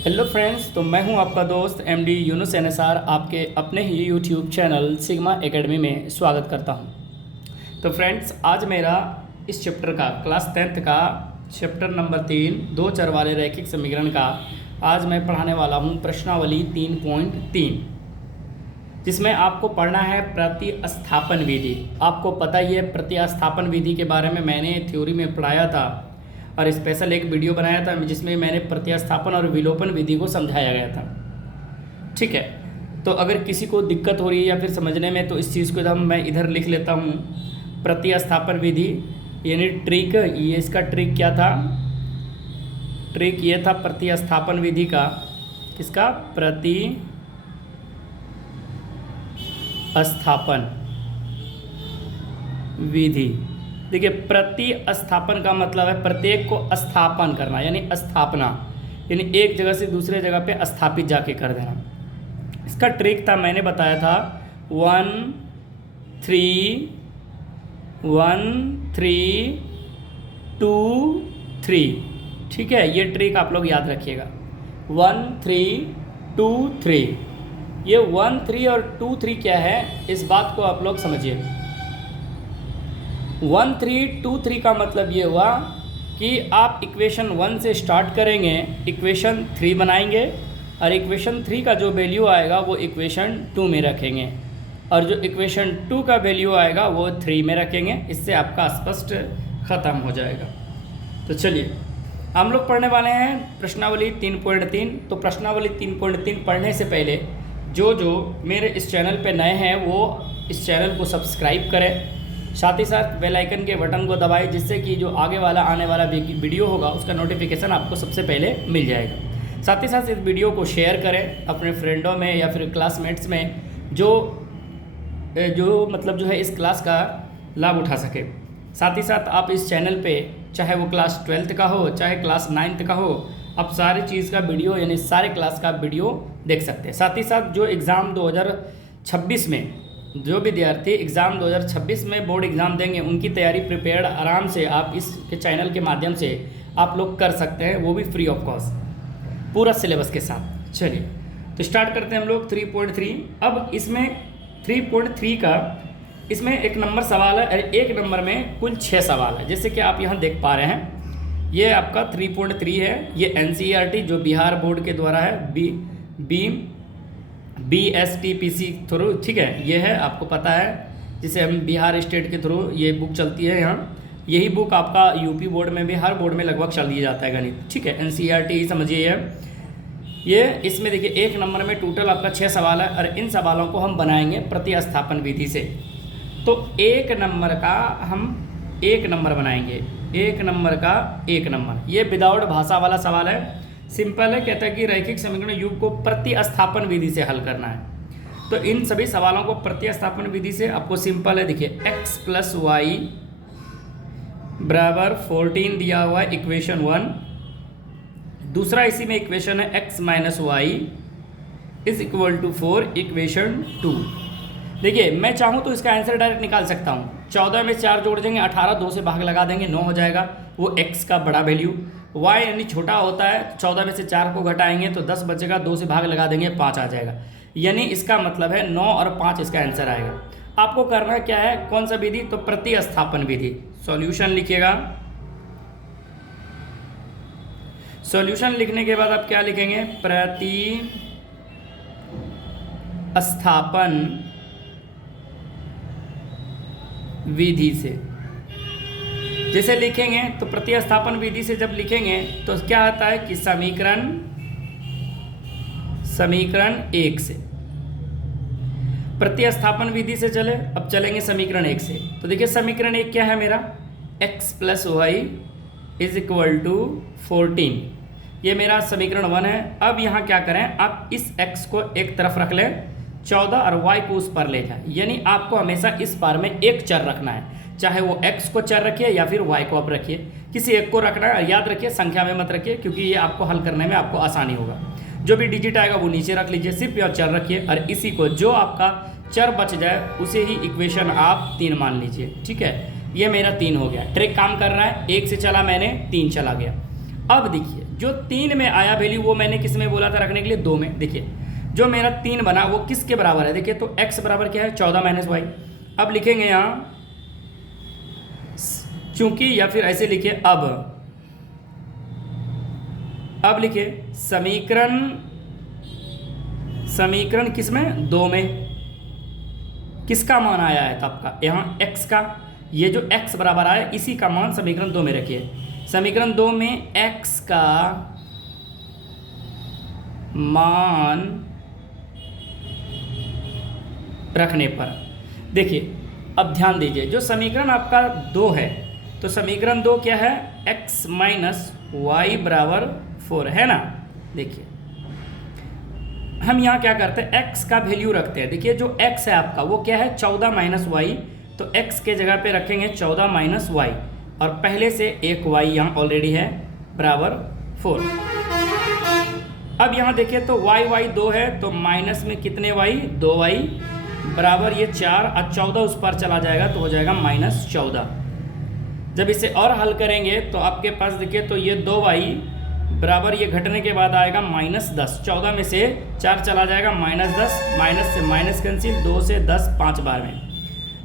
Hello friends, तो मैं हूं आपका दोस्त एमडी यूनुस एनएसआर आपके अपने ही यूट्यूब चैनल सिग्मा एकेडमी में स्वागत करता हूं। तो फ्रेंड्स, आज मेरा इस चैप्टर का क्लास 10th का चैप्टर नंबर 3 दो चर वाले रैखिक समीकरण का आज मैं पढ़ाने वाला हूं प्रश्नावली 3.3, जिसमें आपको पढ़ना है प्रतिस्थापन विधि। आपको पता ही है प्रतिस्थापन विधि के बारे में मैंने थ्योरी में पढ़ाया था और स्पेशल एक वीडियो बनाया था जिसमें मैंने प्रतिस्थापन और विलोपन विधि को समझाया गया था। ठीक है, तो अगर किसी को दिक्कत हो रही है या फिर समझने में, तो इस चीज़ को मैं इधर लिख लेता हूँ। प्रतिस्थापन विधि यानी ट्रिक, ये इसका ट्रिक क्या था? ट्रिक ये था प्रतिस्थापन विधि का, किसका? प्रतिस्थापन विधि। देखिए, प्रतिस्थापन का मतलब है प्रत्येक को स्थापन करना, यानी स्थापना, यानी एक जगह से दूसरे जगह पे स्थापित जाके कर देना। इसका ट्रिक था, मैंने बताया था 1 3 1 3 2 3। ठीक है, ये ट्रिक आप लोग याद रखिएगा, 1 3 2 3। ये 1 3 और 2 3 क्या है, इस बात को आप लोग समझिए। 1 3 2 3 का मतलब ये हुआ कि आप इक्वेशन 1 से स्टार्ट करेंगे, इक्वेशन 3 बनाएंगे और इक्वेशन 3 का जो वैल्यू आएगा वो इक्वेशन 2 में रखेंगे और जो इक्वेशन 2 का वैल्यू आएगा वो 3 में रखेंगे। इससे आपका स्पष्ट ख़त्म हो जाएगा। तो चलिए, हम लोग पढ़ने वाले हैं प्रश्नावली 3.3। तो प्रश्नावली 3.3 पढ़ने से पहले जो मेरे इस चैनल पे नए हैं वो इस चैनल को सब्सक्राइब करें, साथ ही साथ बेल आइकन के बटन को दबाएं, जिससे कि जो आगे वाला आने वाला वीडियो होगा उसका नोटिफिकेशन आपको सबसे पहले मिल जाएगा। साथ ही साथ इस वीडियो को शेयर करें अपने फ्रेंडों में या फिर क्लासमेट्स में, जो मतलब जो है इस क्लास का लाभ उठा सके। साथ ही साथ आप इस चैनल पे, चाहे वो क्लास 12th का हो चाहे क्लास 9th का हो, आप सारी चीज़ का वीडियो यानी सारे क्लास का वीडियो देख सकते हैं। साथ ही साथ जो एग्ज़ाम 2026 में, जो विद्यार्थी एग्ज़ाम 2026 में बोर्ड एग्ज़ाम देंगे, उनकी तैयारी प्रिपेयर्ड आराम से आप इस चैनल के माध्यम से आप लोग कर सकते हैं, वो भी फ्री ऑफ कॉस्ट, पूरा सिलेबस के साथ। चलिए, तो स्टार्ट करते हैं हम लोग 3.3। अब इसमें 3.3 का इसमें एक नंबर सवाल है, एक नंबर में कुल 6 सवाल है। जैसे कि आप यहाँ देख पा रहे हैं, ये आपका 3.3 है। ये NCERT जो बिहार बोर्ड के द्वारा है, BSTPC थ्रू, ठीक है, ये है, आपको पता है, जिसे हम बिहार स्टेट के थ्रू ये बुक चलती है यहाँ। यही बुक आपका यूपी बोर्ड में भी, हर बोर्ड में लगभग चल दिया जाता है गणित। ठीक है, NCERT ही समझिए ये। इसमें देखिए एक नंबर में टोटल आपका 6 सवाल है और इन सवालों को हम बनाएंगे प्रतिस्थापन विधि से। तो एक नंबर का हम 1 नंबर बनाएंगे, 1 नंबर का 1 नंबर। ये विदाउट भाषा वाला सवाल है, सिंपल है। कहता है कि रैखिक समीकरण युग को प्रतिस्थापन विधि से हल करना है। तो इन सभी सवालों को प्रतिस्थापन विधि से आपको सिंपल है। देखिए, x + y बराबर 14 दिया हुआ है, इक्वेशन 1। दूसरा इसी में इक्वेशन है x - y = 4, इक्वेशन 2। देखिए, मैं चाहूँ तो इसका आंसर डायरेक्ट निकाल सकता हूँ। 14 में 4 जोड़ देंगे, 18, 2 से भाग लगा देंगे, 9 हो जाएगा। वो x का बड़ा वैल्यू, y यानी छोटा होता है, 14 में से 4 को घटाएंगे तो 10 बचेगा, 2 से भाग लगा देंगे, 5 आ जाएगा। यानी इसका मतलब है 9 और 5 इसका आंसर आएगा। आपको करना क्या है, कौन सा विधि? तो प्रतिस्थापन विधि। सॉल्यूशन लिखिएगा। सॉल्यूशन लिखने के बाद आप क्या लिखेंगे? प्रतिस्थापन विधि से जैसे लिखेंगे, तो प्रतिस्थापन विधि से जब लिखेंगे तो क्या आता है कि समीकरण 1 से। प्रतिस्थापन विधि से चले, अब चलेंगे समीकरण 1 से। तो देखिए, समीकरण 1 क्या है मेरा? x + y = 14। ये मेरा समीकरण 1 है। अब यहाँ क्या करें, आप इस x को एक तरफ रख लें, 14 और y को उस पर ले जाए। यानी आपको हमेशा इस बार में एक चर रखना है, चाहे वो x को चर रखिए या फिर y को आप रखिए, किसी एक को रखना है। याद रखिए, संख्या में मत रखिए, क्योंकि ये आपको हल करने में आपको आसानी होगा। जो भी डिजिट आएगा वो नीचे रख लीजिए, सिर्फ यह चर रखिए और इसी को, जो आपका चर बच जाए उसे ही इक्वेशन आप 3 मान लीजिए। ठीक है, ये मेरा 3 हो गया। ट्रिक काम कर रहा है, 1 से चला मैंने, 3 चला गया। अब देखिए, जो 3 में आया वैल्यू वो मैंने किस में बोला था रखने के लिए, 2 में। देखिए जो मेरा 3 बना वो किसके बराबर है, देखिए तो x बराबर क्या है 14 माइनस वाई। अब लिखेंगे यहाँ चूंकि, या फिर ऐसे लिखिए अब लिखिए समीकरण किस में, 2 में। किसका मान आया है तो आपका यहाँ x का, ये जो x बराबर आया इसी का मान समीकरण 2 में रखिए। समीकरण 2 में x का मान रखने पर देखिए, अब ध्यान दीजिए जो समीकरण आपका 2 है तो समीकरण 2 क्या है, x माइनस वाई बराबर 4 है ना। देखिए हम यहाँ क्या करते हैं, x का वैल्यू रखते हैं। देखिए जो x है आपका वो क्या है 14 माइनस वाई, तो x के जगह पे रखेंगे 14 माइनस वाई, और पहले से एक y यहाँ ऑलरेडी है बराबर 4। अब यहाँ देखिए तो y 2 है तो माइनस में कितने y, 2y बराबर ये 4, और 14 उस पर चला जाएगा तो हो जाएगा -14। जब इसे और हल करेंगे तो आपके पास देखिए तो ये 2y बराबर ये घटने के बाद आएगा -10। 14 में से 4 चला जाएगा -10, माइनस से माइनस कैंसिल, 2 से 10 5 बार में।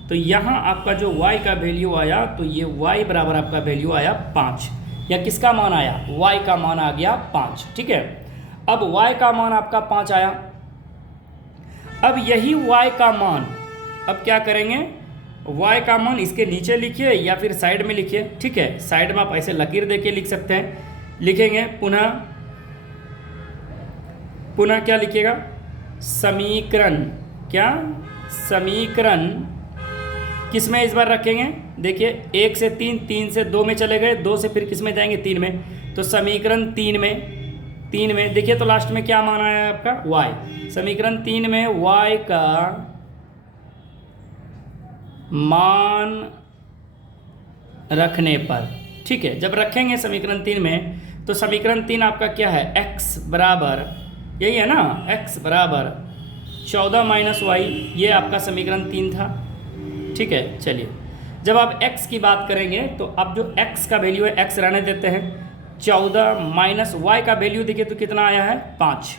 तो यहाँ आपका जो y का वैल्यू आया तो ये y बराबर आपका वैल्यू आया 5, या किसका मान आया, y का मान आ गया 5। ठीक है, अब y का मान आपका 5 आया। अब यही y का मान अब क्या करेंगे, y का मान इसके नीचे लिखिए या फिर साइड में लिखिए। ठीक है, साइड में आप ऐसे लकीर देके लिख सकते हैं। लिखेंगे पुनः क्या लिखिएगा, समीकरण किस में इस बार रखेंगे, देखिए 1 से 3, 3 से 2 में चले गए, 2 से फिर किस में जाएंगे, 3 में, तो समीकरण 3 में देखिए तो लास्ट में क्या मान आया है आपका y। समीकरण 3 में y का मान रखने पर, ठीक है, जब रखेंगे समीकरण 3 में तो समीकरण 3 आपका क्या है, x बराबर यही है ना, x बराबर 14 माइनस वाई, ये आपका समीकरण 3 था। ठीक है, चलिए जब आप x की बात करेंगे तो अब जो x का वैल्यू है x रहने देते हैं, 14 माइनस वाई का वैल्यू देखिए तो कितना आया है 5।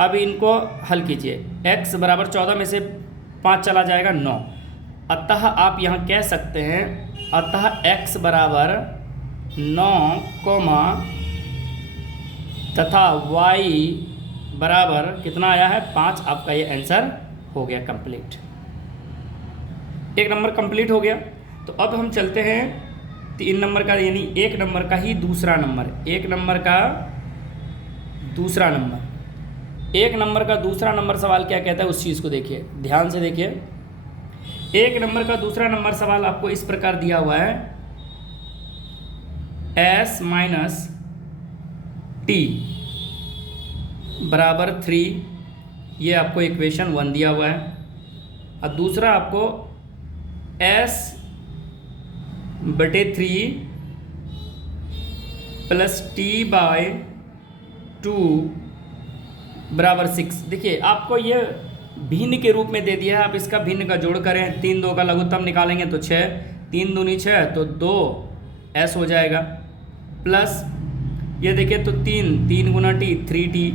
अब इनको हल कीजिए, x बराबर 14 में से 5 चला जाएगा 9, अतः आप यहाँ कह सकते हैं अतः x बराबर 9, तथा y बराबर कितना आया है 5। आपका ये आंसर हो गया कंप्लीट, 1 नंबर कंप्लीट हो गया। तो अब हम चलते हैं 3 नंबर का, यानी 1 नंबर का ही दूसरा नंबर, 1 नंबर का दूसरा नंबर सवाल क्या कहता है उस चीज़ को देखिए, ध्यान से देखिए। 1 नंबर का दूसरा नंबर सवाल आपको इस प्रकार दिया हुआ है, s माइनस टी बराबर 3, ये आपको इक्वेशन 1 दिया हुआ है, और दूसरा आपको s बटे 3 प्लस टी बाय 2 बराबर 6। देखिए आपको ये भिन्न के रूप में दे दिया है, आप इसका भिन्न का जोड़ करें, 3 2 का लघुत्तम निकालेंगे तो 6, 3 दूनी 6 तो 2s हो जाएगा, प्लस ये देखिए तो 3 गुना टी 3t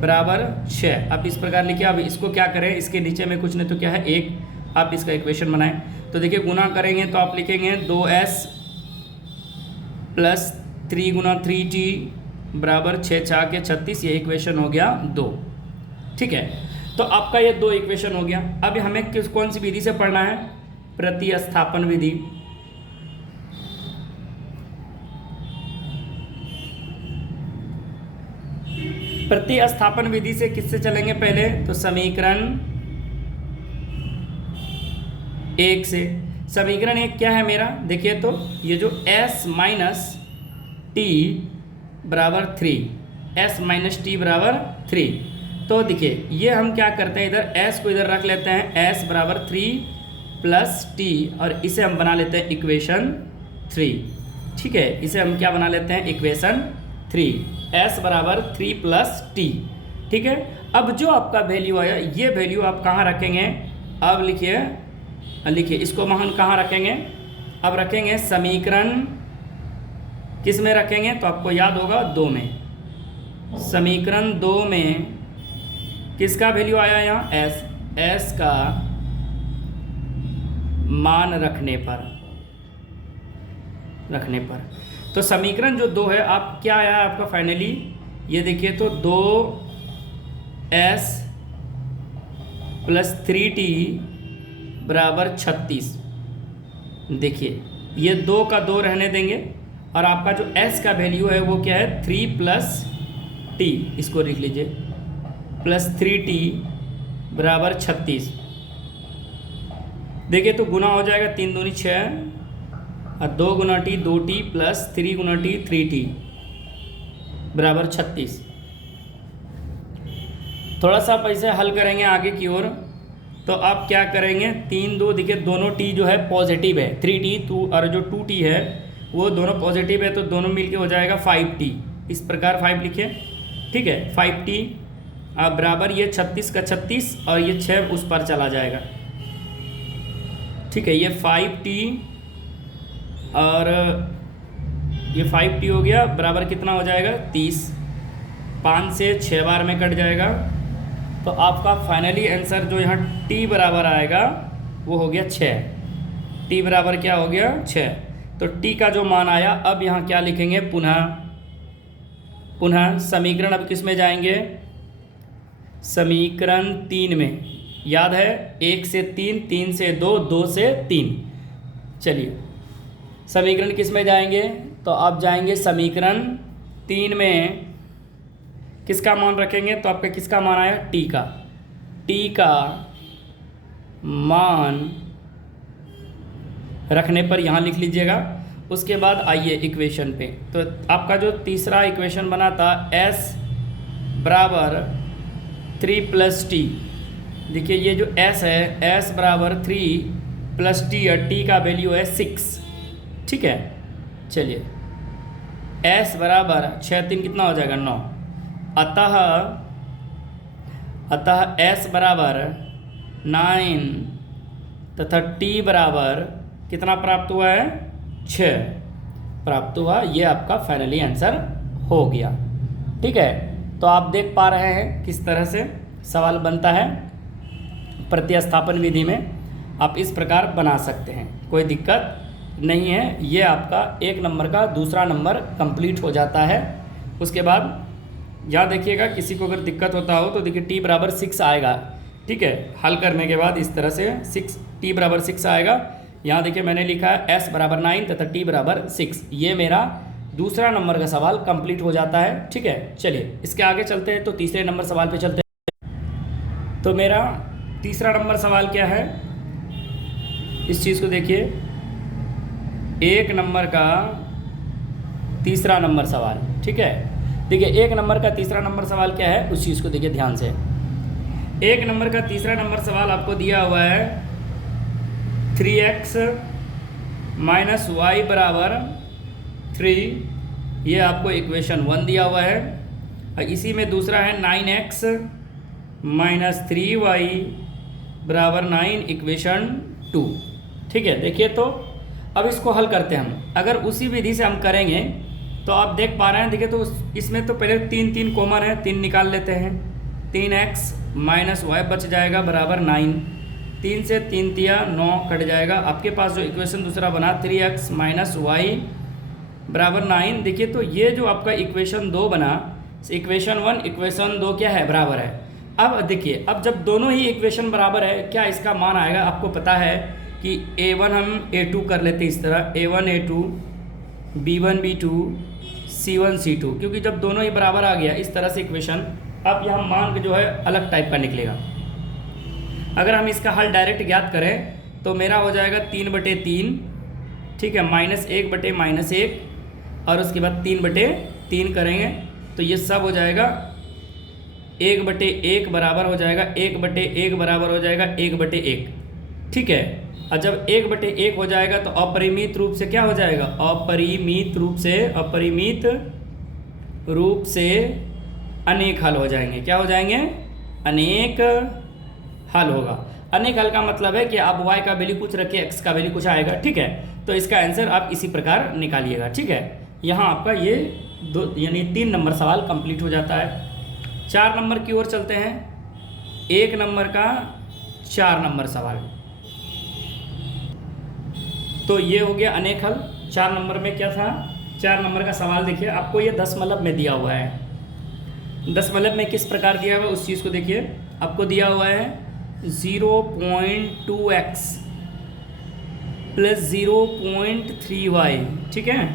बराबर 6। अब इस प्रकार लिखिए। अब इसको क्या करें, इसके नीचे में कुछ नहीं तो क्या है 1, आप इसका इक्वेशन बनाएं तो देखिए गुना करेंगे तो आप लिखेंगे 2s प्लस 3 गुना 3t बराबर 6 6 के 36, ये इक्वेशन हो गया 2। ठीक है, तो आपका ये 2 इक्वेशन हो गया। अब हमें कौन सी विधि से पढ़ना है, प्रतिस्थापन विधि। प्रतिस्थापन विधि से किससे चलेंगे पहले, तो समीकरण 1 से। समीकरण 1 क्या है मेरा, देखिए तो ये जो s माइनस टी बराबर 3, s माइनस टी बराबर 3, तो देखिए ये हम क्या करते हैं, इधर s को इधर रख लेते हैं, s बराबर 3 प्लस टी, और इसे हम बना लेते हैं इक्वेशन 3। ठीक है, इसे हम क्या बना लेते हैं, इक्वेशन 3, s बराबर 3 प्लस टी। ठीक है, अब जो आपका वैल्यू आया ये वैल्यू आप कहाँ रखेंगे, अब लिखिए इसको हम कहाँ रखेंगे, अब रखेंगे समीकरण किस में रखेंगे तो आपको याद होगा 2 में। समीकरण 2 में किसका वैल्यू आया यहाँ एस का मान रखने पर तो समीकरण जो 2 है आप क्या आया आपका फाइनली, ये देखिए तो 2s + 3t = 36। देखिए ये 2 का 2 रहने देंगे और आपका जो s का वैल्यू है वो क्या है 3 + t, इसको लिख लीजिए +3t = 36। देखिए तो गुना हो जाएगा 3 दूनी 6 और 2 × t 2t + 3 × t 3t = 36। थोड़ा सा आप ऐसे हल करेंगे आगे की ओर तो आप क्या करेंगे 3 2 देखिए दोनों t जो है पॉजिटिव है, 3t और जो 2t है वो दोनों पॉजिटिव है तो दोनों मिलके हो जाएगा 5t। इस प्रकार 5 लिखिए, ठीक है 5t बराबर ये 36 का 36 और ये 6 उस पर चला जाएगा, ठीक है। ये 5t और ये 5t हो गया बराबर कितना हो जाएगा 30। 5 से 6 बार में कट जाएगा तो आपका फाइनली आंसर जो यहाँ t बराबर आएगा वो हो गया 6। t बराबर क्या हो गया 6। तो t का जो मान आया अब यहाँ क्या लिखेंगे पुनः समीकरण अब किस में जाएंगे, समीकरण 3 में। याद है 1 से 3, 3 से 2, 2 से 3। चलिए समीकरण किस में जाएंगे तो आप जाएंगे समीकरण 3 में किसका मान रखेंगे तो आपका किसका मान आया t का मान रखने पर यहाँ लिख लीजिएगा। उसके बाद आइए इक्वेशन पे, तो आपका जो तीसरा इक्वेशन बना था s बराबर 3 + t। देखिए ये जो s है s बराबर 3 + t और t का वैल्यू है 6, ठीक है। चलिए s बराबर 6 3 कितना हो जाएगा 9। अतः s बराबर 9 तथा t बराबर कितना प्राप्त हुआ है 6 प्राप्त हुआ। ये आपका फाइनली आंसर हो गया, ठीक है। तो आप देख पा रहे हैं किस तरह से सवाल बनता है प्रतिस्थापन विधि में। आप इस प्रकार बना सकते हैं, कोई दिक्कत नहीं है। ये आपका 1 नंबर का दूसरा नंबर कंप्लीट हो जाता है। उसके बाद यहाँ देखिएगा किसी को अगर दिक्कत होता हो तो देखिए t बराबर 6 आएगा, ठीक है। हल करने के बाद इस तरह से t बराबर 6 आएगा। यहाँ देखिए मैंने लिखा है s बराबर 9 तथा t बराबर 6। ये मेरा दूसरा नंबर का सवाल कंप्लीट हो जाता है, ठीक है। चलिए इसके आगे चलते हैं, तो तीसरे नंबर सवाल पे चलते हैं। तो मेरा तीसरा नंबर सवाल क्या है, इस चीज़ को देखिए। 1 नंबर का तीसरा नंबर सवाल, ठीक है। देखिए 1 नंबर का तीसरा नंबर सवाल क्या है उस चीज़ को देखिए ध्यान से। 1 नंबर का तीसरा नंबर सवाल आपको दिया हुआ है 3x - y बराबर 3। ये आपको इक्वेशन 1 दिया हुआ है। और इसी में दूसरा है 9x - 3y बराबर 9 इक्वेशन 2, ठीक है। देखिए तो अब इसको हल करते हैं हम। अगर उसी विधि से हम करेंगे तो आप देख पा रहे हैं, देखिए तो इसमें तो पहले 3 3 कॉमन है, 3 निकाल लेते हैं। 3x - y बच जाएगा बराबर 9। 3 से 3 तिया 9 कट जाएगा। आपके पास जो इक्वेशन दूसरा बना 3x - y बराबर 9। देखिए तो ये जो आपका इक्वेशन 2 बना, इक्वेशन 1 इक्वेशन 2 क्या है बराबर है। अब देखिए अब जब दोनों ही इक्वेशन बराबर है क्या इसका मान आएगा, आपको पता है कि a1 हम a2 कर लेते हैं इस तरह, a1 a2 b1 b2 c1 c2, क्योंकि जब दोनों ही बराबर आ गया इस तरह से इक्वेशन, अब यहाँ मान जो है अलग टाइप का निकलेगा। अगर हम इसका हल डायरेक्ट ज्ञात करें तो मेरा हो जाएगा 3/3, ठीक है, -1/-1 और उसके बाद 3/3 करेंगे तो ये सब हो जाएगा 1/1 बराबर हो जाएगा 1/1 बराबर हो जाएगा 1/1, ठीक है। और जब 1/1 हो जाएगा तो अपरिमित रूप से क्या हो जाएगा, अपरिमित रूप से अनेक हल हो जाएंगे। क्या हो जाएंगे, अनेक हल होगा। अनेक हल का मतलब है कि आप y का वैल्यू कुछ रखिए, x का वैल्यू कुछ आएगा, ठीक है। तो इसका आंसर आप इसी प्रकार निकालिएगा, ठीक है। यहाँ आपका ये 2 यानी 3 नंबर सवाल कंप्लीट हो जाता है। 4 नंबर की ओर चलते हैं। 1 नंबर का 4 नंबर सवाल, तो ये हो गया अनेक हल। 4 नंबर में क्या था, 4 नंबर का सवाल देखिए, आपको ये दशमलव में दिया हुआ है। दशमलव में किस प्रकार दिया हुआ है उस चीज़ को देखिए। आपको दिया हुआ है 0.2x प्लस 0.3y, ठीक है,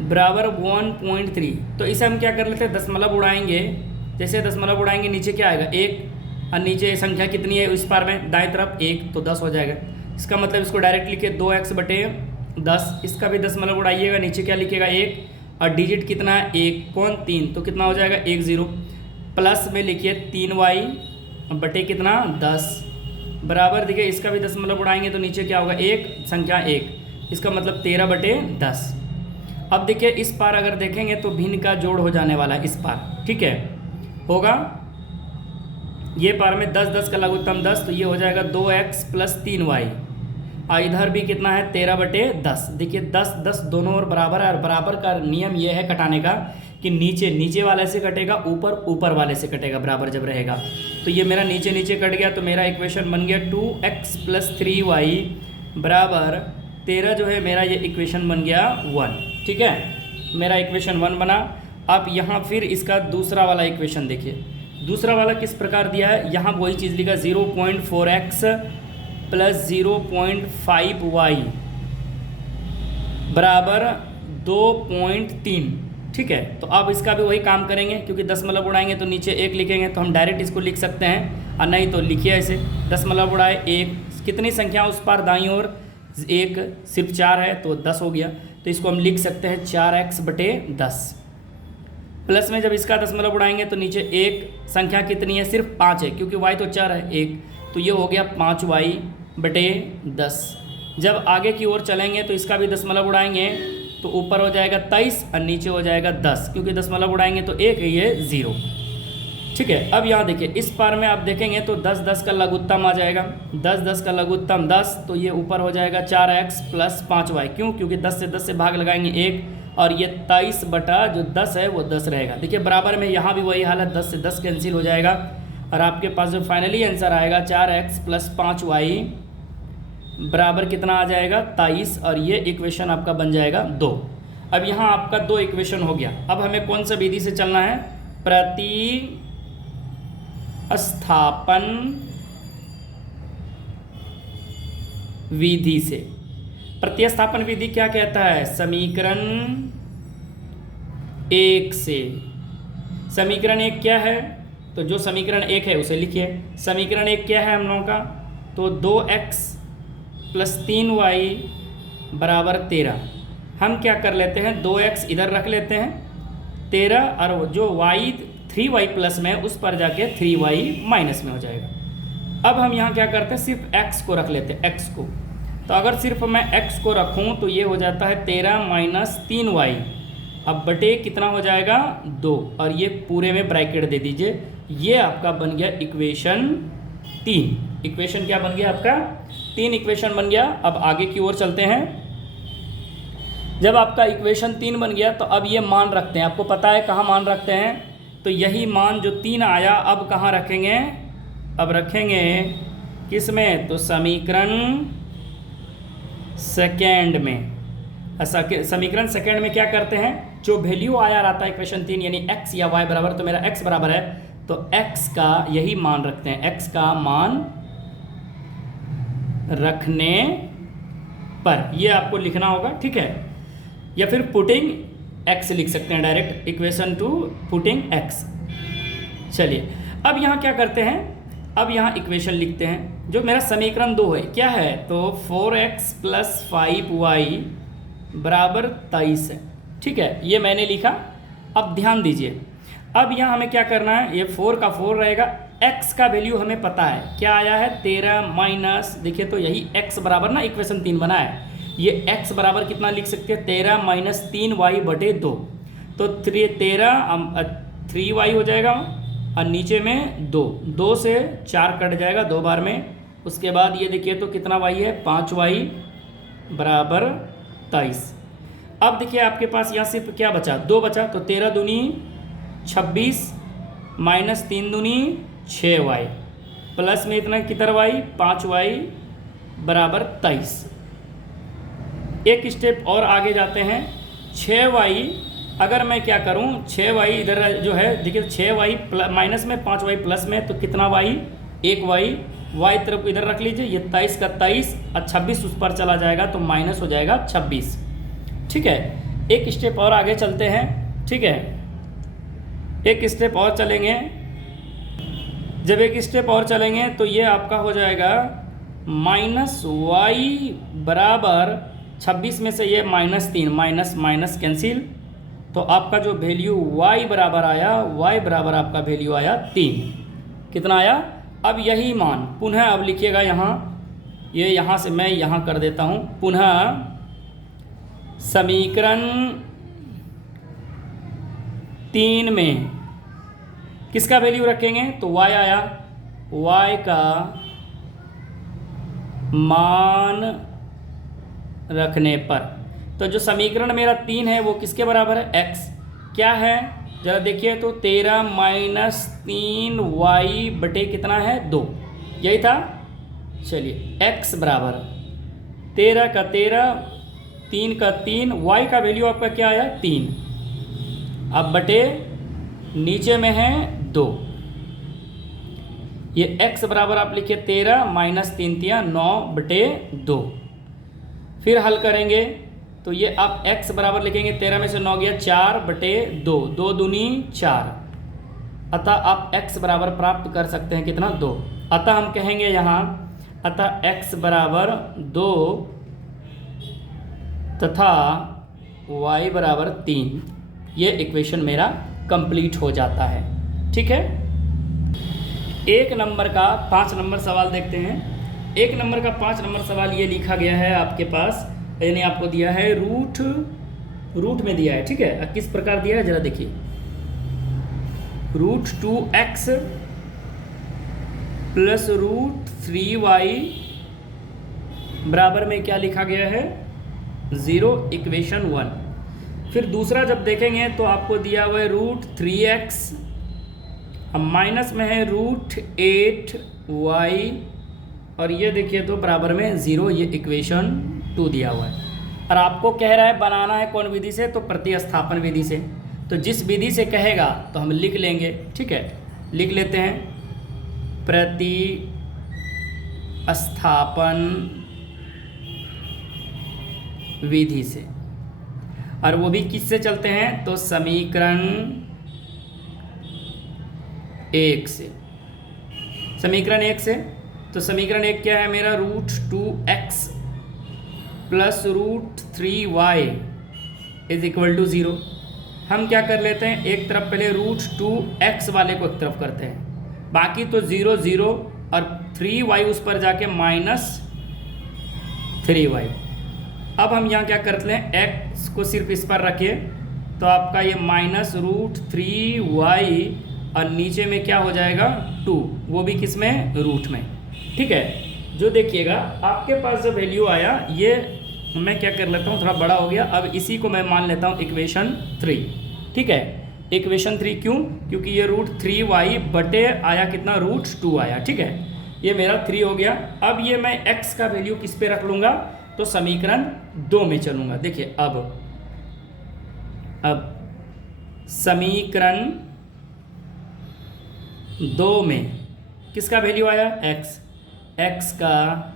बराबर 1.3। तो इसे हम क्या कर लेते हैं, दशमलव उड़ाएंगे। जैसे दशमलव उड़ाएंगे नीचे क्या आएगा 1, और नीचे संख्या कितनी है इस पार में दाएं तरफ 1, तो 10 हो जाएगा। इसका मतलब इसको डायरेक्ट लिखिए 2x बटे 10। इसका भी दशमलव उड़ाइएगा, नीचे क्या लिखिएगा 1, और डिजिट कितना है 1 कौन 3, तो कितना हो जाएगा 1 0। प्लस में लिखिए 3y बटे कितना 10, बराबर देखिए इसका भी दशमलव उड़ाएंगे तो नीचे क्या होगा 1 संख्या 1, इसका मतलब 13 बटे 10। अब देखिए इस पार अगर देखेंगे तो भिन्न का जोड़ हो जाने वाला है इस पार, ठीक है, होगा ये पार में 10 10 का लघुत्तम 10, तो ये हो जाएगा 2x प्लस 3y, और इधर भी कितना है 13 बटे 10। देखिए 10 10 दोनों ओर बराबर है, और बराबर का नियम ये है कटाने का कि नीचे नीचे वाले से कटेगा, ऊपर ऊपर वाले से कटेगा, बराबर जब रहेगा। तो ये मेरा नीचे नीचे कट गया, तो मेरा इक्वेशन बन गया 2x प्लस 3y बराबर 13, जो है मेरा ये इक्वेशन बन गया 1, ठीक है, मेरा इक्वेशन 1 बना। अब यहाँ फिर इसका दूसरा वाला इक्वेशन देखिए, दूसरा वाला किस प्रकार दिया है, यहाँ वही चीज़ लिखा 0.4x प्लस 0.5y बराबर 2.3, ठीक है। तो अब इसका भी वही काम करेंगे, क्योंकि दशमलव उड़ाएंगे तो नीचे 1 लिखेंगे, तो हम डायरेक्ट इसको लिख सकते हैं, और नहीं तो लिखिए ऐसे, दशमलव उड़ाए 1, कितनी संख्या उस पार दाईं ओर 1, सिर्फ 4 है तो 10 हो गया, तो इसको हम लिख सकते हैं 4x बटे 10। प्लस में जब इसका दशमलव उड़ाएंगे तो नीचे 1 संख्या कितनी है, सिर्फ 5 है, क्योंकि y तो 4 है 1, तो ये हो गया 5y बटे 10। जब आगे की ओर चलेंगे तो इसका भी दशमलव उड़ाएंगे तो ऊपर हो जाएगा 23 और नीचे हो जाएगा 10, क्योंकि दशमलव उड़ाएंगे तो 1 है, ये 0, ठीक है। अब यहाँ देखिए इस पार में आप देखेंगे तो 10 10 का लघुत्तम आ जाएगा, 10 10 का लघुत्तम 10, तो ये ऊपर हो जाएगा 4x प्लस 5y, क्यों, क्योंकि 10 से 10 से भाग लगाएंगे 1, और ये 23 बटा जो 10 है वो 10 रहेगा। देखिए बराबर में यहाँ भी वही हालत, 10 से 10 कैंसिल हो जाएगा, और आपके पास जो फाइनली आंसर आएगा 4x प्लस 5y बराबर कितना आ जाएगा 23, और ये इक्वेशन आपका बन जाएगा 2। अब यहाँ आपका 2 इक्वेशन हो गया। अब हमें कौन सा विधि से चलना है, प्रतिस्थापन विधि से। प्रतिस्थापन विधि क्या कहता है, समीकरण 1 से। समीकरण 1 क्या है, तो जो समीकरण 1 है उसे लिखिए। समीकरण 1 क्या है हम लोगों का, तो 2x प्लस 3y बराबर 13। हम क्या कर लेते हैं, 2x इधर रख लेते हैं 13, और जो y 3y प्लस में उस पर जाके 3y माइनस में हो जाएगा। अब हम यहाँ क्या करते हैं, सिर्फ x को रख लेते हैं, x को। तो अगर सिर्फ मैं x को रखूँ तो ये हो जाता है 13 माइनस 3y, अब बटे कितना हो जाएगा 2, और ये पूरे में ब्रैकेट दे दीजिए। ये आपका बन गया इक्वेशन 3। इक्वेशन क्या बन गया आपका, 3 इक्वेशन बन गया। अब आगे की ओर चलते हैं। जब आपका इक्वेशन 3 बन गया तो अब ये मान रखते हैं, आपको पता है कहाँ मान रखते हैं, तो यही मान जो 3 आया अब कहाँ रखेंगे, अब रखेंगे किस में, तो समीकरण सेकेंड में। समीकरण सेकेंड में क्या करते हैं, जो वैल्यू आया रहता है इक्वेशन 3 यानी x या y बराबर, तो मेरा x बराबर है तो x का यही मान रखते हैं, x का मान रखने पर ये आपको लिखना होगा, ठीक है। या फिर पुटिंग x लिख सकते हैं direct, equation two putting x। चलिए अब यहाँ क्या करते हैं, अब यहाँ इक्वेशन लिखते हैं। जो मेरा समीकरण 2 है क्या है, तो 4x प्लस 5y बराबर 23 है, ठीक है, ये मैंने लिखा। अब ध्यान दीजिए, अब यहाँ हमें क्या करना है, ये 4 का 4 रहेगा, x का वैल्यू हमें पता है क्या आया है 13 माइनस, देखिए तो यही x बराबर ना इक्वेशन 3 बना है, ये x बराबर कितना लिख सकते हैं 13 माइनस 3y बटे 2, तो 3y हो जाएगा, और नीचे में 2 से 4 कट जाएगा 2 बार में। उसके बाद ये देखिए तो कितना y है 5y बराबर 23। अब देखिए आपके पास यहाँ सिर्फ क्या बचा, 2 बचा, तो 13 दूनी 26 माइनस 3 दूनी 6y प्लस में इतना कितना y 5y बराबर 23। एक स्टेप और आगे जाते हैं, 6y अगर मैं क्या करूं, 6y इधर जो है देखिए 6y माइनस में 5y प्लस में, तो कितना y 1y, y तरफ इधर रख लीजिए, ये 23 का 23 और 26 उस पर चला जाएगा तो माइनस हो जाएगा 26। ठीक है, एक स्टेप और आगे चलते हैं। ठीक है, एक स्टेप और चलेंगे, जब एक स्टेप और चलेंगे तो ये आपका हो जाएगा माइनस y बराबर 26 में से ये -3 माइनस माइनस कैंसिल, तो आपका जो वैल्यू y बराबर आया, y बराबर आपका वैल्यू आया 3। कितना आया? अब यही मान पुनः अब लिखिएगा यहाँ, ये यहाँ से मैं यहाँ कर देता हूँ, पुनः समीकरण 3 में किसका वैल्यू रखेंगे, तो y आया, y का मान रखने पर, तो जो समीकरण मेरा 3 है वो किसके बराबर है, x क्या है जरा देखिए, तो 13 माइनस 3y बटे कितना है 2, यही था। चलिए x बराबर 13 का 13, 3 का 3, y का वैल्यू आपका क्या आया 3, अब बटे नीचे में है 2, ये x बराबर आप लिखिए 13 माइनस 3 तिया 9 बटे 2। फिर हल करेंगे तो ये आप x बराबर लिखेंगे, 13 में से 9 गया 4 बटे 2, 2 दूनी 4, अतः आप x बराबर प्राप्त कर सकते हैं कितना 2। अतः हम कहेंगे यहाँ, अतः x बराबर 2 तथा y बराबर 3, ये इक्वेशन मेरा कंप्लीट हो जाता है। ठीक है, एक नंबर का 5 नंबर सवाल देखते हैं। एक नंबर का 5 नंबर सवाल ये लिखा गया है आपके पास, यानी आपको दिया है रूट में दिया है। ठीक है, किस प्रकार दिया है जरा देखिए, √2x प्लस √3y बराबर में क्या लिखा गया है 0, इक्वेशन 1। फिर दूसरा जब देखेंगे तो आपको दिया हुआ है √3x, अब माइनस में है √8y, और ये देखिए तो बराबर में 0, ये इक्वेशन 2 दिया हुआ है। और आपको कह रहा है बनाना है कौन विधि से, तो प्रतिस्थापन विधि से। तो जिस विधि से कहेगा तो हम लिख लेंगे। ठीक है, लिख लेते हैं प्रतिस्थापन विधि से, और वो भी किससे चलते हैं, तो समीकरण 1 से। समीकरण 1 से, तो समीकरण 1 क्या है मेरा, √2x plus √3y is equal to 0। हम क्या कर लेते हैं, एक तरफ पहले √2x वाले को एक तरफ करते हैं, बाकी तो 0 0 और 3y उस पर जाके -3y। अब हम यहाँ क्या करते हैं, x को सिर्फ इस पर रखिए, तो आपका ये -√3y और नीचे में क्या हो जाएगा 2, वो भी किस में, रूट में। ठीक है, जो देखिएगा आपके पास जो वैल्यू आया, ये मैं क्या कर लेता हूँ, थोड़ा बड़ा हो गया, अब इसी को मैं मान लेता हूँ इक्वेशन 3। ठीक है, इक्वेशन 3 क्यों, क्योंकि ये √3y बटे आया कितना, √2 आया। ठीक है, ये मेरा 3 हो गया। अब ये मैं x का वैल्यू किस पे रख लूँगा, तो समीकरण 2 में चलूँगा। देखिए अब समीकरण 2 में किसका वैल्यू आया, x का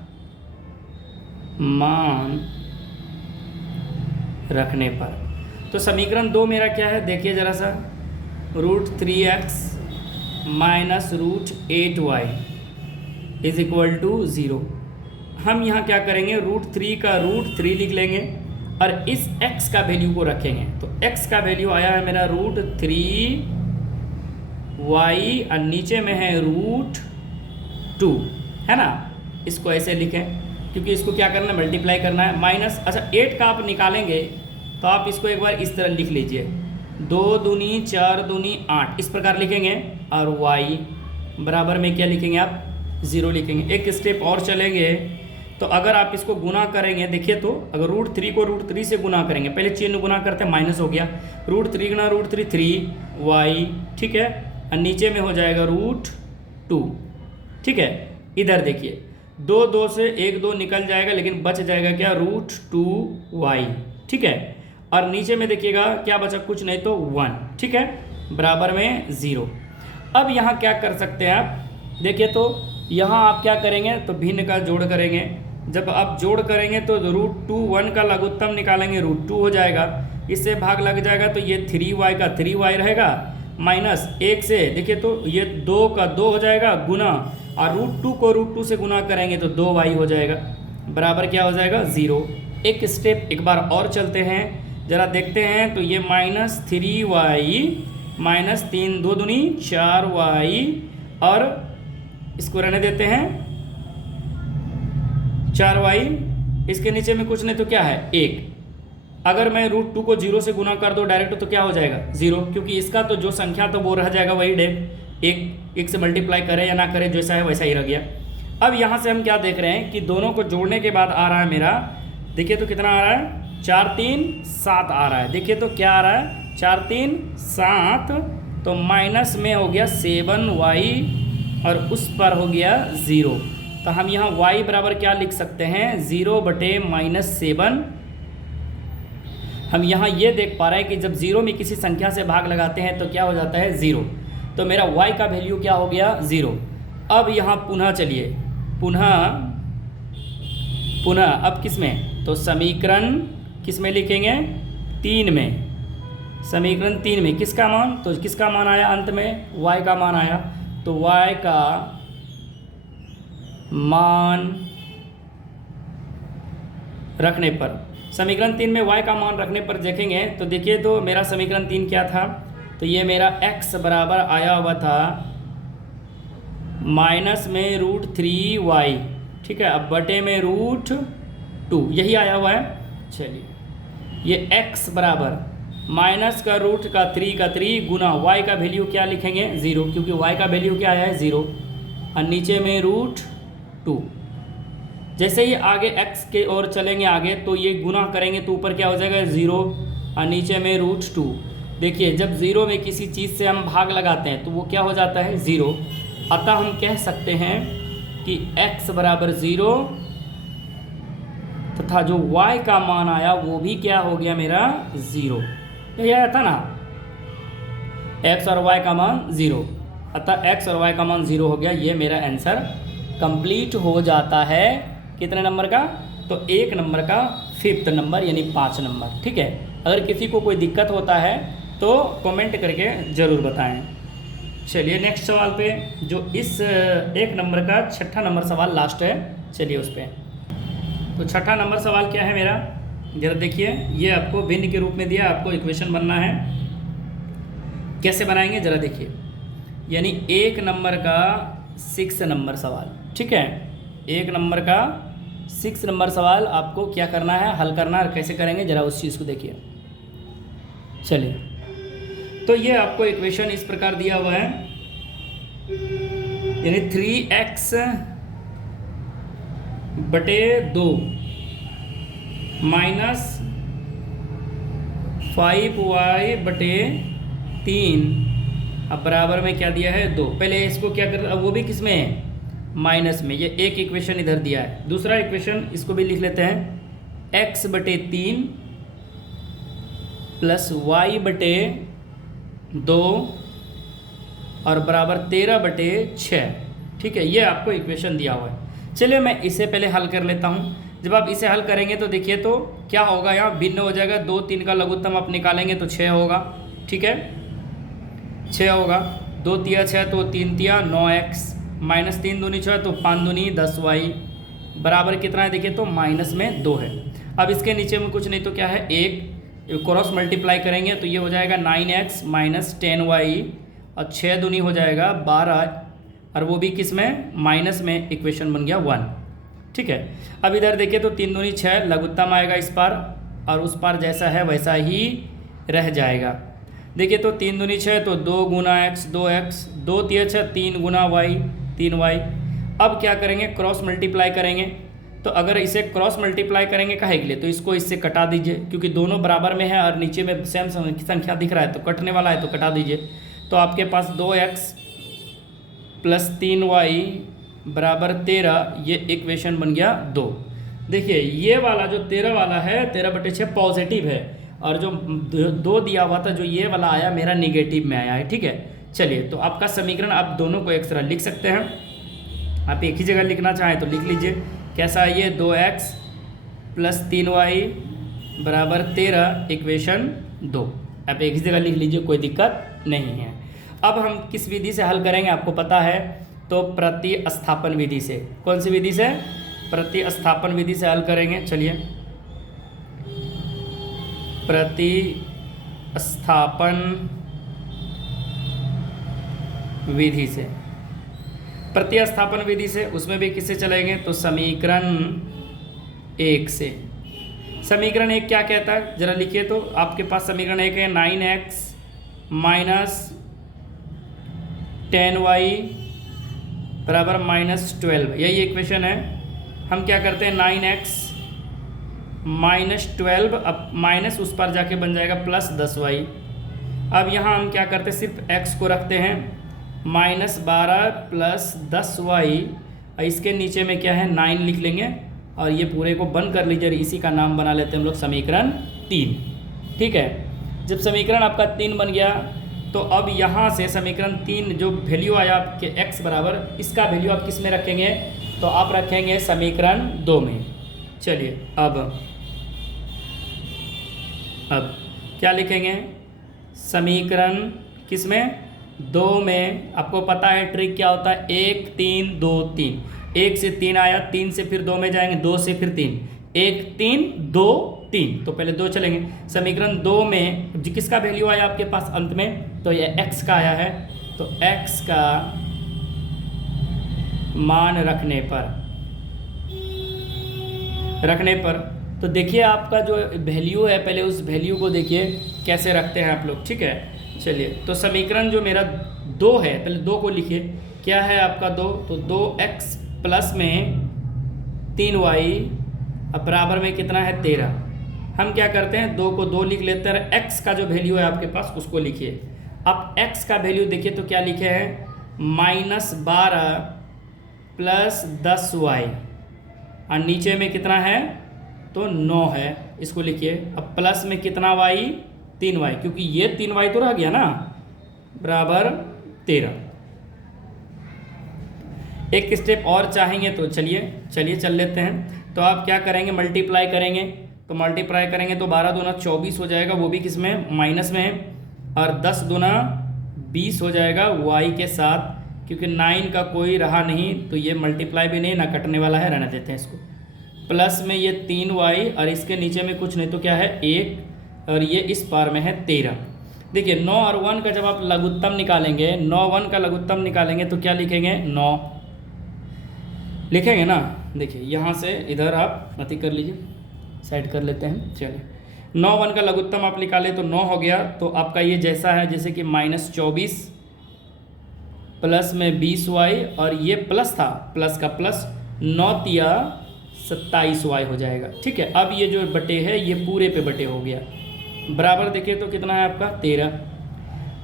मान रखने पर, तो समीकरण 2 मेरा क्या है, देखिए ज़रा सा, √3x minus √8y is equal to 0। हम यहाँ क्या करेंगे, √3 का √3 लिख लेंगे और इस x का वैल्यू को रखेंगे, तो x का वैल्यू आया है मेरा √3y और नीचे में है √2, है ना। इसको ऐसे लिखें क्योंकि इसको क्या करना है, मल्टीप्लाई करना है, माइनस, अच्छा 8 का आप निकालेंगे तो आप इसको एक बार इस तरह लिख लीजिए, 2 दूनी 4 दूनी 8, इस प्रकार लिखेंगे, और y बराबर में क्या लिखेंगे आप, 0 लिखेंगे। एक स्टेप और चलेंगे तो अगर आप इसको गुना करेंगे, देखिए तो अगर √3 को √3 से गुना करेंगे, पहले चिन्ह गुना करते हैं, माइनस हो गया, √3 गुना √3 3y, ठीक है, और नीचे में हो जाएगा √2, ठीक है। इधर देखिए 2 से 1 2 निकल जाएगा, लेकिन बच जाएगा क्या, √2y, ठीक है। और नीचे में देखिएगा क्या बचा, कुछ नहीं तो 1, ठीक है, बराबर में 0। अब यहाँ क्या कर सकते हैं आप, देखिए तो यहाँ आप क्या करेंगे, तो भिन्न का जोड़ करेंगे। जब आप जोड़ करेंगे तो √2 1 का लघुत्तम निकालेंगे, √2 हो जाएगा, इससे भाग लग जाएगा तो ये 3y का 3y रहेगा, माइनस 1 से देखिए तो ये 2 का 2 हो जाएगा गुना, और √2 को √2 से गुना करेंगे तो 2y हो जाएगा, बराबर क्या हो जाएगा, 0। एक स्टेप एक बार और चलते हैं, ज़रा देखते हैं। तो ये -3y माइनस 3 2 दूनी 4y, और इसको रहने देते हैं 4y, इसके नीचे में कुछ नहीं तो क्या है 1। अगर मैं √2 को 0 से गुना कर दो डायरेक्ट तो क्या हो जाएगा 0, क्योंकि इसका तो जो संख्या तो वो रह जाएगा वही डेट, एक से मल्टीप्लाई करें या ना करें जैसा है वैसा ही रह गया। अब यहाँ से हम क्या देख रहे हैं कि दोनों को जोड़ने के बाद आ रहा है मेरा, देखिए तो कितना आ रहा है, 4 3 7 आ रहा है। देखिए तो क्या आ रहा है, 4 3 7, तो माइनस में हो गया 7y और उस पर हो गया 0। तो हम यहाँ y बराबर क्या लिख सकते हैं, 0/-7। हम यहाँ ये देख पा रहे हैं कि जब 0 में किसी संख्या से भाग लगाते हैं तो क्या हो जाता है 0, तो मेरा y का वैल्यू क्या हो गया 0। अब यहाँ पुनः चलिए, पुनः अब किस में, तो समीकरण किस में लिखेंगे, 3 में। समीकरण 3 में किसका मान, तो किसका मान आया अंत में, y का मान आया, तो y का मान रखने पर, समीकरण 3 में y का मान रखने पर देखेंगे तो देखिए तो मेरा समीकरण 3 क्या था, तो ये मेरा x बराबर आया हुआ था माइनस में √3y, ठीक है, अब बटे में √2, यही आया हुआ है। चलिए ये x बराबर माइनस का रूट का 3 गुना y का वैल्यू क्या लिखेंगे 0, क्योंकि y का वैल्यू क्या है 0, और नीचे में √2। जैसे ही आगे x के ओर चलेंगे आगे तो ये गुना करेंगे तो ऊपर क्या हो जाएगा 0 और नीचे में √2। देखिए जब 0 में किसी चीज़ से हम भाग लगाते हैं तो वो क्या हो जाता है 0, अतः हम कह सकते हैं कि x बराबर 0 तथा जो y का मान आया वो भी क्या हो गया मेरा 0। यही आया था ना, x और y का मान 0, अतः x और y का मान 0 हो गया। ये मेरा आंसर कंप्लीट हो जाता है कितने नंबर का, तो 1 नंबर का 5th नंबर यानी 5 नंबर, ठीक है। अगर किसी को कोई दिक्कत होता है तो कमेंट करके ज़रूर बताएं। चलिए नेक्स्ट सवाल पे, जो इस 1 नंबर का 6ठा नंबर सवाल लास्ट है, चलिए उस पर। तो 6ठा नंबर सवाल क्या है मेरा, जरा देखिए, ये आपको भिन्न के रूप में दिया, आपको इक्वेशन बनना है, कैसे बनाएंगे जरा देखिए। यानी 1 नंबर का 6 नंबर सवाल, ठीक है, 1 नंबर का 6 नंबर सवाल आपको क्या करना है, हल करना है। कैसे करेंगे जरा उस चीज़ को देखिए। चलिए तो ये आपको इक्वेशन इस प्रकार दिया हुआ है, यानी 3x बटे 2 माइनस 5y बटे 3, अब बराबर में क्या दिया है 2। पहले इसको क्या कर, अब वो भी किस में है माइनस में, ये एक इक्वेशन इधर दिया है। दूसरा इक्वेशन इसको भी लिख लेते हैं, x बटे 3 प्लस y बटे 2 और बराबर 13 बटे 6, ठीक है। ये आपको इक्वेशन दिया हुआ है। चलिए मैं इसे पहले हल कर लेता हूँ। जब आप इसे हल करेंगे तो देखिए तो क्या होगा, यहाँ भिन्न हो जाएगा, 2 3 का लघुत्तम आप निकालेंगे तो 6 होगा, ठीक है, 6 होगा, 2 तिया 6 तो 3 तिया 9x, माइनस 3 दूनी 6 तो 5 दूनी 10y, बराबर कितना है देखिए तो माइनस में 2 है। अब इसके नीचे में कुछ नहीं तो क्या है 1, क्रॉस मल्टीप्लाई करेंगे तो ये हो जाएगा 9x माइनस 10y, और 6 दूनी हो जाएगा 12, और वो भी किस में माइनस में, इक्वेशन बन गया 1, ठीक है। अब इधर देखिए तो 3 दूनी 6 लघुत्तम आएगा इस पार, और उस पार जैसा है वैसा ही रह जाएगा। देखिए तो 3 दूनी 6 तो 2 गुना x 2x, 2 तिया 6 3 गुना y 3y। अब क्या करेंगे, क्रॉस मल्टीप्लाई करेंगे तो अगर इसे क्रॉस मल्टीप्लाई करेंगे काहे के लिए, तो इसको इससे कटा दीजिए, क्योंकि दोनों बराबर में है और नीचे में सेम संख्या दिख रहा है तो कटने वाला है, तो कटा दीजिए। तो आपके पास 2x प्लस 3y बराबर 13, ये इक्वेशन बन गया 2। देखिए ये वाला जो 13 वाला है 13/6 पॉजिटिव है, और जो 2 दिया हुआ था जो ये वाला आया मेरा निगेटिव में आया है। ठीक है, चलिए तो आपका समीकरण आप दोनों को एक तरह लिख सकते हैं। आप एक ही जगह लिखना चाहें तो लिख लीजिए। कैसा है ये, 2x प्लस 3y बराबर 13 इक्वेशन 2। आप एक ही जगह लिख लीजिए, कोई दिक्कत नहीं है। अब हम किस विधि से हल करेंगे आपको पता है, तो प्रतिस्थापन विधि से। कौन सी विधि से? प्रतिस्थापन विधि से हल करेंगे। चलिए प्रतिस्थापन विधि से, प्रतिस्थापन विधि से उसमें भी किससे चलेंगे, तो समीकरण 1 से। समीकरण 1 क्या कहता है जरा लिखिए। तो आपके पास समीकरण 1 है 9x माइनस 10y बराबर -12, यही इक्वेशन है। हम क्या करते हैं, 9x माइनस 12, अब माइनस उस पर जाके बन जाएगा प्लस 10y। अब यहाँ हम क्या करते हैं, सिर्फ x को रखते हैं, -12 प्लस 10y, इसके नीचे में क्या है 9 लिख लेंगे, और ये पूरे को बंद कर लीजिए, इसी का नाम बना लेते हैं हम लोग समीकरण 3। ठीक है, जब समीकरण आपका 3 बन गया तो अब यहाँ से समीकरण 3 जो वैल्यू आया आपके x बराबर, इसका वैल्यू आप किस में रखेंगे, तो आप रखेंगे समीकरण 2 में। चलिए अब क्या लिखेंगे, समीकरण किस में, 2 में। आपको पता है ट्रिक क्या होता है, 1 3 2 3, 1 से 3 आया, 3 से फिर 2 में जाएंगे, 2 से फिर 3, 1 3 2 3, तो पहले 2 चलेंगे। समीकरण 2 में किसका वैल्यू आया आपके पास अंत में, तो ये x का आया है, तो x का मान रखने पर तो देखिए आपका जो वैल्यू है, पहले उस वैल्यू को देखिए कैसे रखते हैं आप लोग। ठीक है, चलिए तो समीकरण जो मेरा 2 है, पहले 2 को लिखिए। क्या है आपका 2, तो 2x प्लस में 3y अब बराबर में कितना है 13। हम क्या करते हैं, 2 को 2 लिख लेते हैं, x का जो वैल्यू है आपके पास उसको लिखिए। अब x का वैल्यू देखिए तो क्या लिखे हैं, -12 प्लस 10y, और नीचे में कितना है, तो 9 है, इसको लिखिए। अब प्लस में कितना y, 3y, क्योंकि ये 3y तो रह गया ना, बराबर 13। एक स्टेप और चाहेंगे तो चलिए चल लेते हैं। तो आप क्या करेंगे, मल्टीप्लाई करेंगे, तो मल्टीप्लाई करेंगे तो 12 दूना 24 हो जाएगा, वो भी किस में, माइनस में है, और 10 दूना 20 हो जाएगा y के साथ, क्योंकि 9 का कोई रहा नहीं तो ये मल्टीप्लाई भी नहीं, ना कटने वाला है, रहने देते हैं इसको। प्लस में ये 3y, और इसके नीचे में कुछ नहीं तो क्या है 1, और ये इस पार में है 13। देखिए 9 और 1 का जब आप लघुत्तम निकालेंगे, 9 1 का लघुत्तम निकालेंगे तो क्या लिखेंगे, 9 लिखेंगे ना। देखिए यहाँ से इधर आप अति कर लीजिए, साइड कर लेते हैं। चलिए 9 1 का लघुत्तम आप निकाले तो 9 हो गया, तो आपका ये जैसा है जैसे कि -24 प्लस में 20y, और ये प्लस था, प्लस का प्लस, 9 तिया 27y हो जाएगा। ठीक है, अब ये जो बटे है ये पूरे पे बटे हो गया, बराबर देखिए तो कितना है आपका 13।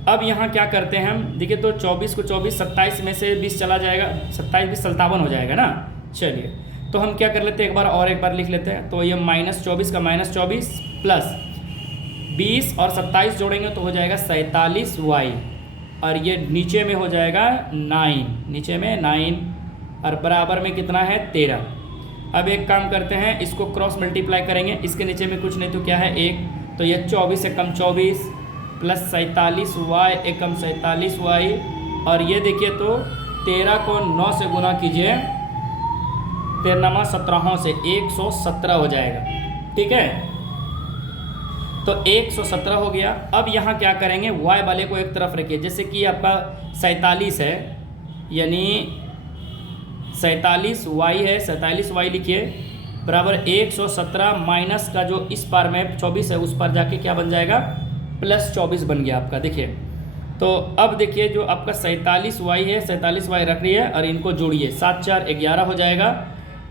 अब यहाँ क्या करते हैं हम, देखिए तो 24 को 24, 27 में से 20 चला जाएगा, 27 20 57 हो जाएगा ना। चलिए तो हम क्या कर लेते हैं, एक बार लिख लेते हैं। तो ये -24 का -24 प्लस 20 और 27 जोड़ेंगे तो हो जाएगा 47y, और ये नीचे में हो जाएगा 9, नीचे में 9, और बराबर में कितना है 13। अब एक काम करते हैं, इसको क्रॉस मल्टीप्लाई करेंगे, इसके नीचे में कुछ नहीं तो क्या है 1, तो ये 24 एकम 24 प्लस 47y एकम 47y, और ये देखिए तो 13 को 9 से गुना कीजिए, 13 17 से 117 हो जाएगा। ठीक है, तो 117 हो गया। अब यहाँ क्या करेंगे, y वाले को एक तरफ रखिए, जैसे कि आपका 47 है, यानी 47y है, 47y लिखिए, बराबर 117 माइनस का जो इस पार में 24 है उस पर जाके क्या बन जाएगा, प्लस 24 बन गया आपका। देखिए तो अब देखिए जो आपका 47y है, 47y रख रही है, और इनको जोड़िए, 7 4 11 हो जाएगा,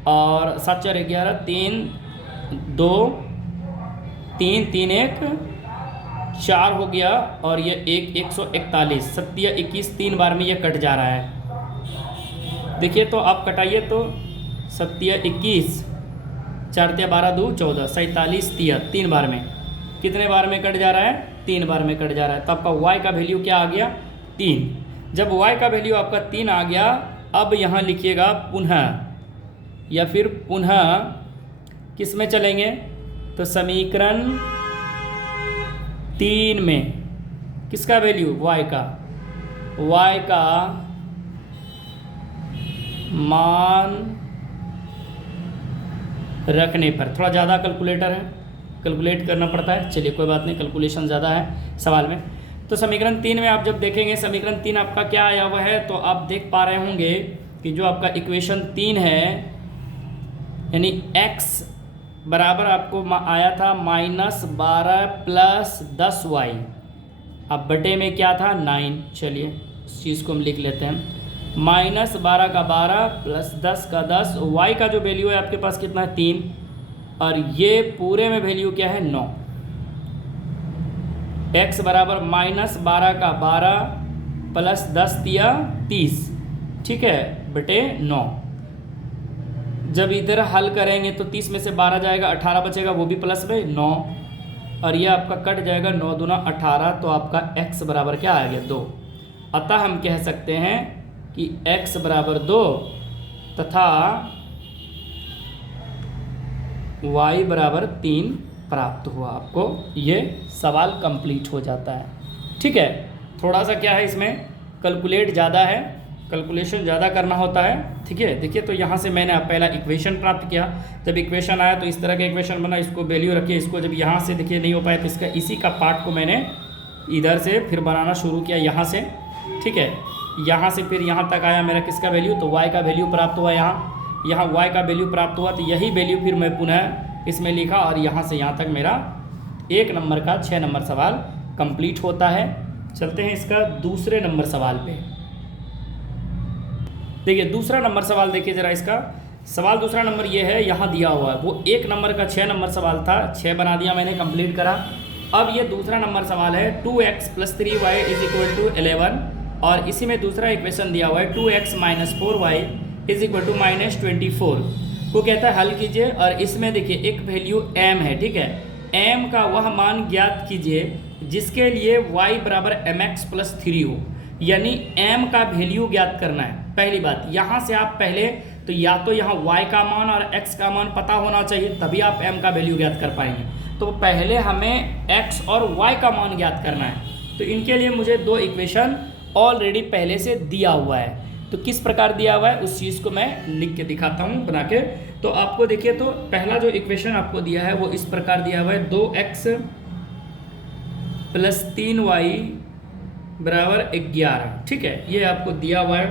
और 7 4 11, 3 2 3 3 1 4 हो गया, और ये 141, 7 या 21, 3 बार में ये कट जा रहा है। देखिए तो आप कटाइए तो 7 या 21, 4 या 12 2 14, 47 30, 3 बार में। कितने बार में कट जा रहा है? 3 बार में कट जा रहा है। तो आपका y का वैल्यू क्या आ गया? 3। जब y का वैल्यू आपका 3 आ गया, अब यहाँ लिखिएगा पुनः, या फिर पुनः किस में चलेंगे? तो समीकरण 3 में किसका वैल्यू? y का मान रखने पर, थोड़ा ज़्यादा कैलकुलेटर है, कैलकुलेट करना पड़ता है, चलिए कोई बात नहीं, कैलकुलेशन ज़्यादा है सवाल में। तो समीकरण 3 में आप जब देखेंगे समीकरण 3 आपका क्या आया हुआ है, तो आप देख पा रहे होंगे कि जो आपका इक्वेशन 3 है, यानी x बराबर आपको आया था -12 + 10y, अब बटे में क्या था? 9। चलिए इस चीज़ को हम लिख लेते हैं, -12 का 12 + 10 का 10, y का जो वैल्यू है आपके पास कितना है? 3, और ये पूरे में वैल्यू क्या है? 9। x बराबर -12 का 12 + 10 दिया 30, ठीक है, बटे 9। जब इधर हल करेंगे तो 30 में से 12 जाएगा, 18 बचेगा, वो भी प्लस में 9, और ये आपका कट जाएगा, 9 दूना 18, तो आपका x बराबर क्या आ गया? 2। अतः हम कह सकते हैं कि x बराबर 2 तथा y बराबर 3 प्राप्त हुआ आपको। ये सवाल कंप्लीट हो जाता है। ठीक है, थोड़ा सा क्या है इसमें कैलकुलेट ज़्यादा है, कैलकुलेशन ज़्यादा करना होता है। ठीक है, देखिए तो यहाँ से मैंने पहला इक्वेशन प्राप्त किया, जब इक्वेशन आया तो इस तरह का इक्वेशन बना, इसको वैल्यू रखिए, इसको जब यहाँ से देखिए नहीं हो पाया तो इसका इसी का पार्ट को मैंने इधर से फिर बनाना शुरू किया यहाँ से। ठीक है, यहाँ से फिर यहाँ तक आया मेरा किसका वैल्यू, तो y का वैल्यू प्राप्त हुआ, यहाँ y का वैल्यू प्राप्त हुआ, तो यही वैल्यू फिर मैं पुनः इसमें लिखा, और यहाँ से यहाँ तक मेरा 1 नंबर का 6 नंबर सवाल कंप्लीट होता है। चलते हैं इसका दूसरे नंबर सवाल पे। देखिए दूसरा नंबर सवाल देखिए ज़रा, इसका सवाल दूसरा नंबर ये है, यहाँ दिया हुआ है, वो 1 नंबर का 6 नंबर सवाल था, 6 बना दिया मैंने, कंप्लीट करा। अब ये दूसरा नंबर सवाल है 2x + 3y = 11, और इसी में दूसरा इक्वेशन दिया हुआ है 2x - 4y = -24 को कहता है हल कीजिए, और इसमें देखिए एक वैल्यू m है। ठीक है, m का वह मान ज्ञात कीजिए जिसके लिए y बराबर mx + 3 हो, यानी m का वैल्यू ज्ञात करना है। पहली बात, यहाँ से आप पहले तो या तो यहाँ y का मान और x का मान पता होना चाहिए, तभी आप m का वैल्यू ज्ञात कर पाएंगे। तो पहले हमें x और y का मान ज्ञात करना है, तो इनके लिए मुझे 2 इक्वेशन ऑलरेडी पहले से दिया हुआ है। तो किस प्रकार दिया हुआ है उस चीज़ को मैं लिख के दिखाता हूँ बना के। तो आपको देखिए, तो पहला जो इक्वेशन आपको दिया है वो इस प्रकार दिया हुआ है 2x + 3y = 11। ठीक है, ये आपको दिया हुआ है,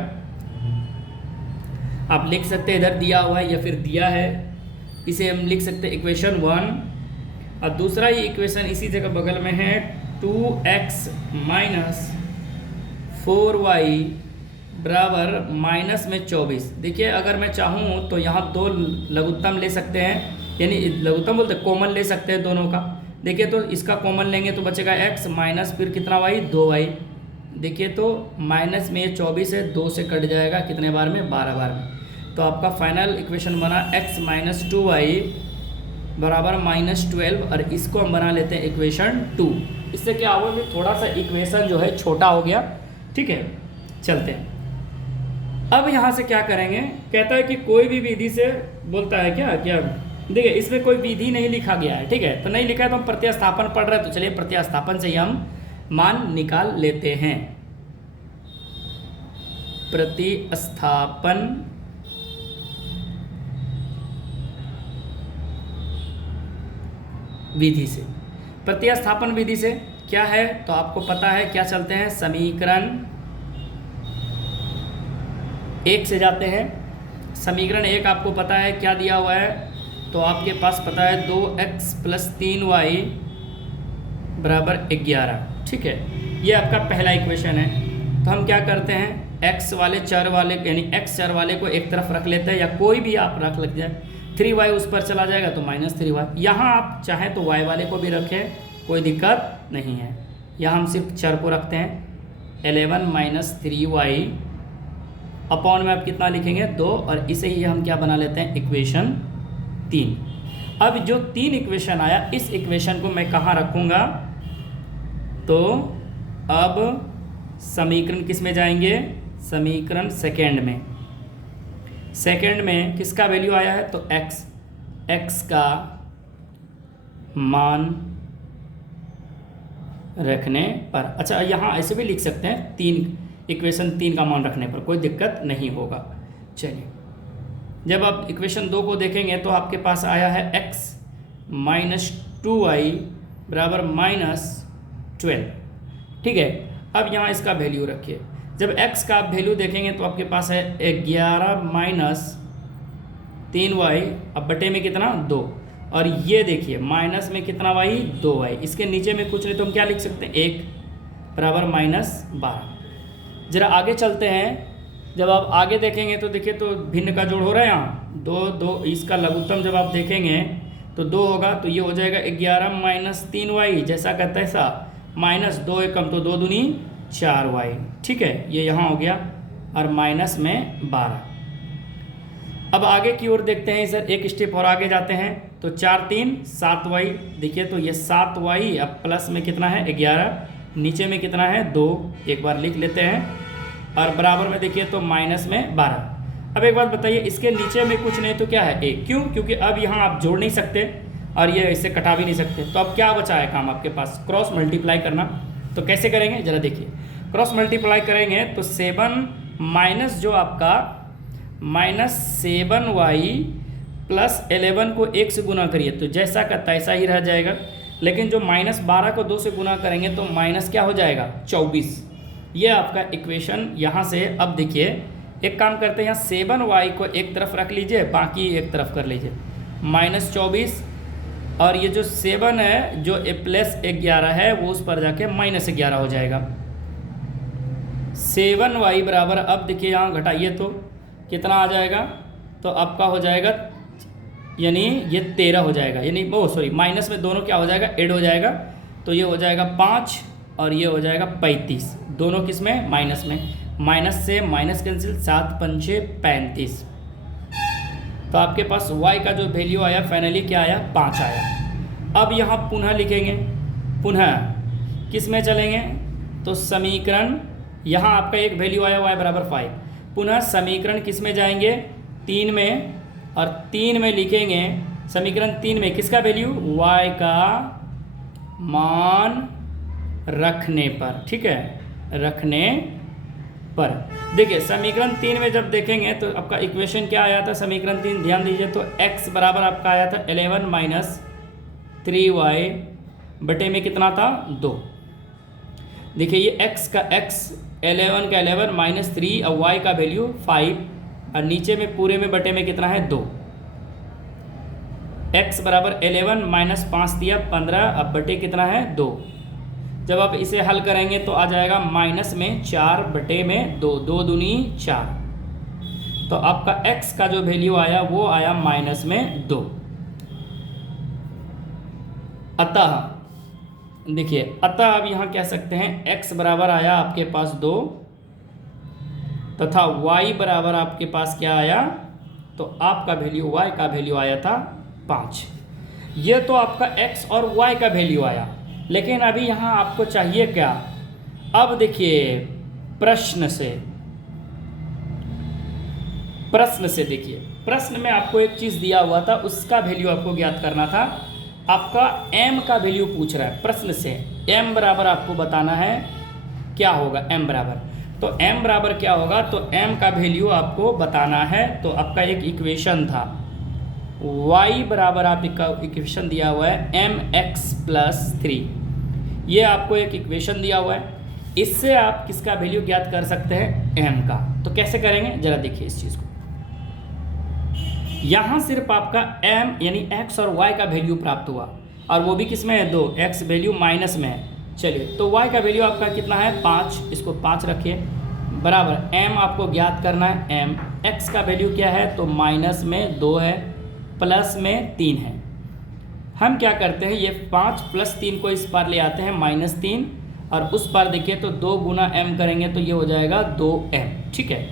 आप लिख सकते हैं इधर दिया हुआ है या फिर दिया है, इसे हम लिख सकते हैं इक्वेशन 1। और दूसरा ही इक्वेशन इसी जगह बगल में है 2x - 4y = -24। देखिए अगर मैं चाहूँ तो यहाँ 2 लघुत्तम ले सकते हैं, यानी लघुत्तम बोलते कॉमन ले सकते हैं दोनों का। देखिए तो इसका कॉमन लेंगे तो बचेगा x माइनस फिर कितना y, 2y। देखिए तो माइनस में ये 24 है, 2 से कट जाएगा, कितने बार में, 12 बार में। तो आपका फाइनल इक्वेशन बना x - 2y = -12, और इसको हम बना लेते हैं इक्वेशन 2। इससे क्या होगा कि थोड़ा सा इक्वेशन जो है छोटा हो गया। ठीक है, चलते हैं अब यहाँ से क्या करेंगे, कहता है कि कोई भी विधि से बोलता है क्या देखिए इसमें कोई विधि नहीं लिखा गया है। ठीक है, तो नहीं लिखा है तो हम प्रतिस्थापन पढ़ रहे हैं, तो चलिए प्रतिस्थापन से ही हम मान निकाल लेते हैं। प्रतिस्थापन विधि से, प्रतिस्थापन विधि से क्या है तो आपको पता है क्या, चलते हैं समीकरण 1 से जाते हैं। समीकरण 1 आपको पता है क्या दिया हुआ है, तो आपके पास पता है 2x + 3y = 11। ठीक है, ये आपका पहला इक्वेशन है। तो हम क्या करते हैं, एक्स वाले चर वाले यानी एक्स चर वाले को एक तरफ रख लेते हैं, या कोई भी आप रख लग जाए, 3y उस पर चला जाएगा तो -3y। यहाँ आप चाहें तो y वाले को भी रखें, कोई दिक्कत नहीं है। यहाँ हम सिर्फ चर को रखते हैं, 11 - 3y अपॉन में आप कितना लिखेंगे 2, और इसे ही हम क्या बना लेते हैं इक्वेशन 3। अब जो 3 इक्वेशन आया, इस इक्वेशन को मैं कहाँ रखूँगा, तो अब समीकरण किस में जाएंगे, समीकरण सेकेंड में। सेकेंड में किसका वैल्यू आया है, तो x का मान रखने पर। अच्छा, यहाँ ऐसे भी लिख सकते हैं, इक्वेशन 3 का मान रखने पर कोई दिक्कत नहीं होगा। चलिए, जब आप इक्वेशन 2 को देखेंगे तो आपके पास आया है x - 2y बराबर -12। ठीक है, अब यहाँ इसका वैल्यू रखिए। जब x का आप वैल्यू देखेंगे तो आपके पास है 11 - 3y, अब बटे में कितना 2, और ये देखिए माइनस में कितना y 2y, इसके नीचे में कुछ नहीं तो हम क्या लिख सकते हैं 1 बराबर -12। ज़रा आगे चलते हैं, जब आप आगे देखेंगे तो देखिए तो भिन्न का जोड़ हो रहा है यहाँ 2, इसका लघुत्तम जब आप देखेंगे तो 2 होगा, तो ये हो जाएगा 11 - 3y, जैसा कहता है ऐसा, -2 एकम तो 2 दूनी 4y। ठीक है, ये यहाँ हो गया, और माइनस में 12। अब आगे की ओर देखते हैं सर, एक स्टेप और आगे जाते हैं, तो 4 - 3 = 7y। देखिए तो ये 7y, अब प्लस में कितना है 11, नीचे में कितना है 2, एक बार लिख लेते हैं, और बराबर में देखिए तो माइनस में 12। अब एक बात बताइए, इसके नीचे में कुछ नहीं तो क्या है 1, क्यों, क्योंकि अब यहाँ आप जोड़ नहीं सकते और ये इससे कटा भी नहीं सकते, तो अब क्या बचा है काम आपके पास, क्रॉस मल्टीप्लाई करना। तो कैसे करेंगे जरा देखिए, क्रॉस मल्टीप्लाई करेंगे तो 7 माइनस जो आपका -7y प्लस 11 को 1 से गुना करिए तो जैसा का तैसा ही रह जाएगा, लेकिन जो -12 को 2 से गुना करेंगे तो माइनस क्या हो जाएगा 24। ये आपका इक्वेशन यहाँ से। अब देखिए एक काम करते हैं, यहाँ 7y को एक तरफ रख लीजिए, बाकी एक तरफ कर लीजिए, -24, और ये जो 7 है जो +11 है वो उस पर जाके -11 हो जाएगा। 7y बराबर, अब देखिए यहाँ घटाइए तो कितना आ जाएगा, तो आपका हो जाएगा, यानी ये 13 हो जाएगा, यानी माइनस में दोनों क्या हो जाएगा ऐड हो जाएगा, तो ये हो जाएगा 5 और ये हो जाएगा 35, दोनों किस में माइनस में, माइनस से माइनस कैंसिल, 7 × 5 = 35। तो आपके पास y का जो वैल्यू आया फाइनली क्या आया 5 आया। अब यहाँ पुनः लिखेंगे, पुनः किस में चलेंगे, तो समीकरण, यहाँ आपका एक वैल्यू आया y बराबर 5, पुनः समीकरण किस में जाएंगे 3 में, और 3 में लिखेंगे समीकरण 3 में किसका वैल्यू y का मान रखने पर। ठीक है, रखने पर। देखिए समीकरण 3 में जब देखेंगे तो आपका इक्वेशन क्या आया था, समीकरण 3 ध्यान दीजिए, तो x बराबर आपका आया था 11 - 3y बटे में कितना था 2। देखिए ये x का x, 11 का 11 -3 और y का वैल्यू 5, और नीचे में पूरे में बटे में कितना है 2। x बराबर 11 - 5 दिया 15, अब बटे कितना है 2। जब आप इसे हल करेंगे तो आ जाएगा माइनस में 4 बटे में 2, 2 दूनी 4, तो आपका x का जो वैल्यू आया वो आया माइनस में 2। अतः देखिए, अतः अब यहाँ कह सकते हैं x बराबर आया आपके पास 2 तथा y बराबर आपके पास क्या आया, तो आपका वैल्यू y का वैल्यू आया था 5। ये तो आपका x और y का वैल्यू आया, लेकिन अभी यहाँ आपको चाहिए क्या, अब देखिए प्रश्न से देखिए, प्रश्न में आपको एक चीज़ दिया हुआ था, उसका वैल्यू आपको ज्ञात करना था। आपका m का वैल्यू पूछ रहा है प्रश्न से, m बराबर आपको बताना है क्या होगा, m बराबर, तो m बराबर क्या होगा, तो m का वैल्यू आपको बताना है। तो आपका एक इक्वेशन था y बराबर आपका इक्वेशन दिया हुआ है mx + 3, ये आपको एक इक्वेशन दिया हुआ है, इससे आप किसका वैल्यू ज्ञात कर सकते हैं m का। तो कैसे करेंगे जरा देखिए इस चीज़ को, यहाँ सिर्फ आपका m यानी x और y का वैल्यू प्राप्त हुआ, और वो भी किस में है 2, x वैल्यू माइनस में है। चलिए तो y का वैल्यू आपका कितना है 5, इसको 5 रखिए, बराबर m आपको ज्ञात करना है। m x का वैल्यू क्या है, तो माइनस में 2 है, प्लस में 3 है। हम क्या करते हैं, ये 5 + 3 को इस पार ले आते हैं -3, और उस पार देखिए तो 2 गुना m करेंगे तो ये हो जाएगा 2m। ठीक है,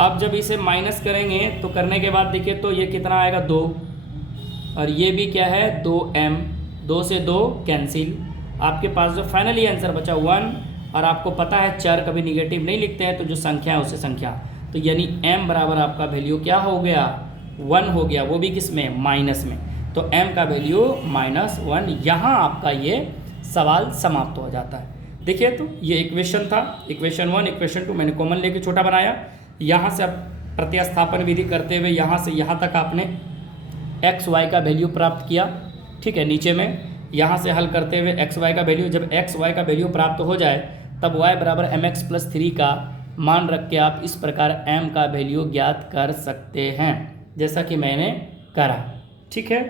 अब जब इसे माइनस करेंगे तो करने के बाद देखिए तो ये कितना आएगा 2, और ये भी क्या है 2m, 2 से 2 कैंसिल। आपके पास जो फाइनली आंसर बचा 1, और आपको पता है चर कभी निगेटिव नहीं लिखते हैं, तो जो संख्या है उसे संख्या, तो यानी m बराबर आपका वैल्यू क्या हो गया 1 हो गया, वो भी किस में, माइनस में। तो m का वैल्यू -1। यहाँ आपका ये सवाल समाप्त हो जाता है। देखिए तो ये इक्वेशन था, इक्वेशन 1, इक्वेशन 2 मैंने कॉमन लेके छोटा बनाया। यहाँ से अब प्रतिस्थापन विधि करते हुए यहाँ से यहाँ तक आपने x y का वैल्यू प्राप्त किया। ठीक है, नीचे में यहाँ से हल करते हुए x y का वैल्यू, जब x y का वैल्यू प्राप्त हो जाए तब y बराबर mx + 3 का मान रख के आप इस प्रकार m का वैल्यू ज्ञात कर सकते हैं, जैसा कि मैंने करा। ठीक है,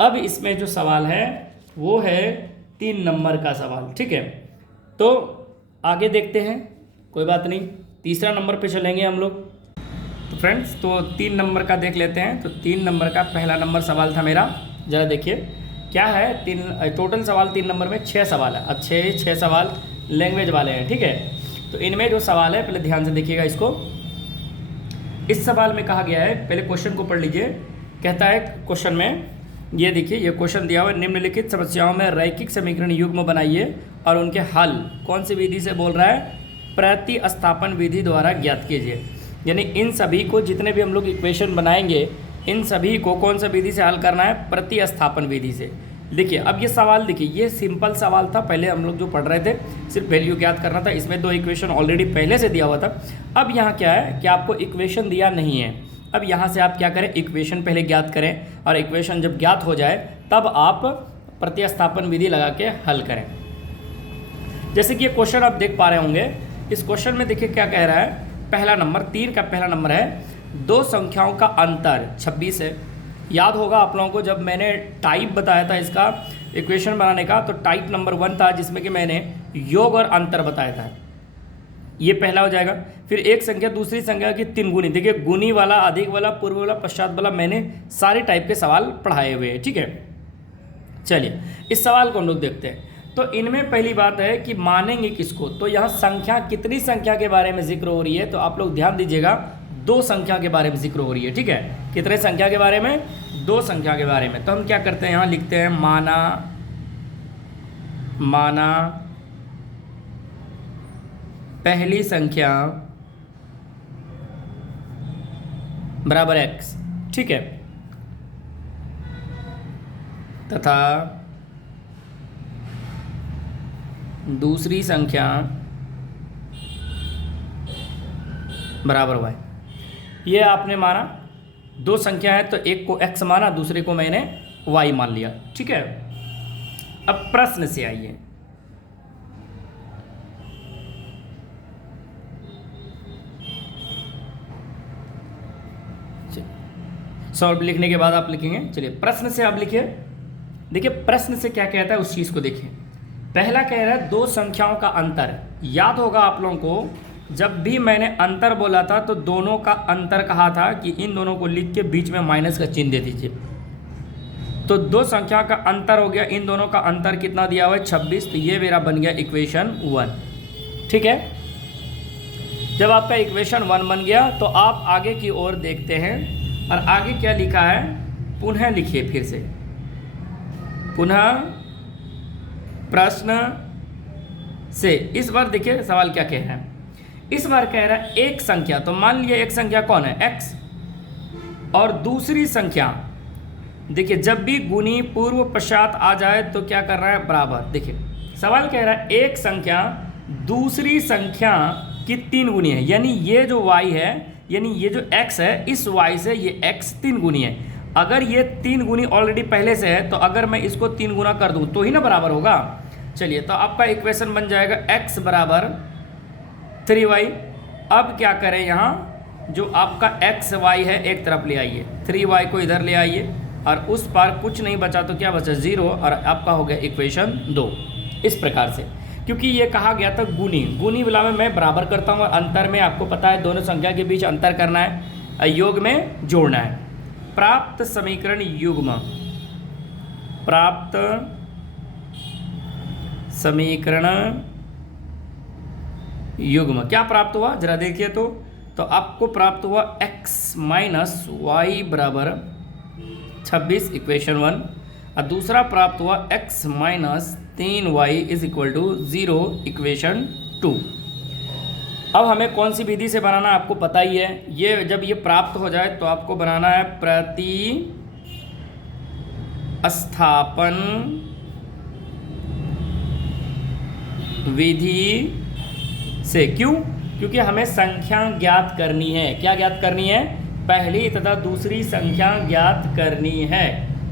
अब इसमें जो सवाल है वो है 3 नंबर का सवाल। ठीक है, तो आगे देखते हैं, कोई बात नहीं, तीसरा नंबर पे चलेंगे हम लोग। तो फ्रेंड्स, तो 3 नंबर का देख लेते हैं। तो 3 नंबर का पहला नंबर सवाल था मेरा, ज़रा देखिए क्या है। टोटल सवाल 3 नंबर में 6 सवाल है। अच्छे 6 सवाल लैंग्वेज वाले हैं। ठीक है, तो इनमें जो सवाल है पहले ध्यान से देखिएगा इसको। इस सवाल में कहा गया है, पहले क्वेश्चन को पढ़ लीजिए। कहता है क्वेश्चन में, ये देखिए ये क्वेश्चन दिया हुआ है, निम्नलिखित समस्याओं में रैखिक समीकरण युग्म बनाइए और उनके हल कौन सी विधि से बोल रहा है, प्रतिस्थापन विधि द्वारा ज्ञात कीजिए। यानी इन सभी को, जितने भी हम लोग इक्वेशन बनाएंगे, इन सभी को कौन सा विधि से हल करना है, प्रतिस्थापन विधि से। देखिए अब ये सवाल, देखिए ये सिंपल सवाल था, पहले हम लोग जो पढ़ रहे थे सिर्फ वैल्यू ज्ञात करना था, इसमें 2 इक्वेशन ऑलरेडी पहले से दिया हुआ था। अब यहाँ क्या है कि आपको इक्वेशन दिया नहीं है। अब यहाँ से आप क्या करें, इक्वेशन पहले ज्ञात करें, और इक्वेशन जब ज्ञात हो जाए तब आप प्रतिस्थापन विधि लगा के हल करें। जैसे कि ये क्वेश्चन आप देख पा रहे होंगे, इस क्वेश्चन में देखिए क्या कह रहा है, पहला नंबर 3 का पहला नंबर है, 2 संख्याओं का अंतर 26 है। याद होगा आप लोगों को, जब मैंने टाइप बताया था इसका इक्वेशन बनाने का, तो टाइप नंबर 1 था जिसमें कि मैंने योग और अंतर बताया था। ये पहला हो जाएगा। फिर एक संख्या दूसरी संख्या की 3 गुनी, देखिए गुनी वाला, अधिक वाला, पूर्व वाला, पश्चात वाला, मैंने सारे टाइप के सवाल पढ़ाए हुए हैं। ठीक है, चलिए इस सवाल को हम लोग देखते हैं। तो इनमें पहली बात है कि मानेंगे किसको, तो यहाँ संख्या, कितनी संख्या के बारे में जिक्र हो रही है, तो आप लोग ध्यान दीजिएगा, 2 संख्या के बारे में जिक्र हो रही है। ठीक है, कितने संख्या के बारे में, 2 संख्या के बारे में। तो हम क्या करते हैं, यहाँ लिखते हैं माना पहली संख्या बराबर x। ठीक है, तथा दूसरी संख्या बराबर y। ये आपने माना 2 संख्या है, तो एक को x माना, दूसरे को मैंने y मान लिया। ठीक है, अब प्रश्न से आइए। सॉल्व लिखने के बाद आप लिखेंगे, चलिए प्रश्न से आप लिखिए। देखिए प्रश्न से क्या कहता है उस चीज़ को देखिए। पहला कह रहा है 2 संख्याओं का अंतर। याद होगा आप लोगों को, जब भी मैंने अंतर बोला था तो दोनों का अंतर कहा था कि इन दोनों को लिख के बीच में माइनस का चिन्ह दे दीजिए। तो 2 संख्या का अंतर हो गया, इन दोनों का अंतर कितना दिया हुआ है 26। तो ये मेरा बन गया इक्वेशन 1। ठीक है, जब आपका इक्वेशन 1 बन गया तो आप आगे की ओर देखते हैं, और आगे क्या लिखा है, पुनः लिखिए, फिर से पुनः प्रश्न से। इस बार देखिए सवाल क्या कह रहा है, इस बार कह रहा है एक संख्या, तो मान लीजिए एक संख्या कौन है, x, और दूसरी संख्या, देखिए जब भी गुनी पूर्व पश्चात आ जाए तो क्या कर रहा है, बराबर। देखिए सवाल कह रहा है एक संख्या दूसरी संख्या की 3 गुनी है, यानी ये जो y है, यानी ये जो x है, इस y से ये x 3 गुनी है। अगर ये 3 गुनी ऑलरेडी पहले से है, तो अगर मैं इसको 3 गुना कर दूं तो ही ना बराबर होगा। चलिए, तो आपका इक्वेशन बन जाएगा x बराबर 3y। अब क्या करें, यहाँ जो आपका x y है एक तरफ ले आइए, 3y को इधर ले आइए, और उस पार कुछ नहीं बचा तो क्या बचा, 0, और आपका हो गया इक्वेशन 2। इस प्रकार से क्योंकि ये कहा गया था गुनी, गुनी वाला में मैं बराबर करता हूँ और अंतर में आपको पता है दोनों संख्या के बीच अंतर करना है, योग में जोड़ना है। प्राप्त समीकरण युग्म, प्राप्त समीकरण युग्म क्या प्राप्त हुआ जरा देखिए। तो आपको प्राप्त हुआ x माइनस वाई बराबर 26 इक्वेशन 1, और दूसरा प्राप्त हुआ x minus 3y is equal to 0 equation 2। अब हमें कौन सी विधि से बनाना है आपको पता ही है। ये जब ये प्राप्त हो जाए तो आपको बनाना है प्रति स्थापन विधि से। क्यों? क्योंकि हमें संख्या ज्ञात करनी है। क्या ज्ञात करनी है? पहली तथा दूसरी संख्या ज्ञात करनी है।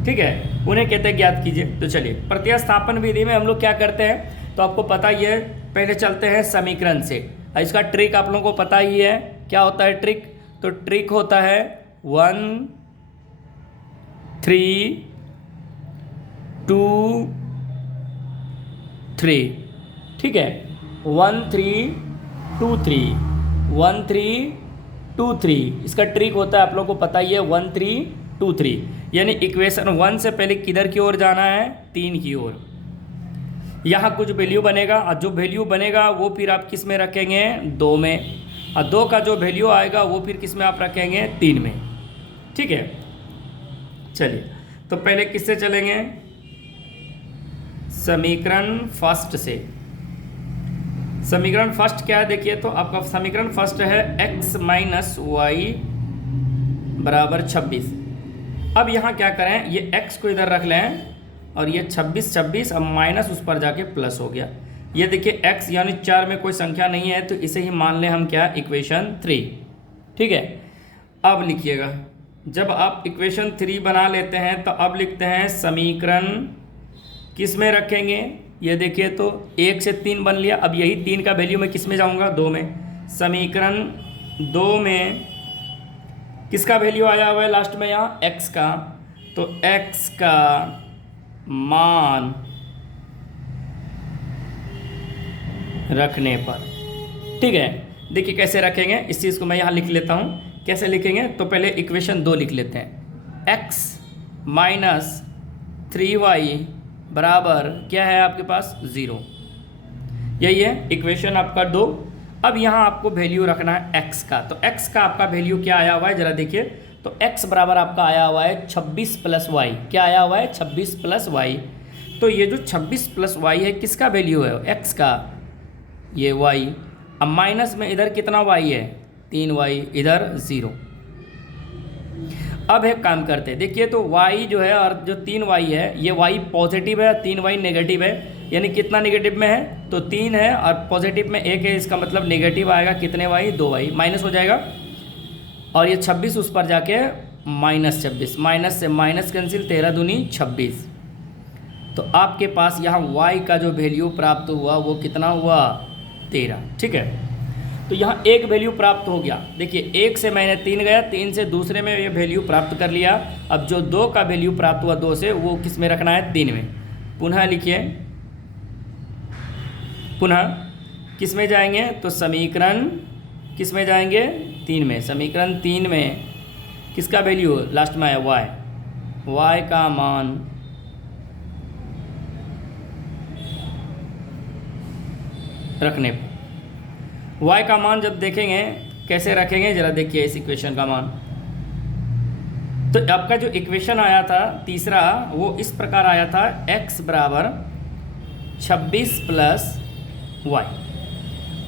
ठीक है, उन्हें कहते हैं ज्ञात कीजिए। तो चलिए प्रतिस्थापन विधि में हम लोग क्या करते हैं तो आपको पता ही है। पहले चलते हैं समीकरण से। इसका ट्रिक आप लोगों को पता ही है। क्या होता है ट्रिक? तो ट्रिक होता है 1 3 2 3। ठीक है, 1 3 2 3 1 3 2 3। इसका ट्रिक होता है आप लोगों को पता ही है 1 3 2 3। यानी इक्वेशन 1 से पहले किधर की ओर जाना है? 3 की ओर। यहाँ कुछ वैल्यू बनेगा और जो वैल्यू बनेगा वो फिर आप किस में रखेंगे? 2 में। और 2 का जो वैल्यू आएगा वो फिर किस में आप रखेंगे? 3 में। ठीक है, चलिए तो पहले किससे चलेंगे? समीकरण फर्स्ट से। समीकरण फर्स्ट क्या है देखिए। तो आपका समीकरण फर्स्ट है x माइनस वाई बराबर 26। अब यहाँ क्या करें, ये x को इधर रख लें और ये 26 अब माइनस उस पर जाके प्लस हो गया। ये देखिए x यानी 4 में कोई संख्या नहीं है तो इसे ही मान लें हम क्या? इक्वेशन 3। ठीक है, अब लिखिएगा। जब आप इक्वेशन 3 बना लेते हैं तो अब लिखते हैं समीकरण किस में रखेंगे? ये देखिए तो 1 से 3 बन लिया। अब यही 3 का वैल्यू मैं किस में जाऊँगा? 2 में। समीकरण 2 में किसका वैल्यू आया हुआ है लास्ट में? यहाँ x का। तो x का मान रखने पर, ठीक है, देखिए कैसे रखेंगे इस चीज़ को मैं यहाँ लिख लेता हूँ। कैसे लिखेंगे? तो पहले इक्वेशन 2 लिख लेते हैं। x माइनस 3y बराबर क्या है आपके पास? 0। यही है इक्वेशन आपका 2। अब यहाँ आपको वैल्यू रखना है x का। तो x का आपका वैल्यू क्या आया हुआ है जरा देखिए। तो x बराबर आपका आया हुआ है 26 प्लस वाई। क्या आया हुआ है? 26 प्लस वाई। तो ये जो 26 प्लस वाई है किसका वैल्यू है? x का, ये y। अब माइनस में इधर कितना y है? 3y, इधर 0। अब एक काम करते हैं, देखिए तो y जो है और जो 3y है, ये y पॉजिटिव है, 3y नेगेटिव है। यानी कितना नेगेटिव में है? तो 3 है और पॉजिटिव में 1 है। इसका मतलब नेगेटिव आएगा कितने y? 2y। माइनस हो जाएगा और ये 26 उस पर जाके माइनस 26। माइनस से माइनस कैंसिल, 13 दूनी 26। तो आपके पास यहाँ y का जो वैल्यू प्राप्त हुआ वो कितना हुआ? 13। ठीक है, तो यहाँ एक वैल्यू प्राप्त हो गया। देखिए 1 से मैंने 3 गया, 3 से दूसरे में ये वैल्यू प्राप्त कर लिया। अब जो 2 का वैल्यू प्राप्त हुआ 2 से, वो किस में रखना है? 3 में। पुनः लिखिए, पुनः किस में जाएंगे? तो समीकरण किस में जाएंगे? 3 में। समीकरण 3 में किसका वैल्यू लास्ट में है? y का मान रखने पर। y का मान जब देखेंगे कैसे रखेंगे जरा देखिए इस इक्वेशन का मान। तो आपका जो इक्वेशन आया था तीसरा वो इस प्रकार आया था, x बराबर 26 प्लस वाई।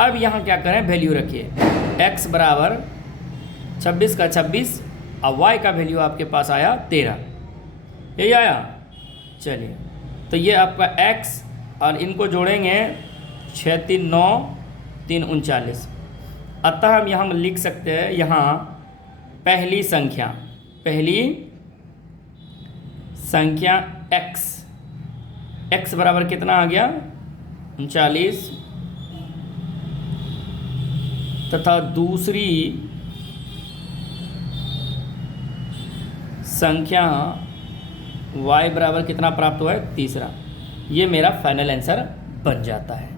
अब यहाँ क्या करें? वैल्यू रखिए। x बराबर 26 का 26 और y का वैल्यू आपके पास आया 13। यही आया। चलिए तो ये आपका x और इनको जोड़ेंगे 6 3 9 3 39। अतः हम यहाँ लिख सकते हैं, यहाँ पहली संख्या x बराबर कितना आ गया? 39, तथा दूसरी संख्या y बराबर कितना प्राप्त हुआ है? तीसरा। ये मेरा फाइनल आंसर बन जाता है।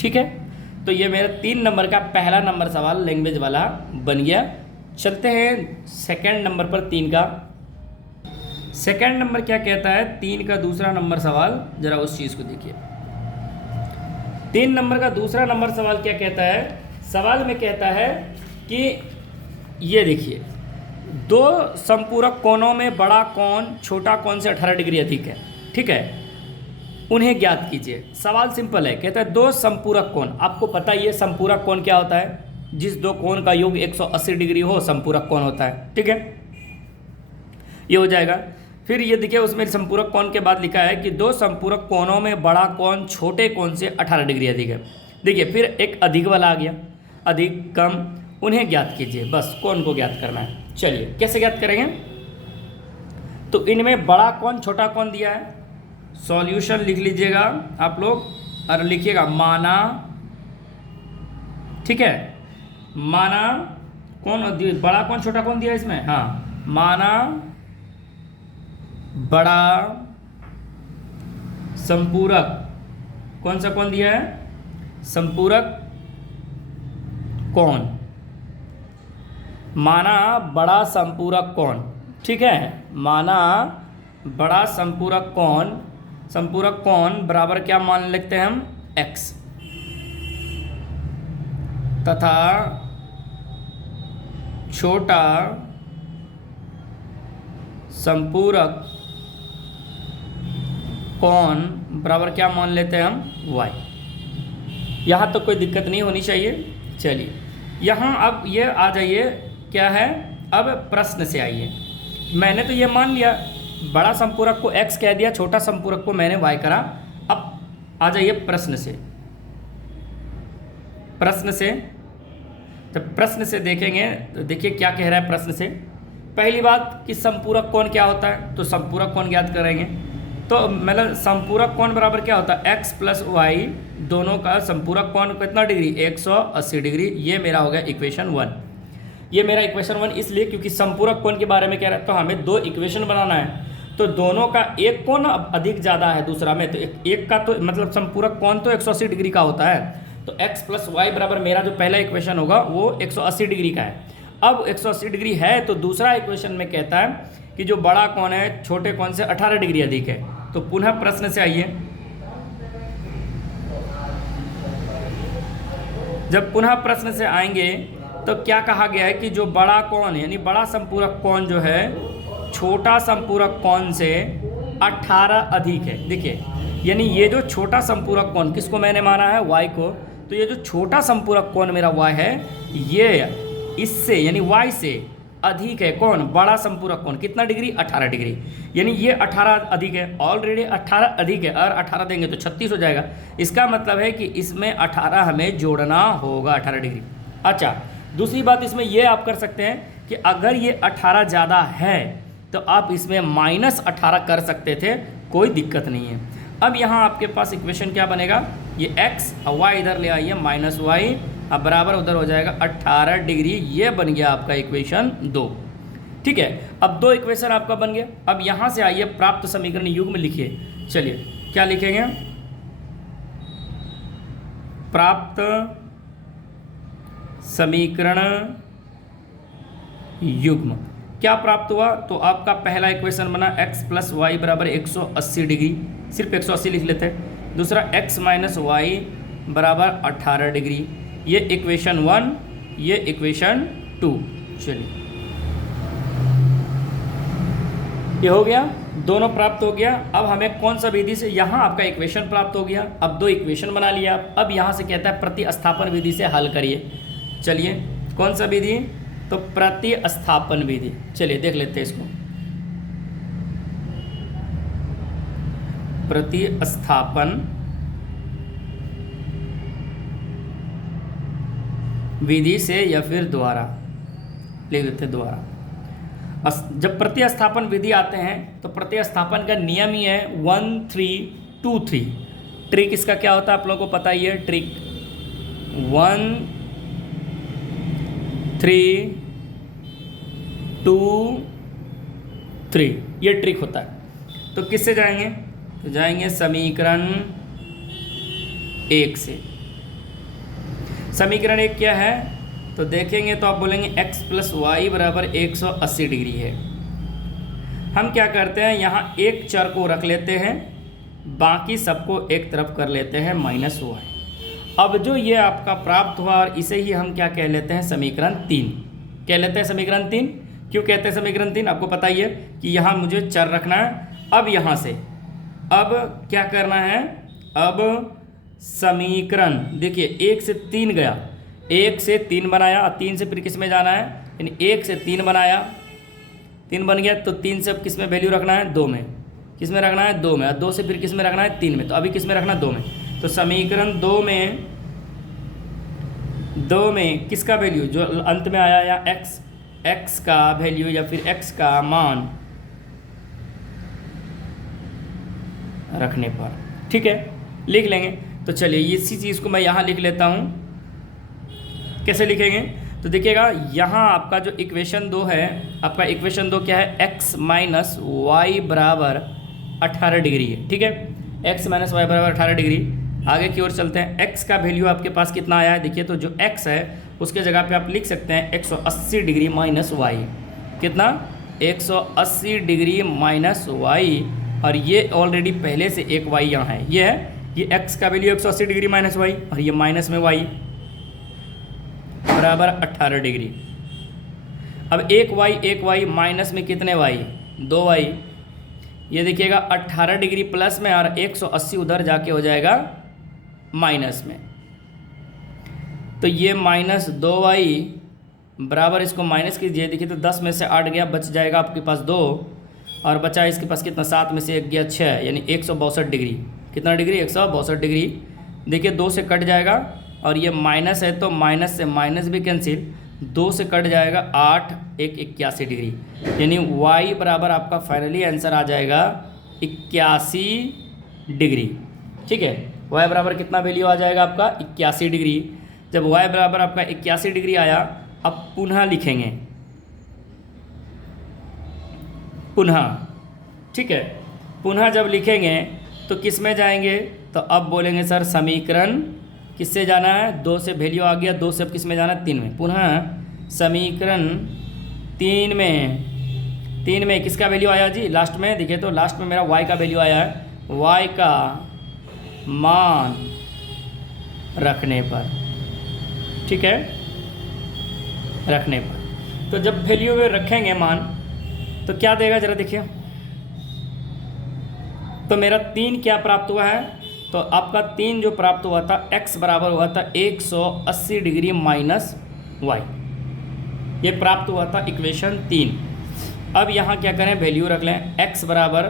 ठीक है, तो ये मेरा 3 नंबर का पहला नंबर सवाल लैंग्वेज वाला बन गया। चलते हैं सेकंड नंबर पर 3 का। सेकंड नंबर क्या कहता है, 3 का दूसरा नंबर सवाल, जरा उस चीज़ को देखिए। 3 नंबर का दूसरा नंबर सवाल क्या कहता है, सवाल में कहता है कि ये देखिए, 2 संपूरक कोणों में बड़ा कोण छोटा कोण से 18 डिग्री अधिक है, ठीक है, उन्हें ज्ञात कीजिए। सवाल सिंपल है, कहता है 2 संपूरक कोण, आपको पता ही है संपूरक कोण क्या होता है, जिस 2 कोण का योग 180 डिग्री हो संपूरक कोण होता है, ठीक है, ये हो जाएगा। फिर ये देखिए उसमें संपूरक कोण के बाद लिखा है कि 2 संपूरक कोणों में बड़ा कोण छोटे कोण से 18 डिग्री अधिक है। देखिए फिर एक अधिक वाला आ गया, अधिक कम, उन्हें ज्ञात कीजिए, बस कोण को ज्ञात करना है। चलिए कैसे ज्ञात करेंगे, तो इनमें बड़ा कोण छोटा कोण दिया है, सॉल्यूशन लिख लीजिएगा आप लोग और लिखिएगा माना, ठीक है, माना कौन बड़ा कौन छोटा कौन दिया इसमें, हाँ, माना बड़ा संपूरक, कौन सा कौन दिया है, संपूरक कौन, माना बड़ा संपूरक कौन, ठीक है, माना बड़ा संपूरक कौन, संपूरक कौन बराबर क्या मान लेते हैं हम, x, तथा छोटा संपूरक कौन बराबर क्या मान लेते हैं हम, y। यहाँ तो कोई दिक्कत नहीं होनी चाहिए। चलिए यहाँ अब ये आ जाइए, क्या है, अब प्रश्न से आइए। मैंने तो ये मान लिया, बड़ा संपूरक को x कह दिया, छोटा संपूरक को मैंने y करा। अब आ जाइए प्रश्न से। प्रश्न से जब प्रश्न से देखेंगे तो देखिए क्या कह रहा है प्रश्न से। पहली बात कि संपूरक कोण क्या होता है, तो संपूरक कोण ज्ञात करेंगे। तो मतलब संपूरक कोण बराबर क्या होता है, x प्लस वाई, दोनों का संपूरक कोण कितना डिग्री, 180 डिग्री। ये मेरा हो गया इक्वेशन 1। ये मेरा इक्वेशन 1 इसलिए क्योंकि संपूरक कोण के बारे में कह रहा है, तो हमें 2 इक्वेशन बनाना है, तो दोनों का एक कोण अधिक ज़्यादा है दूसरा में, तो एक का तो मतलब संपूरक कोण तो 180 डिग्री का होता है, तो x प्लस वाई बराबर मेरा जो पहला इक्वेशन होगा वो 180 डिग्री का है। अब 180 डिग्री है तो दूसरा इक्वेशन में कहता है कि जो बड़ा कोण है छोटे कोण से 18 डिग्री अधिक है। तो पुनः प्रश्न से आइए, जब पुनः प्रश्न से आएंगे तो क्या कहा गया है कि जो बड़ा कोण यानी बड़ा संपूरक कोण जो है छोटा संपूरक कोण से 18 अधिक है। देखिए यानी ये जो छोटा संपूरक कोण, किसको मैंने माना है, y को, तो ये जो छोटा संपूरक कोण मेरा y है, ये इससे यानी y से अधिक है कौन, बड़ा संपूरक कोण। कितना डिग्री, 18 डिग्री, यानी ये 18 अधिक है, ऑलरेडी 18 अधिक है, और 18 देंगे तो 36 हो जाएगा। इसका मतलब है कि इसमें 18 हमें जोड़ना होगा, 18 डिग्री। अच्छा दूसरी बात इसमें ये आप कर सकते हैं कि अगर ये 18 ज़्यादा है तो आप इसमें -18 कर सकते थे, कोई दिक्कत नहीं है। अब यहाँ आपके पास इक्वेशन क्या बनेगा, ये x और y इधर ले आइए, -y, अब बराबर उधर हो जाएगा 18 डिग्री। ये बन गया आपका इक्वेशन 2। ठीक है, अब 2 इक्वेशन आपका बन गया। अब यहाँ से आइए प्राप्त समीकरण युग्म लिखिए। चलिए क्या लिखेंगे, प्राप्त समीकरण युग्म। क्या प्राप्त हुआ, तो आपका पहला इक्वेशन बना x प्लस वाई बराबर 180 डिग्री, सिर्फ 180 लिख लेते हैं। दूसरा x माइनस वाई बराबर 18 डिग्री। ये इक्वेशन 1, ये इक्वेशन 2। चलिए ये हो गया, दोनों प्राप्त हो गया। अब हमें कौन सा विधि से, यहाँ आपका इक्वेशन प्राप्त हो गया। अब 2 इक्वेशन बना लिया। अब यहाँ से कहता है प्रतिस्थापन विधि से हल करिए। चलिए कौन सा विधि, तो प्रतिस्थापन विधि। चलिए देख लेते हैं इसको। प्रतिस्थापन विधि से या फिर द्वारा, लिख देते हैं द्वारा। जब प्रतिस्थापन विधि आते हैं तो प्रतिस्थापन का नियम ही है 1 3 2 3। ट्रिक इसका क्या होता है आप लोगों को पता ही है। ट्रिक 1 3 2 3, ये ट्रिक होता है। तो किससे जाएंगे, तो जाएंगे समीकरण 1 से। समीकरण एक क्या है, तो देखेंगे तो आप बोलेंगे x प्लस वाई बराबर 180 डिग्री है। हम क्या करते हैं, यहाँ एक चर को रख लेते हैं, बाकी सबको एक तरफ कर लेते हैं माइनस वाई। अब जो ये आपका प्राप्त हुआ और इसे ही हम क्या कह लेते हैं, समीकरण 3 कह लेते हैं। समीकरण 3 क्यों कहते हैं समीकरण 3, आपको पता ही है कि यहाँ मुझे चर रखना है। अब यहाँ से अब क्या करना है, अब समीकरण देखिए 1 से 3 गया, 1 से 3 बनाया, 3 से फिर किस में जाना है, यानी 1 से 3 बनाया, 3 बन गया, तो 3 से अब किस में वैल्यू रखना है, 2 में। किस में रखना है, 2 में। और 2 से फिर किस में रखना है, 3 में। तो अभी किस में रखना है, 2 में। तो समीकरण 2 में किसका वैल्यू जो अंत में आया, या x का वैल्यू या फिर x का मान रखने पर, ठीक है, लिख लेंगे। तो चलिए इसी चीज़ को मैं यहाँ लिख लेता हूँ। कैसे लिखेंगे, तो देखिएगा यहाँ आपका जो इक्वेशन 2 है, आपका इक्वेशन 2 क्या है, x माइनस वाई बराबर 18 डिग्री है, ठीक है। x माइनस वाई बराबर 18 डिग्री। आगे की ओर चलते हैं, x का वैल्यू आपके पास कितना आया है, देखिए तो जो x है उसके जगह पे आप लिख सकते हैं 180 डिग्री माइनस वाई। कितना, 180 डिग्री माइनस वाई, और ये ऑलरेडी पहले से एक y यहाँ है, ये है, ये x का वैल्यू 180 डिग्री माइनस वाई, और ये माइनस में y बराबर 18 डिग्री। अब एक y माइनस में कितने y, 2y। ये देखिएगा 18 डिग्री प्लस में, और 180 उधर जाके हो जाएगा माइनस में। तो ये माइनस 2y बराबर, इसको माइनस कीजिए, देखिए तो 10 में से 8 गया, बच जाएगा आपके पास 2, और बचा इसके पास कितना, 7 में से 1 गया 6, यानी 162 डिग्री। कितना डिग्री, 162 डिग्री। देखिए 2 से कट जाएगा, और ये माइनस है तो माइनस से माइनस भी कैंसिल, 2 से कट जाएगा 8, 81 डिग्री, यानी y बराबर आपका फाइनली आंसर आ जाएगा 81 डिग्री, ठीक है। y बराबर कितना वैल्यू आ जाएगा आपका, 81 डिग्री। जब y बराबर आपका 81 डिग्री आया, अब पुनः लिखेंगे, पुनः, ठीक है। पुनः जब लिखेंगे तो किस में जाएंगे, तो अब बोलेंगे सर समीकरण किससे जाना है, 2 से वैल्यू आ गया, 2 से अब किस में जाना है, 3 में। पुनः समीकरण 3 में किसका वैल्यू आया जी, लास्ट में देखिए तो लास्ट में मेरा y का वैल्यू आया है, y का मान रखने पर, ठीक है, रखने पर। तो जब वैल्यू में रखेंगे मान, तो क्या देगा जरा देखिए। तो मेरा 3 क्या प्राप्त हुआ है, तो आपका 3 जो प्राप्त हुआ था, x बराबर हुआ था 180 डिग्री माइनस वाई, ये प्राप्त हुआ था इक्वेशन 3। अब यहाँ क्या करें, वैल्यू रख लें, x बराबर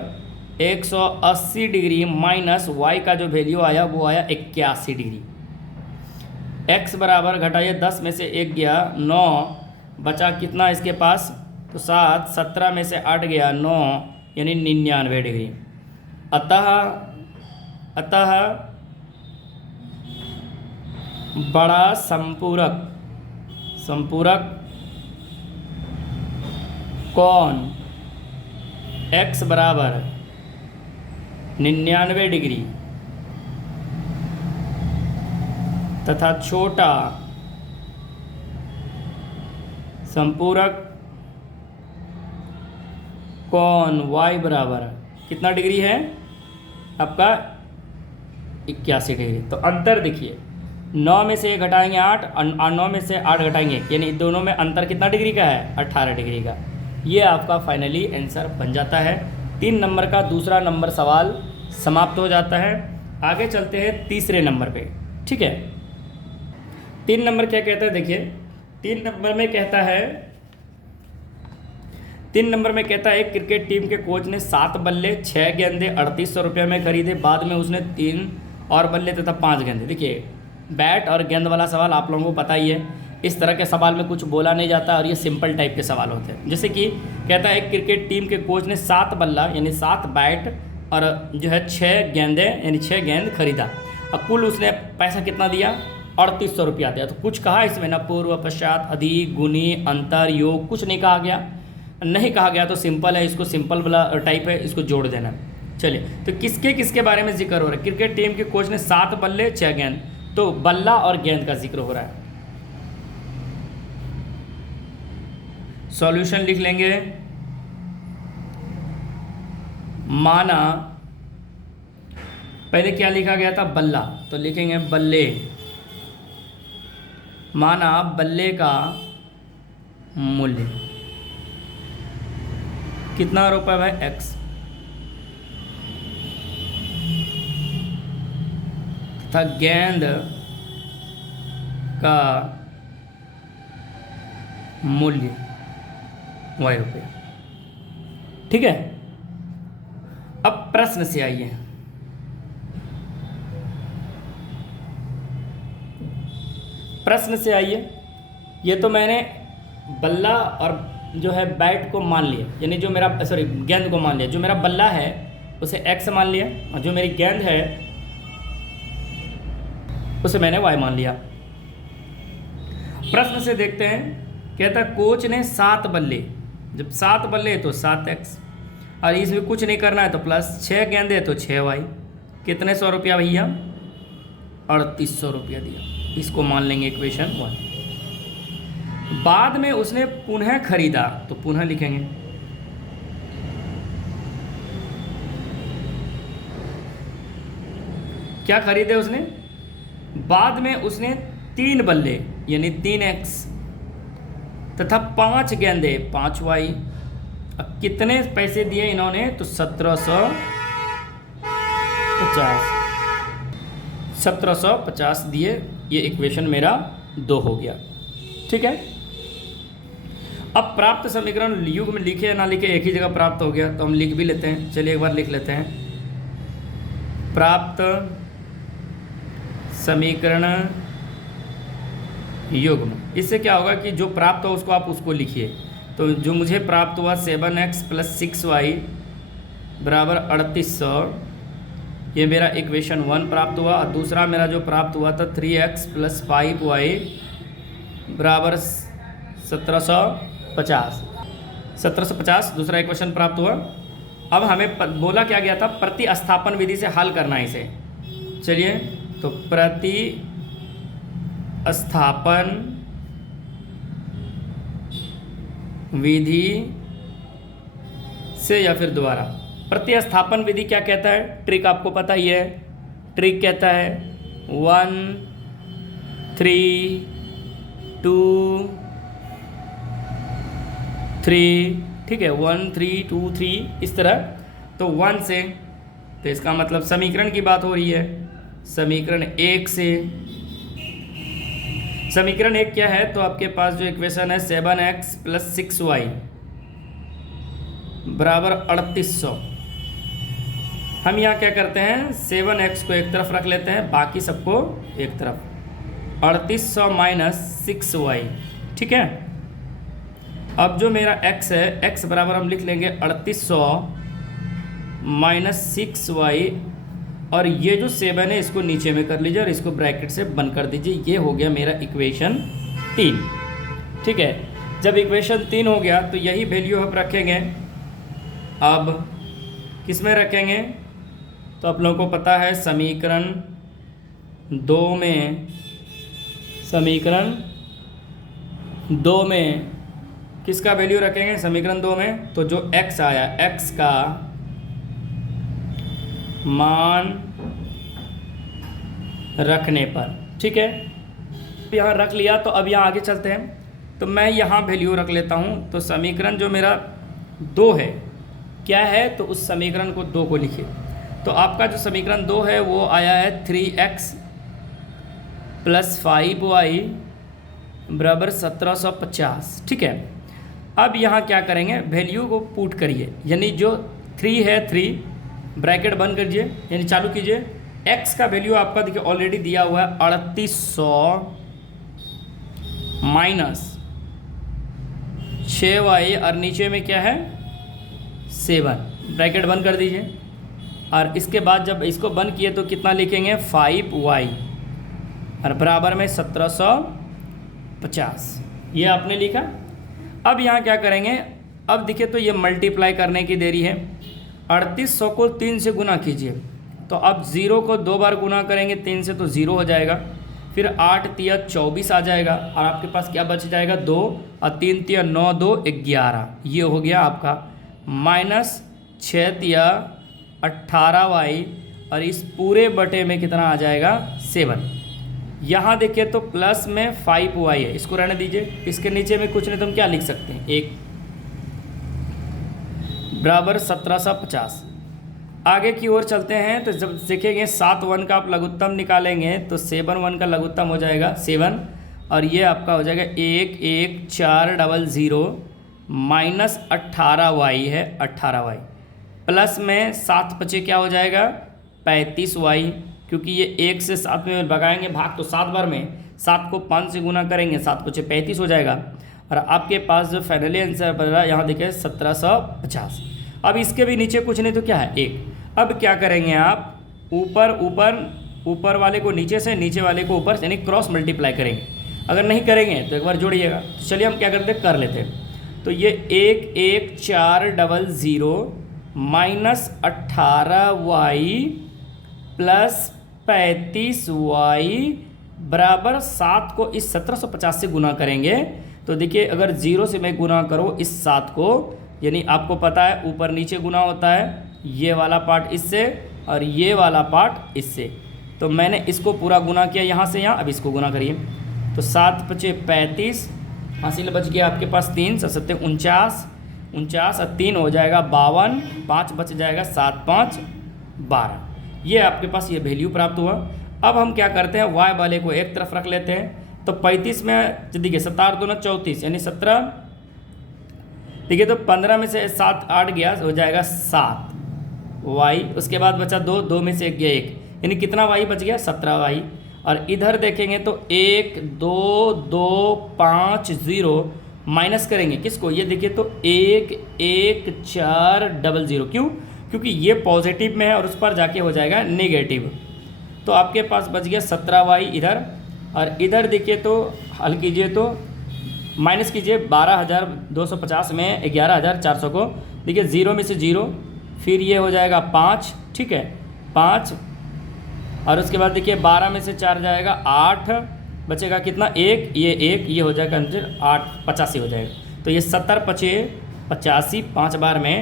180 डिग्री माइनस वाई का जो वैल्यू आया वो आया 81 डिग्री। x बराबर घटाइए, 10 में से 1 गया 9, बचा कितना इसके पास, तो 7, 17 में से 8 गया 9, यानी 99 डिग्री। अतः बड़ा संपूरक कोण x बराबर 99 डिग्री तथा छोटा संपूरक कोण y बराबर कितना डिग्री है आपका, 81 डिग्री। तो अंतर देखिए, 9 में से 1 घटाएंगे 8, और 9 में से 8 घटाएंगे, यानी दोनों में अंतर कितना डिग्री का है, 18 डिग्री का। ये आपका फाइनली आंसर बन जाता है। 3 नंबर का दूसरा नंबर सवाल समाप्त हो जाता है। आगे चलते हैं तीसरे नंबर पे, ठीक है। 3 नंबर क्या कहता है, देखिए 3 नंबर में कहता है, 3 नंबर में कहता है, एक क्रिकेट टीम के कोच ने 7 बल्ले 6 गेंदे 3800 रुपये में खरीदे, बाद में उसने 3 और बल्ले तथा 5 गेंदे। देखिए बैट और गेंद वाला सवाल आप लोगों को पता ही है, इस तरह के सवाल में कुछ बोला नहीं जाता और ये सिंपल टाइप के सवाल होते हैं। जैसे कि कहता है एक क्रिकेट टीम के कोच ने 7 बल्ला यानी 7 बैट और जो है 6 गेंदे यानी 6 गेंद खरीदा, और कुल उसने पैसा कितना दिया, 3800 रुपया दिया। तो कुछ कहा इसमें ना, पूर्व, पश्चात, अधिक, गुणी, अंतर, योग, कुछ नहीं कहा गया। नहीं कहा गया तो सिंपल है, इसको सिंपल वाला टाइप है, इसको जोड़ देना। चलिए तो किसके किसके बारे में जिक्र हो रहा है, क्रिकेट टीम के कोच ने 7 बल्ले 6 गेंद, तो बल्ला और गेंद का जिक्र हो रहा है। सॉल्यूशन लिख लेंगे। माना पहले क्या लिखा गया था, बल्ला, तो लिखेंगे बल्ले। माना बल्ले का मूल्य कितना रुपए भाई, x, तथा गेंद का मूल्य y रुपये। ठीक है, अब प्रश्न से आइए। प्रश्न से आइए। ये तो मैंने बल्ला और जो है बैट को मान लिया, यानी जो मेरा गेंद को मान लिया। जो मेरा बल्ला है उसे x मान लिया और जो मेरी गेंद है उसे मैंने y मान लिया। प्रश्न से देखते हैं, कहता कोच ने 7 बल्ले, जब 7 बल्ले तो 7x, और इसमें कुछ नहीं करना है तो प्लस 6 गेंदे तो 6y। कितने 100 रुपया भैया, 3800 रुपया दिया। इसको मान लेंगे इक्वेशन 1। बाद में उसने पुनः खरीदा, तो पुनः लिखेंगे। क्या खरीदे उसने, बाद में उसने 3 बल्ले यानी 3x तथा 5 गेंदे 5y। अब कितने पैसे दिए इन्होंने, तो 1750 दिए। ये इक्वेशन मेरा 2 हो गया। ठीक है, अब प्राप्त समीकरण युग्म में लिखे या ना लिखे एक ही जगह प्राप्त हो गया, तो हम लिख भी लेते हैं। चलिए एक बार लिख लेते हैं। प्राप्त समीकरण युग्म, इससे क्या होगा कि जो प्राप्त हो उसको आप उसको लिखिए। तो जो मुझे प्राप्त हुआ 7x + 6y बराबर 3800, ये मेरा इक्वेशन 1 प्राप्त हुआ। और दूसरा मेरा जो प्राप्त हुआ था 3x + 5y बराबर 1750 दूसरा इक्वेशन प्राप्त हुआ। अब हमें बोला क्या गया था, प्रतिस्थापन विधि से हल करना है इसे। चलिए, तो प्रतिस्थापन विधि से या फिर दोबारा। प्रतिस्थापन विधि क्या कहता है, ट्रिक आपको पता ही है। ट्रिक कहता है 1 3 2 3, ठीक है, 1 3 2 3 इस तरह। तो 1 से, तो इसका मतलब समीकरण की बात हो रही है। समीकरण 1 से, समीकरण 1 क्या है, तो आपके पास जो इक्वेशन है 7x + 6y बराबर 3800। हम यहाँ क्या करते हैं, 7x को एक तरफ रख लेते हैं, बाकी सबको एक तरफ। 3800 - 6y, ठीक है। अब जो मेरा x है, x बराबर हम लिख लेंगे 3800 - 6y, और ये जो 7 है इसको नीचे में कर लीजिए और इसको ब्रैकेट से बंद कर दीजिए। ये हो गया मेरा इक्वेशन 3, ठीक है। जब इक्वेशन 3 हो गया तो यही वैल्यू हम रखेंगे। अब किस में रखेंगे, तो आप लोगों को पता है समीकरण 2 में, समीकरण 2 में किसका वैल्यू रखेंगे, समीकरण 2 में तो जो x आया, x का मान रखने पर, ठीक है। यहाँ रख लिया, तो अब यहाँ आगे चलते हैं। तो मैं यहाँ वैल्यू रख लेता हूँ। तो समीकरण जो मेरा 2 है क्या है, तो उस समीकरण को 2 को लिखिए। तो आपका जो समीकरण 2 है वो आया है 3x + 5y बराबर 1750, ठीक है। अब यहाँ क्या करेंगे, वैल्यू को पुट करिए, यानी जो 3 है 3 ब्रैकेट बंद करिए, यानी चालू कीजिए। x का वैल्यू आपका देखिए ऑलरेडी दिया हुआ है 3800 - 6y, और नीचे में क्या है 7, ब्रैकेट बंद कर दीजिए। और इसके बाद जब इसको बंद किए तो कितना लिखेंगे 5y और बराबर में 1750, ये आपने लिखा। अब यहाँ क्या करेंगे, अब देखिए तो ये मल्टीप्लाई करने की देरी है। 3800 को 3 से गुना कीजिए, तो अब 0 को 2 बार गुना करेंगे 3 से तो 0 हो जाएगा। फिर 8 तिया 24 आ जाएगा और आपके पास क्या बच जाएगा 2 और 3 तिया 9 2 11। ये हो गया आपका माइनस 6 तिया 18y और इस पूरे बटे में कितना आ जाएगा 7। यहाँ देखिए तो प्लस में 5y है, इसको रहने दीजिए। इसके नीचे में कुछ नहीं तो हम क्या लिख सकते हैं 1 बराबर 1750। आगे की ओर चलते हैं तो जब देखेंगे 7 1 का आप लघुत्तम निकालेंगे तो 7 1 का लघुत्तम हो जाएगा 7 और ये आपका हो जाएगा 1 1 4 00 माइनस 18y है 18y प्लस में 7 पचे क्या हो जाएगा 35y, क्योंकि ये 1 से 7 में भगाएंगे भाग तो 7 बार में, 7 को 5 से गुना करेंगे 7 पचे 35 हो जाएगा और आपके पास जो फाइनली आंसर बन रहा है यहाँ देखिए 1750। अब इसके भी नीचे कुछ नहीं तो क्या है 1। अब क्या करेंगे आप ऊपर ऊपर ऊपर वाले को नीचे से, नीचे वाले को ऊपर से, यानी क्रॉस मल्टीप्लाई करेंगे। अगर नहीं करेंगे तो एक बार जोड़िएगा। तो चलिए हम क्या करते हैं कर लेते हैं। तो ये 1 1 4 00 माइनस 18y प्लस 35y बराबर 7 को इस 1750 से गुना करेंगे। तो देखिए अगर 0 से मैं गुना करूँ इस 7 को, यानी आपको पता है ऊपर नीचे गुना होता है, ये वाला पार्ट इससे और ये वाला पार्ट इससे। तो मैंने इसको पूरा गुना किया यहाँ से यहाँ, अब इसको गुना करिए। तो 7 पचे 35, हासिल बच गया आपके पास 3 7 49 49 और 3 हो जाएगा 52, 5 बच जाएगा 7 5 12। ये आपके पास ये वैल्यू प्राप्त हुआ। अब हम क्या करते हैं y वाले को एक तरफ रख लेते हैं। तो 35 में देखिए 7 2 34 यानी 17, देखिए तो 15 में से 7 8 गया हो जाएगा 7 y, उसके बाद बचा 2 2 में से 1 गया 1, यानी कितना y बच गया 17y। और इधर देखेंगे तो 1 2 2 5 0 माइनस करेंगे किसको, ये देखिए तो 1 1 4 00, क्यों, क्योंकि ये पॉजिटिव में है और उस पर जाके हो जाएगा नेगेटिव। तो आपके पास बच गया 17y इधर, और इधर देखिए तो हल कीजिए तो माइनस कीजिए 12,250 में 11,400 को, देखिए 0 में से 0, फिर ये हो जाएगा 5, ठीक है 5, और उसके बाद देखिए 12 में से 4 जाएगा 8, बचेगा कितना 1, ये 1, ये हो जाएगा आंसर 8 85 हो जाएगा। तो ये 70 पचे 85 5 बार में,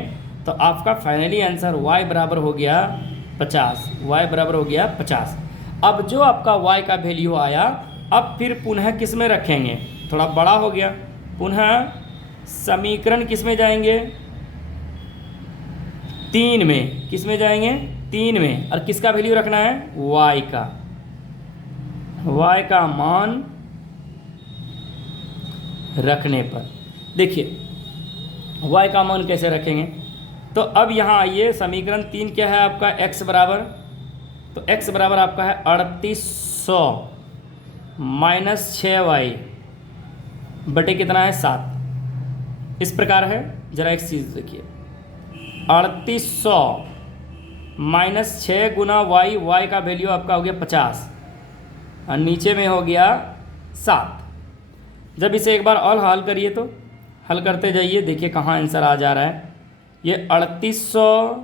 तो आपका फाइनली आंसर y बराबर हो गया 50, y बराबर हो गया 50। अब जो आपका y का वैल्यू आया, अब फिर पुनः किस में रखेंगे, थोड़ा बड़ा हो गया, पुनः समीकरण किस में जाएंगे 3 में, किस में जाएंगे 3 में, और किसका वैल्यू रखना है y का मान रखने पर। देखिए y का मान कैसे रखेंगे, तो अब यहाँ आइए समीकरण 3 क्या है आपका x बराबर, तो x बराबर आपका है 3800 माइनस 6y बटे कितना है 7, इस प्रकार है। जरा एक चीज़ देखिए 3800 माइनस 6 गुना y का वैल्यू आपका हो गया 50 और नीचे में हो गया 7। जब इसे एक बार और हल करिए तो हल करते जाइए, देखिए कहाँ आंसर आ जा रहा है। ये 3800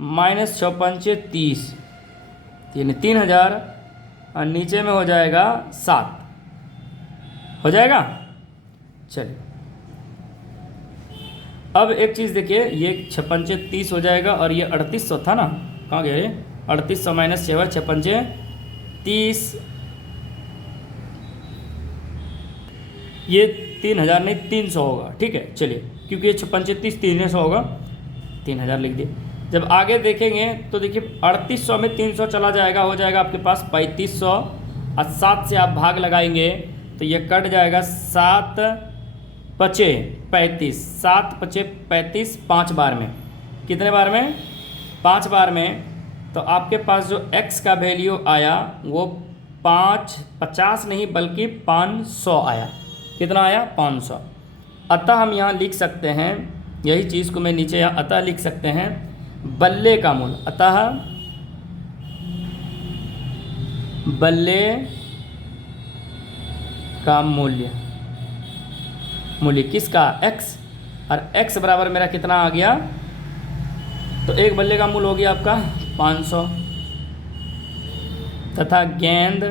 माइनस 6 पंचे 30 यानी 3000 और नीचे में हो जाएगा 7 हो जाएगा। चलिए अब एक चीज़ देखिए, ये 6 पंचे 30 हो जाएगा और ये 3800 था ना, कहाँ गया ये 3800 माइनस 6 पंचे 30, ये 3000 नहीं 300 होगा, ठीक है। चलिए क्योंकि ये 6 पंचे 30 300 होगा, 3000 लिख दिए। जब आगे देखेंगे तो देखिए 3800 में 300 चला जाएगा, हो जाएगा आपके पास 3500 और 7 से आप भाग लगाएंगे तो ये कट जाएगा 7 पचे 35, 7 पचे 35 5 बार में, कितने बार में 5 बार में। तो आपके पास जो x का वैल्यू आया वो 50 नहीं बल्कि 500 आया, कितना आया 500। अतः हम यहाँ लिख सकते हैं, यही चीज़ को मैं नीचे यहाँ अतः लिख सकते हैं बल्ले का मूल, अतः बल्ले का मूल्य किसका x, और x बराबर मेरा कितना आ गया, तो एक बल्ले का मूल हो गया आपका 500 तथा गेंद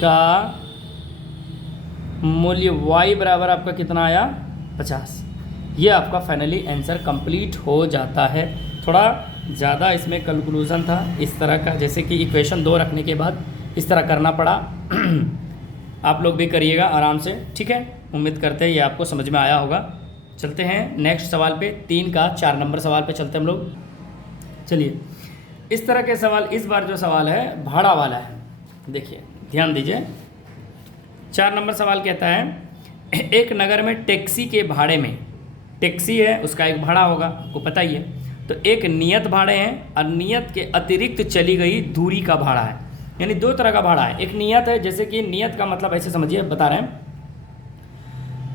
का मूल्य y बराबर आपका कितना आया 50। ये आपका फाइनली आंसर कंप्लीट हो जाता है। थोड़ा ज़्यादा इसमें कैलकुलेशन था इस तरह का, जैसे कि इक्वेशन 2 रखने के बाद इस तरह करना पड़ा। आप लोग भी करिएगा आराम से, ठीक है। उम्मीद करते हैं ये आपको समझ में आया होगा। चलते हैं नेक्स्ट सवाल पे, 3 का 4 नंबर सवाल पे चलते हैं हम लोग। चलिए, इस तरह के सवाल, इस बार जो सवाल है भाड़ा वाला है। देखिए ध्यान दीजिए, 4 नंबर सवाल कहता है एक नगर में टैक्सी के भाड़े में, टैक्सी है उसका एक भाड़ा होगा, आपको पता ही है। तो एक नियत भाड़े हैं और नियत के अतिरिक्त चली गई दूरी का भाड़ा है। यानी 2 तरह का भाड़ा है। एक नियत है, जैसे कि नियत का मतलब ऐसे समझिए, बता रहे हैं,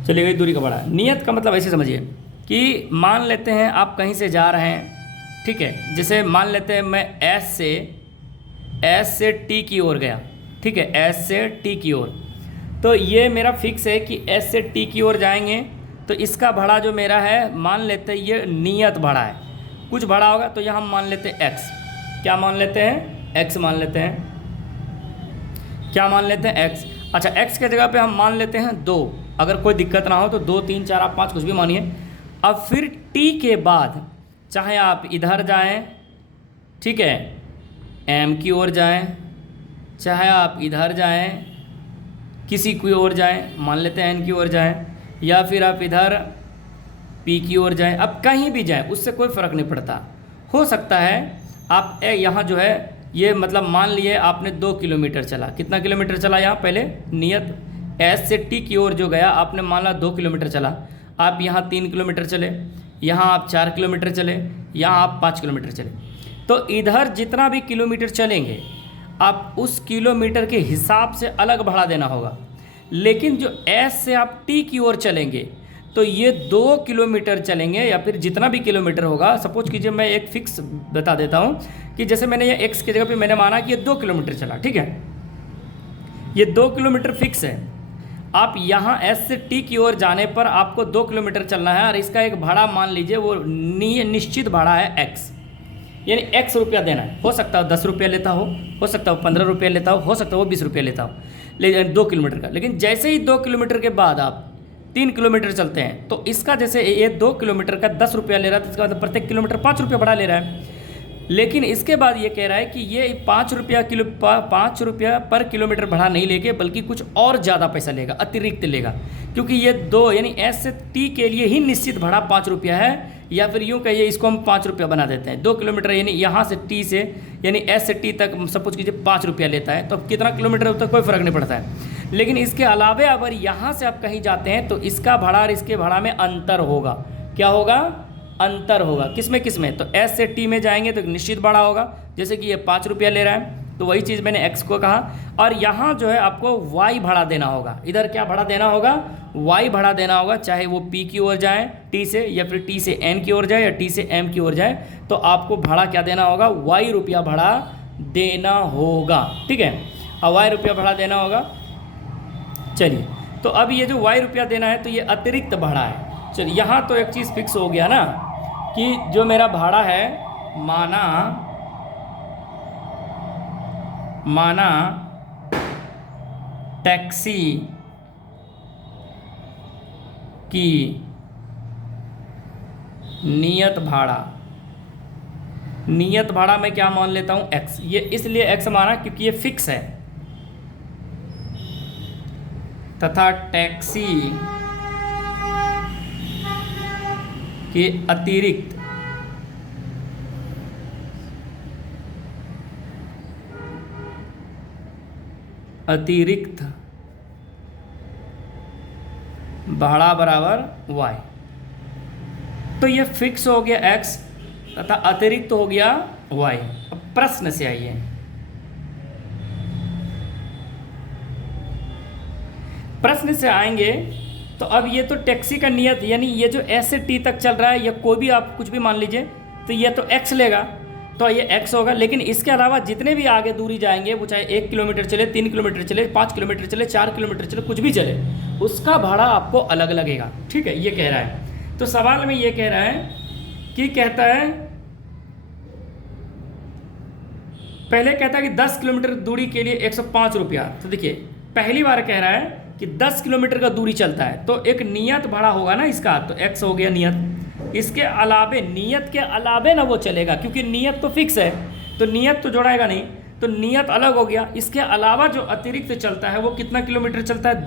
चली गई दूरी का भाड़ा। नियत का मतलब ऐसे समझिए कि मान लेते हैं आप कहीं से जा रहे हैं, ठीक है। जैसे मान लेते हैं मैं एस से टी की ओर गया, ठीक है, एस से टी की ओर। तो ये मेरा फिक्स है कि एस से टी की ओर जाएंगे तो इसका भाड़ा जो मेरा है, मान लेते हैं ये नियत भाड़ा है। कुछ भाड़ा होगा तो यहाँ हम मान लेते हैं एक्स। क्या मान लेते हैं? एक्स मान लेते हैं। क्या मान लेते हैं? एक्स। अच्छा, एक्स के जगह पे हम मान लेते हैं 2, अगर कोई दिक्कत ना हो तो 2, 3, 4 आप 5 कुछ भी मानिए। अब फिर टी के बाद चाहे आप इधर जाएं, ठीक है, एम की ओर जाएं, चाहे आप इधर जाएं, किसी की ओर जाएं, मान लेते हैं एन की ओर जाएं, या फिर आप इधर पी की ओर जाएं, अब कहीं भी जाएं उससे कोई फ़र्क नहीं पड़ता। हो सकता है आप यहाँ जो है ये मतलब मान लिए आपने 2 किलोमीटर चला, कितना किलोमीटर चला यहाँ पहले, नियत एस से टी की ओर जो गया आपने मान ला 2 किलोमीटर चला। आप यहाँ 3 किलोमीटर चले, यहाँ आप 4 किलोमीटर चले, यहाँ आप 5 किलोमीटर चले। तो इधर जितना भी किलोमीटर चलेंगे आप उस किलोमीटर के हिसाब से अलग भाड़ा देना होगा। लेकिन जो एस से आप टी की ओर चलेंगे तो ये 2 किलोमीटर चलेंगे या फिर जितना भी किलोमीटर होगा। सपोज कीजिए मैं एक फिक्स बता देता हूँ कि जैसे मैंने ये एक्स की जगह पे मैंने माना कि ये 2 किलोमीटर चला, ठीक है, ये 2 किलोमीटर फिक्स है। आप यहाँ एस से टी की ओर जाने पर आपको 2 किलोमीटर चलना है और इसका एक भाड़ा मान लीजिए वो निश्चित भाड़ा है एक्स, यानी एक्स रुपया देना है। हो सकता है 10 रुपया लेता हो सकता है 15 रुपया लेता हो सकता है वो 20 रुपया लेता हो, लेकिन 2 किलोमीटर का। लेकिन जैसे ही 2 किलोमीटर के बाद आप 3 किलोमीटर चलते हैं तो इसका जैसे ये 2 किलोमीटर का 10 रुपया ले रहा है तो इसका मतलब प्रत्येक किलोमीटर 5 रुपया भाड़ा ले रहा है। लेकिन इसके बाद ये कह रहा है कि ये 5 रुपया पर किलोमीटर भाड़ा नहीं लेके बल्कि कुछ और ज़्यादा पैसा लेगा, अतिरिक्त लेगा, क्योंकि ये 2 यानी एस से टी के लिए ही निश्चित भाड़ा 5 रुपया है। या फिर यूँ कहिए इसको हम 5 रुपया बना देते हैं। 2 किलोमीटर यानी यहाँ से टी से यानी एस से टी तक सपोज कीजिए 5 रुपया लेता है, तो कितना किलोमीटर होता है कोई फ़र्क नहीं पड़ता है। लेकिन इसके अलावा अगर यहाँ से आप कहीं जाते हैं तो इसका भाड़ा और इसके भाड़ा में अंतर होगा। क्या होगा? अंतर होगा। किस में? तो एस से टी में जाएंगे तो एक निश्चित भाड़ा होगा, जैसे कि ये 5 रुपया ले रहा है तो वही चीज़ मैंने एक्स को कहा। और यहाँ जो है आपको वाई भाड़ा देना होगा। इधर क्या भाड़ा देना होगा? वाई भाड़ा देना होगा, चाहे वो पी की ओर जाए टी से, या फिर टी से एन की ओर जाए, या टी से एम की ओर जाए, तो आपको भाड़ा क्या देना होगा? वाई रुपया भाड़ा देना होगा, ठीक है। और वाई रुपया भाड़ा देना होगा। चलिए, तो अब ये जो वाई रुपया देना है तो ये अतिरिक्त भाड़ा है। चलिए, यहाँ तो एक चीज़ फिक्स हो गया ना कि जो मेरा भाड़ा है, माना टैक्सी की नियत भाड़ा मैं क्या मान लेता हूँ? एक्स। ये इसलिए एक्स माना क्योंकि ये फिक्स है, तथा टैक्सी के अतिरिक्त भाड़ा बराबर वाई। तो ये फिक्स हो गया एक्स तथा अतिरिक्त हो गया वाई। अब प्रश्न से आइए, प्रश्न से आएंगे तो अब ये तो टैक्सी का नियत यानी ये जो एस से टी तक चल रहा है, या कोई भी आप कुछ भी मान लीजिए, तो ये तो एक्स लेगा, तो ये एक्स होगा। लेकिन इसके अलावा जितने भी आगे दूरी जाएंगे, वो चाहे 1 किलोमीटर चले, 3 किलोमीटर चले, 5 किलोमीटर चले, 4 किलोमीटर चले, कुछ भी चले, उसका भाड़ा आपको अलग लगेगा, ठीक है। ये कह रहा है। तो सवाल में ये कह रहा है कि कहता है, पहले कहता है कि 10 किलोमीटर दूरी के लिए 105 रुपया। तो देखिए पहली बार कह रहा है कि 10 किलोमीटर का दूरी चलता है, तो एक नियत भाड़ा होगा ना इसका, तो x हो गया नियत। इसके अलावे, नियत के अलावे ना वो चलेगा, क्योंकि नियत तो फिक्स है, तो नियत तो जोड़ाएगा नहीं, तो नियत अलग हो गया। इसके अलावा जो अतिरिक्त चलता है वो कितना किलोमीटर चलता है,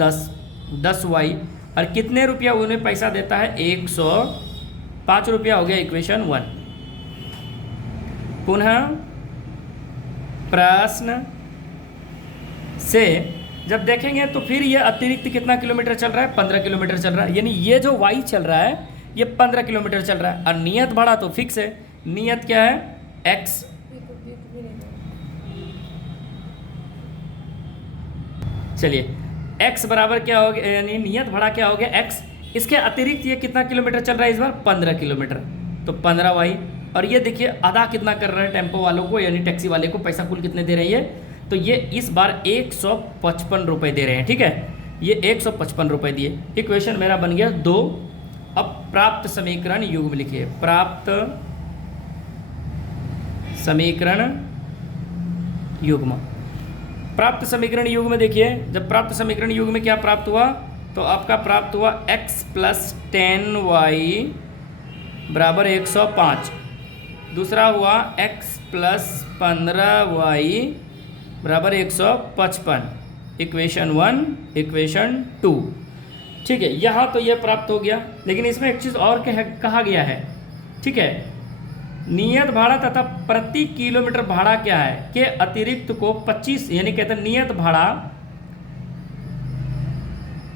10 वाई, और कितने रुपया उन्हें पैसा देता है, 105 रुपया हो गया इक्वेशन 1। पुनः प्रश्न से जब देखेंगे तो फिर ये अतिरिक्त कितना किलोमीटर चल रहा है, 15 किलोमीटर चल रहा है, यानी ये जो वाई चल रहा है ये 15 किलोमीटर चल रहा है, और नियत भाड़ा तो फिक्स है। नियत क्या है, x। चलिए x बराबर क्या हो गया, यानी नियत भाड़ा क्या हो गया, x। इसके अतिरिक्त ये कितना किलोमीटर चल रहा है इस बार, 15 किलोमीटर, तो 15 वाई। और ये देखिए अदा कितना कर रहे हैं टेम्पो वालों को, यानी टैक्सी वाले को, पैसा कुल कितने दे रहे हैं ये, तो ये इस बार 155 रुपये दे रहे हैं। ठीक है, ये 155 रुपये दिए। इक्वेशन मेरा बन गया 2। अब प्राप्त समीकरण युग्म लिखिए, प्राप्त समीकरण युग्म। प्राप्त समीकरण युग्म में देखिए, जब प्राप्त समीकरण युग्म में क्या प्राप्त हुआ, तो आपका प्राप्त हुआ x + 10y बराबर 105। दूसरा हुआ x + 15y बराबर 155, इक्वेशन 1, इक्वेशन 2। ठीक है, यहाँ तो ये प्राप्त हो गया, लेकिन इसमें एक चीज़ और कहा गया है। ठीक है, नियत भाड़ा तथा प्रति किलोमीटर भाड़ा क्या है के अतिरिक्त को 25, यानी कहते हैं नियत भाड़ा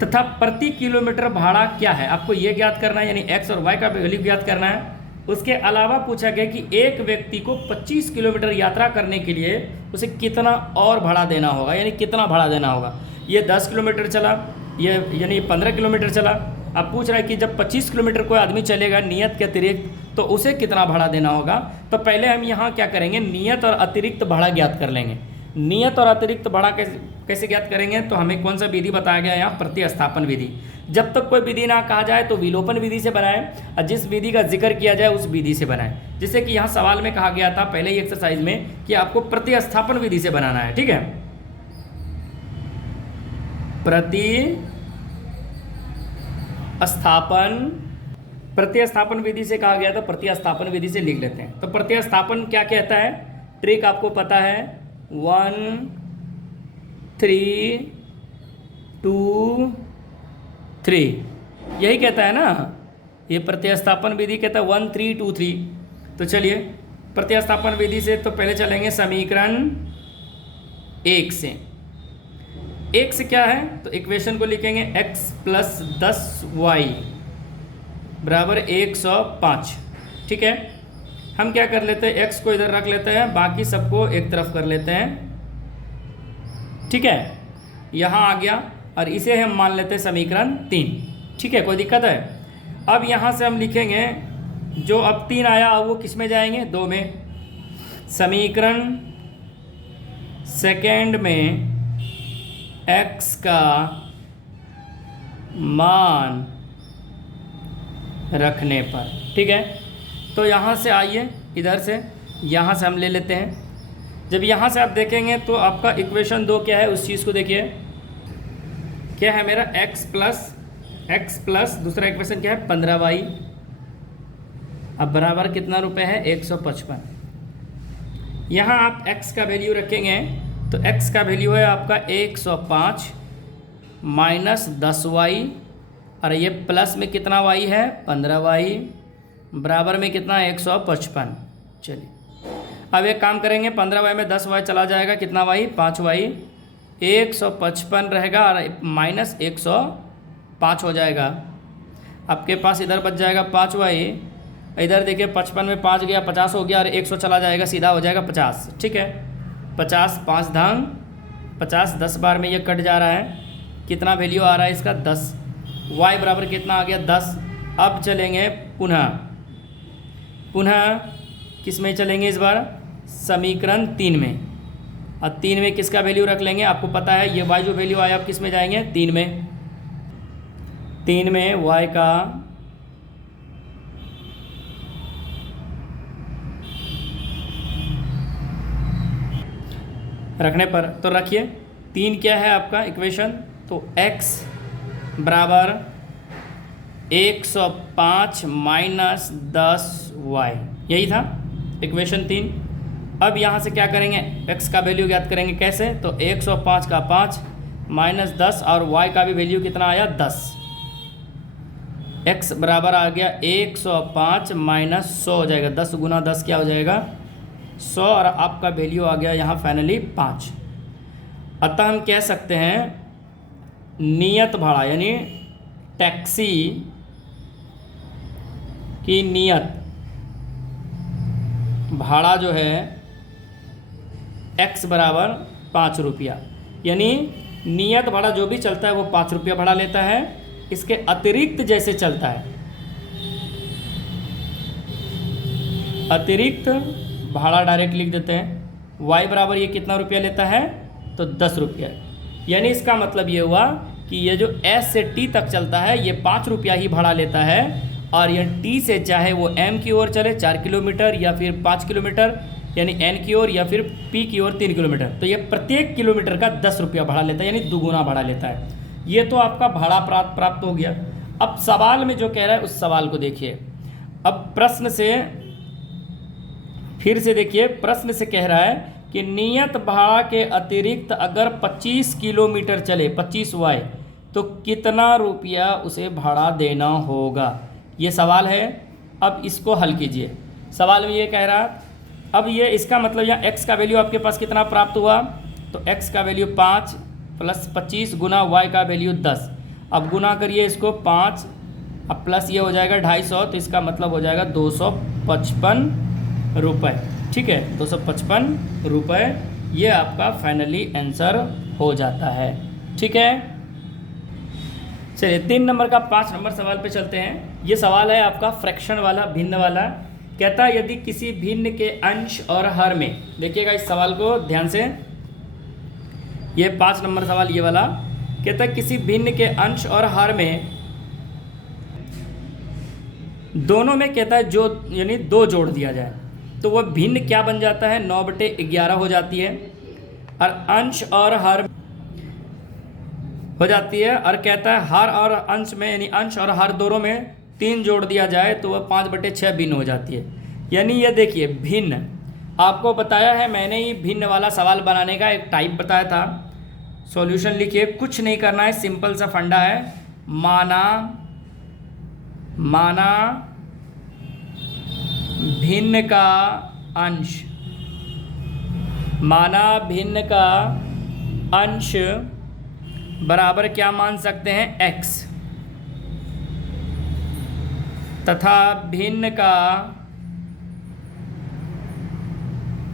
तथा प्रति किलोमीटर भाड़ा क्या है, आपको ये ज्ञात करना है, यानी x और y का वैल्यू ज्ञात करना है। उसके अलावा पूछा गया कि एक व्यक्ति को 25 किलोमीटर यात्रा करने के लिए उसे कितना और भाड़ा देना होगा, यानी कितना भाड़ा देना होगा। ये 10 किलोमीटर चला, ये यानी 15 किलोमीटर चला। अब पूछ रहा है कि जब 25 किलोमीटर कोई आदमी चलेगा नियत के अतिरिक्त, तो उसे कितना भाड़ा देना होगा। तो पहले हम यहाँ क्या करेंगे, नियत और अतिरिक्त भाड़ा ज्ञात कर लेंगे। नियत और अतिरिक्त भाड़ा कैसे ज्ञात करेंगे, तो हमें कौन सा विधि बताया गया यहाँ, प्रतिस्थापन विधि। जब तक कोई विधि ना कहा जाए तो विलोपन विधि से बनाएं, और जिस विधि का जिक्र किया जाए उस विधि से बनाएं। जैसे कि यहाँ सवाल में कहा गया था पहले ही एक्सरसाइज में कि आपको प्रतिस्थापन विधि से बनाना है। ठीक है, प्रतिस्थापन विधि से कहा गया था, प्रतिस्थापन विधि से लिख लेते हैं। तो प्रतिस्थापन क्या कहता है, ट्रिक आपको पता है, 1 3 2 3, यही कहता है ना, ये प्रतिस्थापन विधि कहता है 1 3 2 3। तो चलिए प्रतिस्थापन विधि से तो पहले चलेंगे समीकरण 1 से। 1 से क्या है, तो इक्वेशन को लिखेंगे x + 10y बराबर 105। ठीक है, हम क्या कर लेते हैं, x को इधर रख लेते हैं, बाकी सबको एक तरफ कर लेते हैं। ठीक है, यहाँ आ गया, और इसे हम मान लेते हैं समीकरण 3। ठीक है, कोई दिक्कत है। अब यहाँ से हम लिखेंगे, जो अब 3 आया अब वो किस में जाएंगे, 2 में। समीकरण सेकेंड में x का मान रखने पर। ठीक है, तो यहाँ से आइए, इधर से यहाँ से हम ले लेते हैं। जब यहाँ से आप देखेंगे तो आपका इक्वेशन 2 क्या है, उस चीज़ को देखिए, क्या है मेरा x प्लस दूसरा इक्वेशन क्या है 15y, अब बराबर कितना रुपए है 155। यहाँ आप x का वैल्यू रखेंगे तो x का वैल्यू है आपका 105 माइनस 10y, और ये प्लस में कितना y है 15y, बराबर में कितना 155। चलिए अब एक काम करेंगे, 15y में 10y चला जाएगा, कितना y 5y, 155 रहेगा और माइनस 105 हो जाएगा। आपके पास इधर बच जाएगा 5y, इधर देखिए 55 में 5 गया 50 हो गया, और 100 चला जाएगा, सीधा हो जाएगा 50। ठीक है, 50 5 धांग 50, 10 बार में ये कट जा रहा है, कितना वैल्यू आ रहा है इसका 10। y बराबर कितना आ गया 10। अब चलेंगे पुनः किस में चलेंगे इस बार, समीकरण 3 में, और 3 में किसका वैल्यू रख लेंगे, आपको पता है ये y जो वैल्यू आया आप किस में जाएंगे 3 में। 3 में y का रखने पर, तो रखिए 3 क्या है आपका इक्वेशन, तो x बराबर 105 माइनस 10y, यही था इक्वेशन 3। अब यहाँ से क्या करेंगे, x का वैल्यू ज्ञात करेंगे कैसे, तो 105 का 5 माइनस 10 और y का भी वैल्यू कितना आया 10। x बराबर आ गया 105 माइनस 100 हो जाएगा, 10 गुना 10 क्या हो जाएगा 100, और आपका वैल्यू आ गया यहाँ फाइनली 5। अतः हम कह सकते हैं नियत भाड़ा यानी टैक्सी की नियत भाड़ा जो है x बराबर 5 रुपया, यानी नियत भाड़ा जो भी चलता है वो 5 रुपया भाड़ा लेता है। इसके अतिरिक्त जैसे चलता है, अतिरिक्त भाड़ा डायरेक्ट लिख देते हैं। y बराबर ये कितना रुपया लेता है, तो 10 रुपया। यानी इसका मतलब ये हुआ कि ये जो S से T तक चलता है ये 5 रुपया ही भाड़ा लेता है, और ये T से चाहे वो M की ओर चले 4 किलोमीटर या फिर 5 किलोमीटर यानी N की ओर, या फिर P की ओर 3 किलोमीटर, तो ये प्रत्येक किलोमीटर का 10 रुपया भाड़ा लेता है, यानी दुगुना भाड़ा लेता है। ये तो आपका भाड़ा प्राप्त हो गया। अब सवाल में जो कह रहा है उस सवाल को देखिए। अब प्रश्न से फिर से देखिए, प्रश्न से कह रहा है कि नियत भाड़ा के अतिरिक्त अगर 25 किलोमीटर चले 25y तो कितना रुपया उसे भाड़ा देना होगा, ये सवाल है। अब इसको हल कीजिए। सवाल में ये कह रहा, अब ये इसका मतलब यहाँ x का वैल्यू आपके पास कितना प्राप्त हुआ, तो x का वैल्यू 5 प्लस 25 गुना y का वैल्यू 10। अब गुना करिए इसको 5, अब प्लस ये हो जाएगा 250, तो इसका मतलब हो जाएगा 255 रुपये। ठीक है, 255 रुपये, ये आपका फाइनली आंसर हो जाता है। ठीक है, चलिए 3 नंबर का 5 नंबर सवाल पे चलते हैं। ये सवाल है आपका फ्रैक्शन वाला, भिन्न वाला। कहता है यदि किसी भिन्न के अंश और हर में, देखिएगा इस सवाल को ध्यान से, ये 5 नंबर सवाल ये वाला कहता है किसी भिन्न के अंश और हर में दोनों में कहता है जो यानी 2 जोड़ दिया जाए तो वह भिन्न क्या बन जाता है, 9/11 हो जाती है, और अंश और हर हो जाती है। और कहता है हर और अंश में यानी अंश और हर दोनों में 3 जोड़ दिया जाए तो वह 5/6 भिन्न हो जाती है। यानी ये देखिए भिन्न, आपको बताया है मैंने ही भिन्न वाला सवाल बनाने का एक टाइप बताया था। सॉल्यूशन लिखिए, कुछ नहीं करना है, सिंपल सा फंडा है। माना भिन्न का अंश, माना भिन्न का अंश बराबर क्या मान सकते हैं x, तथा भिन्न का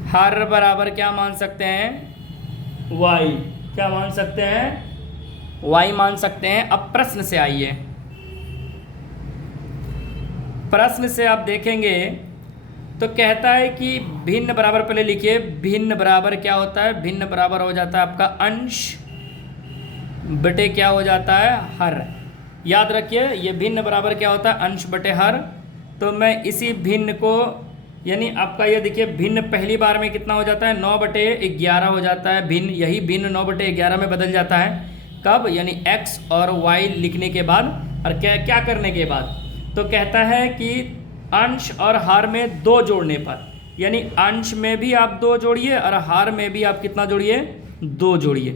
हर बराबर क्या मान सकते हैं y, क्या मान सकते हैं y मान सकते हैं। अब प्रश्न से आइए, प्रश्न से आप देखेंगे तो कहता है कि भिन्न बराबर, पहले लिखिए भिन्न बराबर क्या होता है, भिन्न बराबर हो जाता है आपका अंश बटे क्या हो जाता है हर। याद रखिए ये भिन्न बराबर क्या होता है, अंश बटे हर। तो मैं इसी भिन्न को यानी आपका ये देखिए भिन्न पहली बार में कितना हो जाता है 9/11 हो जाता है भिन्न, यही भिन्न 9/11 में बदल जाता है। कब, यानी x और y लिखने के बाद, और क्या करने के बाद, तो कहता है कि अंश और हर में 2 जोड़ने पर, यानी अंश में भी आप 2 जोड़िए और हर में भी आप कितना जोड़िए 2 जोड़िए।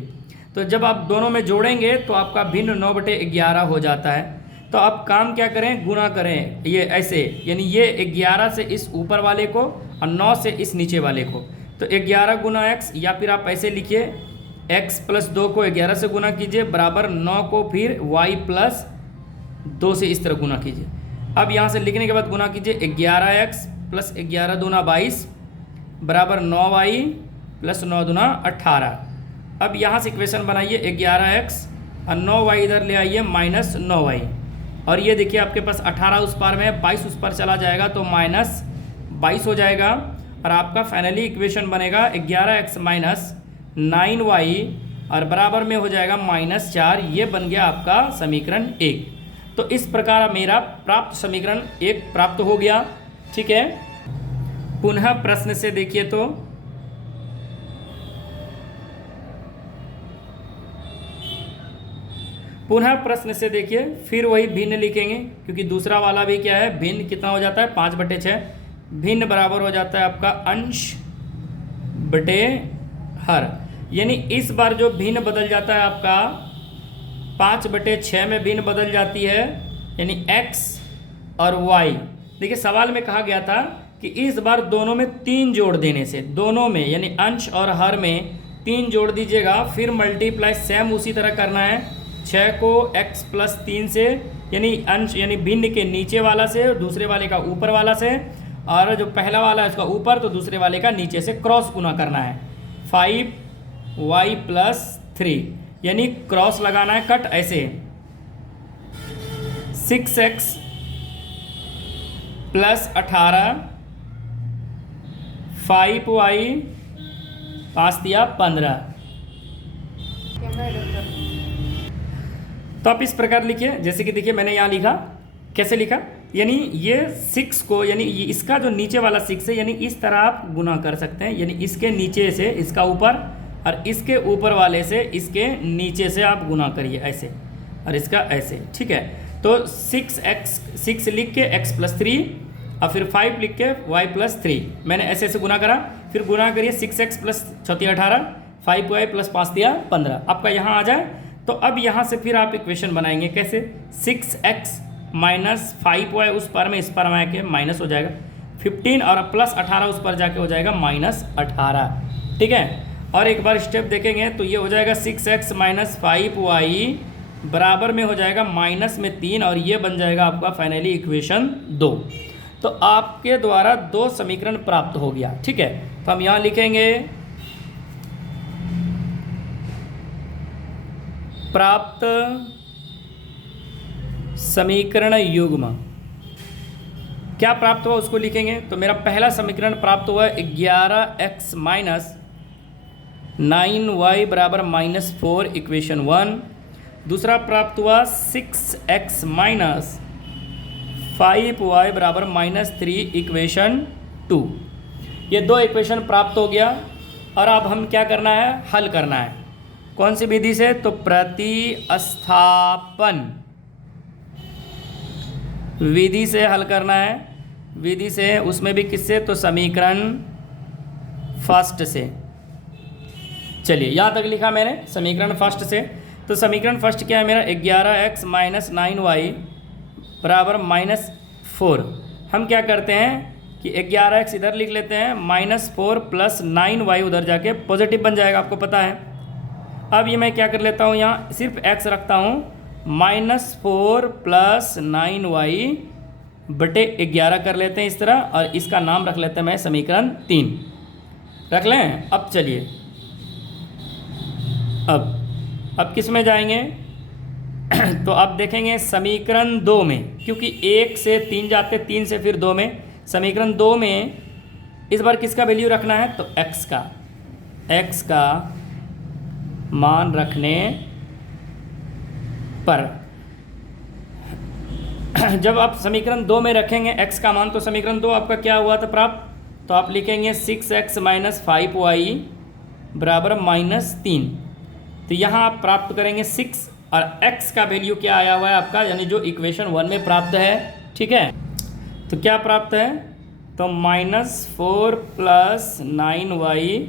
तो जब आप दोनों में जोड़ेंगे तो आपका भिन्न 9/11 हो जाता है। तो अब काम क्या करें, गुना करें ये ऐसे, यानी ये 11 से इस ऊपर वाले को और 9 से इस नीचे वाले को, तो 11 गुना x, या फिर आप ऐसे लिखिए x प्लस 2 को 11 से गुना कीजिए बराबर 9 को फिर y प्लस 2 से इस तरह गुना कीजिए। अब यहाँ से लिखने के बाद गुना कीजिए 11x प्लस 11 दूना 22 बराबर 9y प्लस 9 दूना 18। अब यहाँ से इक्वेशन बनाइए 11x और 9y इधर ले आइए माइनस 9y, और ये देखिए आपके पास 18 उस पार में है, 22 उस पार चला जाएगा तो माइनस 22 हो जाएगा, और आपका फाइनली इक्वेशन बनेगा 11x माइनस 9y और बराबर में हो जाएगा -4। ये बन गया आपका समीकरण 1। तो इस प्रकार मेरा प्राप्त समीकरण 1 प्राप्त हो गया। ठीक है, पुनः प्रश्न से देखिए तो पुनः प्रश्न से देखिए फिर वही भिन्न लिखेंगे, क्योंकि दूसरा वाला भी क्या है, भिन्न कितना हो जाता है 5/6, भिन्न बराबर हो जाता है आपका अंश बटे हर। यानी इस बार जो भिन्न बदल जाता है आपका 5/6 में भिन्न बदल जाती है, यानी x और y। देखिए सवाल में कहा गया था कि इस बार दोनों में 3 जोड़ देने से, दोनों में यानी अंश और हर में 3 जोड़ दीजिएगा, फिर मल्टीप्लाई सेम उसी तरह करना है 6 को x + 3 से, यानी अंश यानी भिन्न के नीचे वाला से, दूसरे वाले का ऊपर वाला से, और जो पहला वाला है उसका ऊपर तो दूसरे वाले का नीचे से क्रॉस गुना करना है 5y + 3, यानी क्रॉस लगाना है कट ऐसे 6x + 18 5y 5 दिया 15। तो आप इस प्रकार लिखिए, जैसे कि देखिए मैंने यहाँ लिखा, कैसे लिखा, यानी ये 6 को, यानी इसका जो नीचे वाला 6 है, यानी इस तरह आप गुना कर सकते हैं, यानी इसके नीचे से इसका ऊपर और इसके ऊपर वाले से इसके नीचे से आप गुना करिए ऐसे, और इसका ऐसे, ठीक है। तो 6 लिख के x + 3 और फिर 5 लिख के y + 3, मैंने ऐसे ऐसे गुना करा, फिर गुना करिए 6x + 4 18 5y + 5 दिया 15, आपका यहाँ आ जाए। तो अब यहाँ से फिर आप इक्वेशन बनाएंगे कैसे, 6x - 5y उस पर में इस पर में आके माइनस हो जाएगा 15 और + 18 उस पर जाके हो जाएगा -18, ठीक है। और एक बार स्टेप देखेंगे तो ये हो जाएगा 6x - 5y बराबर में हो जाएगा -3, और ये बन जाएगा आपका फाइनली इक्वेशन 2। तो आपके द्वारा 2 समीकरण प्राप्त हो गया, ठीक है। तो हम यहाँ लिखेंगे प्राप्त समीकरण युग्म। क्या प्राप्त हुआ उसको लिखेंगे। तो मेरा पहला समीकरण प्राप्त हुआ 11x - 9y बराबर -4 इक्वेशन 1। दूसरा प्राप्त हुआ 6x - 5y बराबर -3 इक्वेशन 2। ये 2 इक्वेशन प्राप्त हो गया, और अब हम क्या करना है, हल करना है। कौन सी विधि से, तो प्रतिस्थापन विधि से हल करना है, विधि से, उसमें भी किससे, तो समीकरण फर्स्ट से। चलिए यहाँ तक लिखा मैंने समीकरण फर्स्ट से। तो समीकरण फर्स्ट क्या है मेरा, 11x - 9y बराबर -4। हम क्या करते हैं कि 11x इधर लिख लेते हैं, -4 + 9y उधर जाके पॉजिटिव बन जाएगा, आपको पता है। अब ये मैं क्या कर लेता हूँ, यहाँ सिर्फ x रखता हूँ, -4 + 9y बटे 11 कर लेते हैं इस तरह, और इसका नाम रख लेते हैं मैं समीकरण 3 रख लें। अब चलिए अब किस में जाएंगे तो अब देखेंगे समीकरण 2 में, क्योंकि 1 से 3 जाते, 3 से फिर 2 में, समीकरण 2 में इस बार किसका वैल्यू रखना है, तो x का मान रखने पर जब आप समीकरण 2 में रखेंगे x का मान, तो समीकरण 2 आपका क्या हुआ था प्राप्त, तो आप लिखेंगे 6x - 5y बराबर -3। तो यहाँ आप प्राप्त करेंगे 6, और x का वैल्यू क्या आया हुआ है आपका, यानी जो इक्वेशन 1 में प्राप्त है, ठीक है। तो क्या प्राप्त है, तो -4 + 9y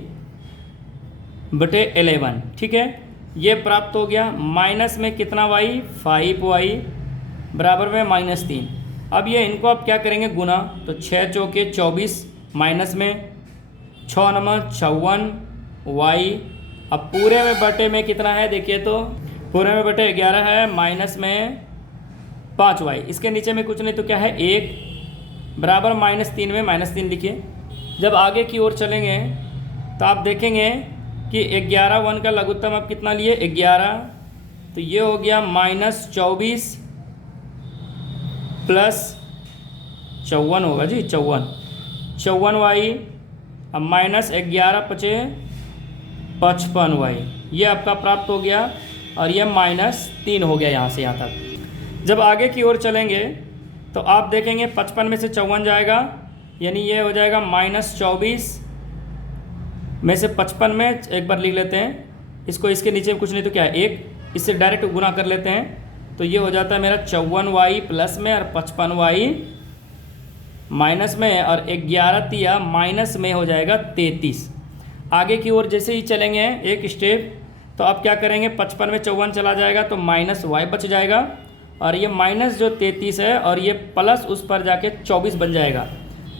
बटे 11, ठीक है, ये प्राप्त हो गया। माइनस में कितना y, 5y बराबर में -3। अब ये इनको आप क्या करेंगे, गुना, तो 6 चौके 24, माइनस में 6 नंबर 54 y, अब पूरे में बटे में कितना है, देखिए तो पूरे में बटे 11 है, माइनस में 5y, इसके नीचे में कुछ नहीं तो क्या है 1 बराबर -3 में -3 लिखिए। जब आगे की ओर चलेंगे तो आप देखेंगे कि 11 1 का लघुत्तम आप कितना लिए 11, तो ये हो गया -24 + 54 होगा जी, 54 y, अब -11 × 5 55y, ये आपका प्राप्त हो गया, और ये -3 हो गया यहाँ से यहाँ तक। जब आगे की ओर चलेंगे तो आप देखेंगे 55 में से 54 जाएगा, यानी ये हो जाएगा -24 में से 55 में, एक बार लिख लेते हैं इसको, इसके नीचे कुछ नहीं तो क्या है 1, इससे डायरेक्ट गुना कर लेते हैं, तो ये हो जाता है मेरा 54y प्लस में और 55y माइनस में और 11 तिया माइनस में हो जाएगा 33। आगे की ओर जैसे ही चलेंगे एक स्टेप, तो अब क्या करेंगे, 55 में 54 चला जाएगा तो माइनस y बच जाएगा, और ये माइनस जो 33 है और ये प्लस उस पर जाके 24 बन जाएगा।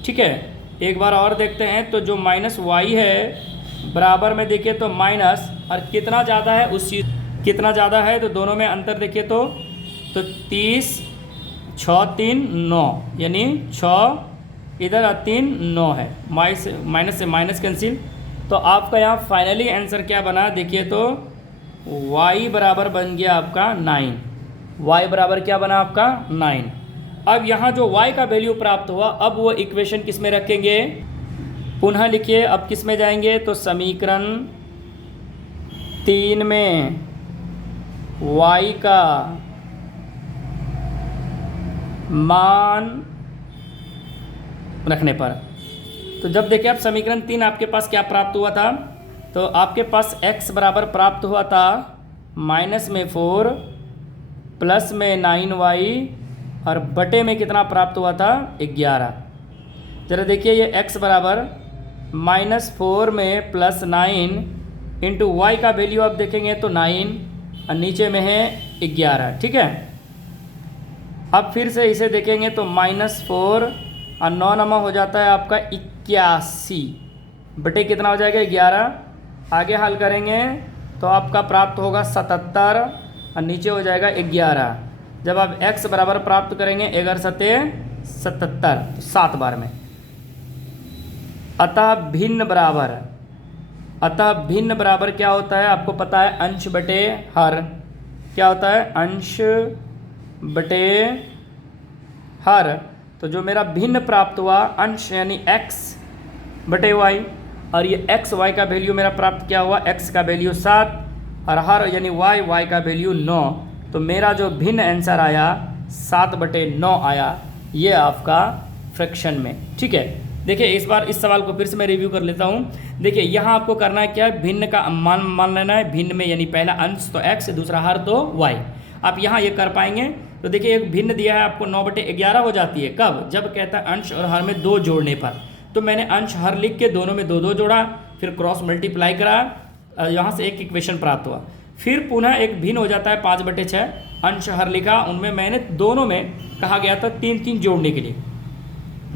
ठीक है, एक बार और देखते हैं, तो जो माइनस y है बराबर में देखिए तो माइनस, और कितना ज़्यादा है उस चीज़, कितना ज़्यादा है तो दोनों में अंतर देखिए तो 30 6 3 9, यानी 6 इधर और 3 9 है, माइनस से माइनस कैंसिल। तो आपका यहाँ फाइनली आंसर क्या बना देखिए तो y बराबर बन गया आपका 9, y बराबर क्या बना आपका 9। अब यहाँ जो y का वैल्यू प्राप्त हुआ, अब वो इक्वेशन किस में रखेंगे, पुनः लिखिए, अब किस में जाएंगे, तो समीकरण 3 में y का मान रखने पर, तो जब देखिए आप समीकरण 3 आपके पास क्या प्राप्त हुआ था, तो आपके पास x बराबर प्राप्त हुआ था माइनस में 4 प्लस में 9y और बटे में कितना प्राप्त हुआ था 11। जरा देखिए ये x बराबर -4 में प्लस 9 इंटू वाई का वैल्यू आप देखेंगे तो 9 और नीचे में है 11। ठीक है, अब फिर से इसे देखेंगे तो -4 और 9 नमा हो जाता है आपका 81 बटे कितना हो जाएगा 11। आगे हल करेंगे तो आपका प्राप्त होगा 77 और नीचे हो जाएगा 11। जब आप x बराबर प्राप्त करेंगे 11 सते 77 7 बार में। अतः भिन्न बराबर क्या होता है आपको पता है, अंश बटे हर। क्या होता है, अंश बटे हर। तो जो मेरा भिन्न प्राप्त हुआ अंश यानी x बटे y, और ये x y का वैल्यू मेरा प्राप्त क्या हुआ, x का वैल्यू 7 और हर यानी y का वैल्यू 9। तो मेरा जो भिन्न आंसर आया 7/9 आया, ये आपका फ्रैक्शन में। ठीक है, देखिए इस बार इस सवाल को फिर से मैं रिव्यू कर लेता हूँ। देखिए यहाँ आपको करना है क्या, भिन्न का मान लेना है। भिन्न में यानी पहला अंश तो x, दूसरा हर तो y। आप यहाँ ये कर पाएंगे तो देखिए एक भिन्न दिया है आपको 9/11 हो जाती है। कब, जब कहता है अंश और हर में 2 जोड़ने पर। तो मैंने अंश हर लिख के दोनों में 2 जोड़ा, फिर क्रॉस मल्टीप्लाई करा, यहाँ से एक इक्वेशन प्राप्त हुआ। फिर पुनः एक भिन्न हो जाता है 5/6, अंश हर लिखा, उनमें मैंने दोनों में कहा गया था 3 जोड़ने के लिए,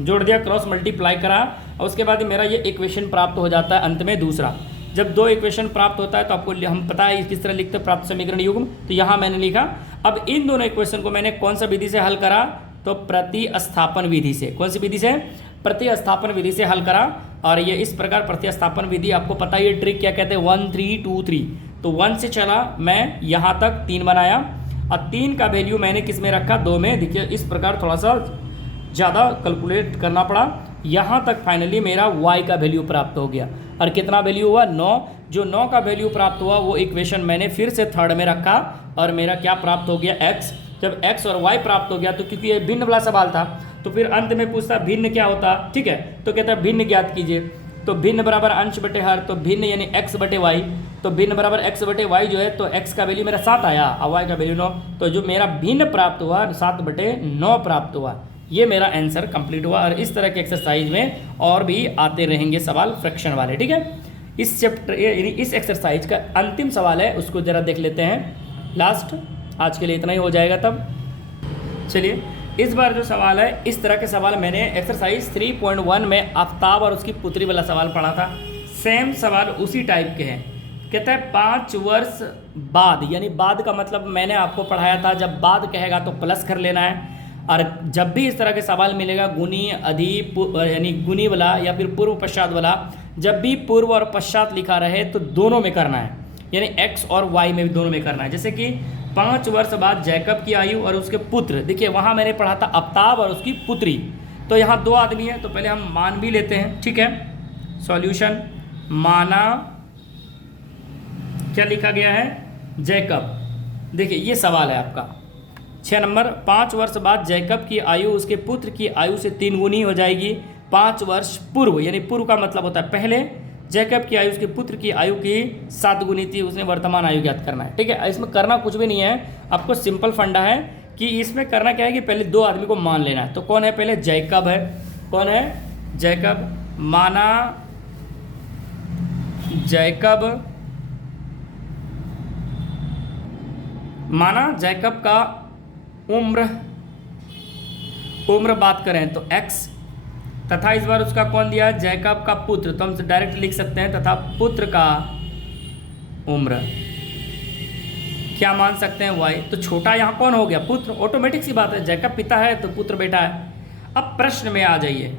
जोड़ दिया, क्रॉस मल्टीप्लाई करा, और उसके बाद मेरा ये इक्वेशन प्राप्त हो जाता है अंत में दूसरा। जब 2 इक्वेशन प्राप्त होता है तो आपको हम पता है किस तरह लिखते हैं प्राप्त समीकरण युग्म, तो यहाँ मैंने लिखा। अब इन दोनों इक्वेशन को मैंने कौन सा विधि से हल करा, तो प्रतिस्थापन विधि से। कौन सी विधि से, प्रतिस्थापन विधि से हल करा। और ये इस प्रकार प्रतिस्थापन विधि आपको पता है, ये ट्रिक क्या कहते हैं, 1 3 2 3। तो 1 से चला मैं यहाँ तक 3 बनाया, और 3 का वैल्यू मैंने किस में रखा, 2 में। देखिए इस प्रकार थोड़ा सा ज़्यादा कैलकुलेट करना पड़ा, यहाँ तक फाइनली मेरा y का वैल्यू प्राप्त हो गया। और कितना वैल्यू हुआ, 9। जो 9 का वैल्यू प्राप्त हुआ वो इक्वेशन मैंने फिर से थर्ड में रखा, और मेरा क्या प्राप्त हो गया, x। जब x और y प्राप्त हो गया तो क्योंकि ये भिन्न वाला सवाल था, तो फिर अंत में पूछता भिन्न क्या होता। ठीक है, तो कहता है भिन्न ज्ञात कीजिए। तो भिन्न बराबर अंश बटे हर, तो भिन्न यानी x बटे y। तो भिन्न बराबर x बटे y जो है, तो x का वैल्यू मेरा 7 आया और y का वैल्यू 9। तो जो मेरा भिन्न प्राप्त हुआ 7/9 प्राप्त हुआ। ये मेरा आंसर कंप्लीट हुआ। और इस तरह के एक्सरसाइज में और भी आते रहेंगे सवाल फ्रैक्शन वाले। ठीक है, इस चैप्टर यानी इस एक्सरसाइज का अंतिम सवाल है, उसको ज़रा देख लेते हैं लास्ट। आज के लिए इतना ही हो जाएगा। तब चलिए इस बार जो सवाल है, इस तरह के सवाल मैंने एक्सरसाइज 3.1 में आफ्ताब और उसकी पुत्री वाला सवाल पढ़ा था। सेम सवाल उसी टाइप के हैं। कहता है 5 वर्ष बाद, यानी बाद का मतलब मैंने आपको पढ़ाया था, जब बाद कहेगा तो प्लस कर लेना है। और जब भी इस तरह के सवाल मिलेगा गुनी अधि यानी गुनी वाला या फिर पूर्व पश्चात वाला, जब भी पूर्व और पश्चात लिखा रहे तो दोनों में करना है, यानी x और y में भी दोनों में करना है। जैसे कि 5 वर्ष बाद जैकब की आयु और उसके पुत्र, देखिए वहाँ मैंने पढ़ा था आफ्ताब और उसकी पुत्री। तो यहाँ 2 आदमी हैं, तो पहले हम मान भी लेते हैं। ठीक है, सॉल्यूशन माना क्या लिखा गया है, जैकब। देखिए ये सवाल है आपका 6 नंबर। 5 वर्ष बाद जैकब की आयु उसके पुत्र की आयु से 3 गुनी हो जाएगी। 5 वर्ष पूर्व, यानी पूर्व का मतलब होता है पहले, जैकब की आयु उसके पुत्र की आयु की 7 गुनी थी, उसने वर्तमान आयु ज्ञात करना है। ठीक है, इसमें करना कुछ भी नहीं है, आपको सिंपल फंडा है कि इसमें करना क्या है कि पहले 2 आदमी को मान लेना है। तो कौन है, पहले जैकब है। कौन है, जैकब। माना जैकब का उम्र बात करें तो x, तथा इस बार उसका कौन दिया, जैकब का पुत्र, तो हम डायरेक्ट लिख सकते हैं तथा पुत्र का उम्र क्या मान सकते हैं, y। तो छोटा यहाँ कौन हो गया, पुत्र, ऑटोमेटिक सी बात है, जैकब पिता है तो पुत्र बेटा है। अब प्रश्न में आ जाइए,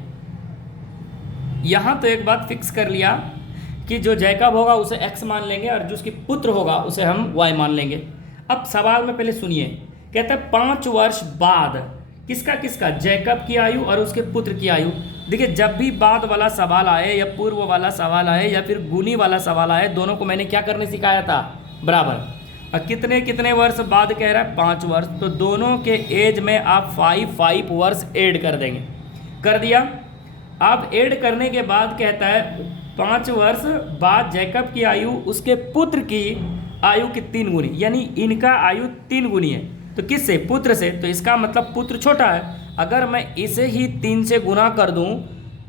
यहाँ तो एक बात फिक्स कर लिया कि जो जैकब होगा उसे x मान लेंगे और जो उसकी पुत्र होगा उसे हम y मान लेंगे। अब सवाल में पहले सुनिए, कहता है 5 वर्ष बाद किसका, जैकब की आयु और उसके पुत्र की आयु। देखिए, जब भी बाद वाला सवाल आए या पूर्व वाला सवाल आए या फिर गुनी वाला सवाल आए, दोनों को मैंने क्या करने सिखाया था, बराबर। और कितने वर्ष बाद कह रहा है, 5 वर्ष, तो दोनों के एज में आप 5 वर्ष ऐड कर देंगे। कर दिया। अब ऐड करने के बाद कहता है 5 वर्ष बाद जैकब की आयु उसके पुत्र की आयु की 3 गुनी, यानी इनका आयु 3 गुनी है। तो किससे, पुत्र से। तो इसका मतलब पुत्र छोटा है। अगर मैं इसे ही 3 से गुना कर दूं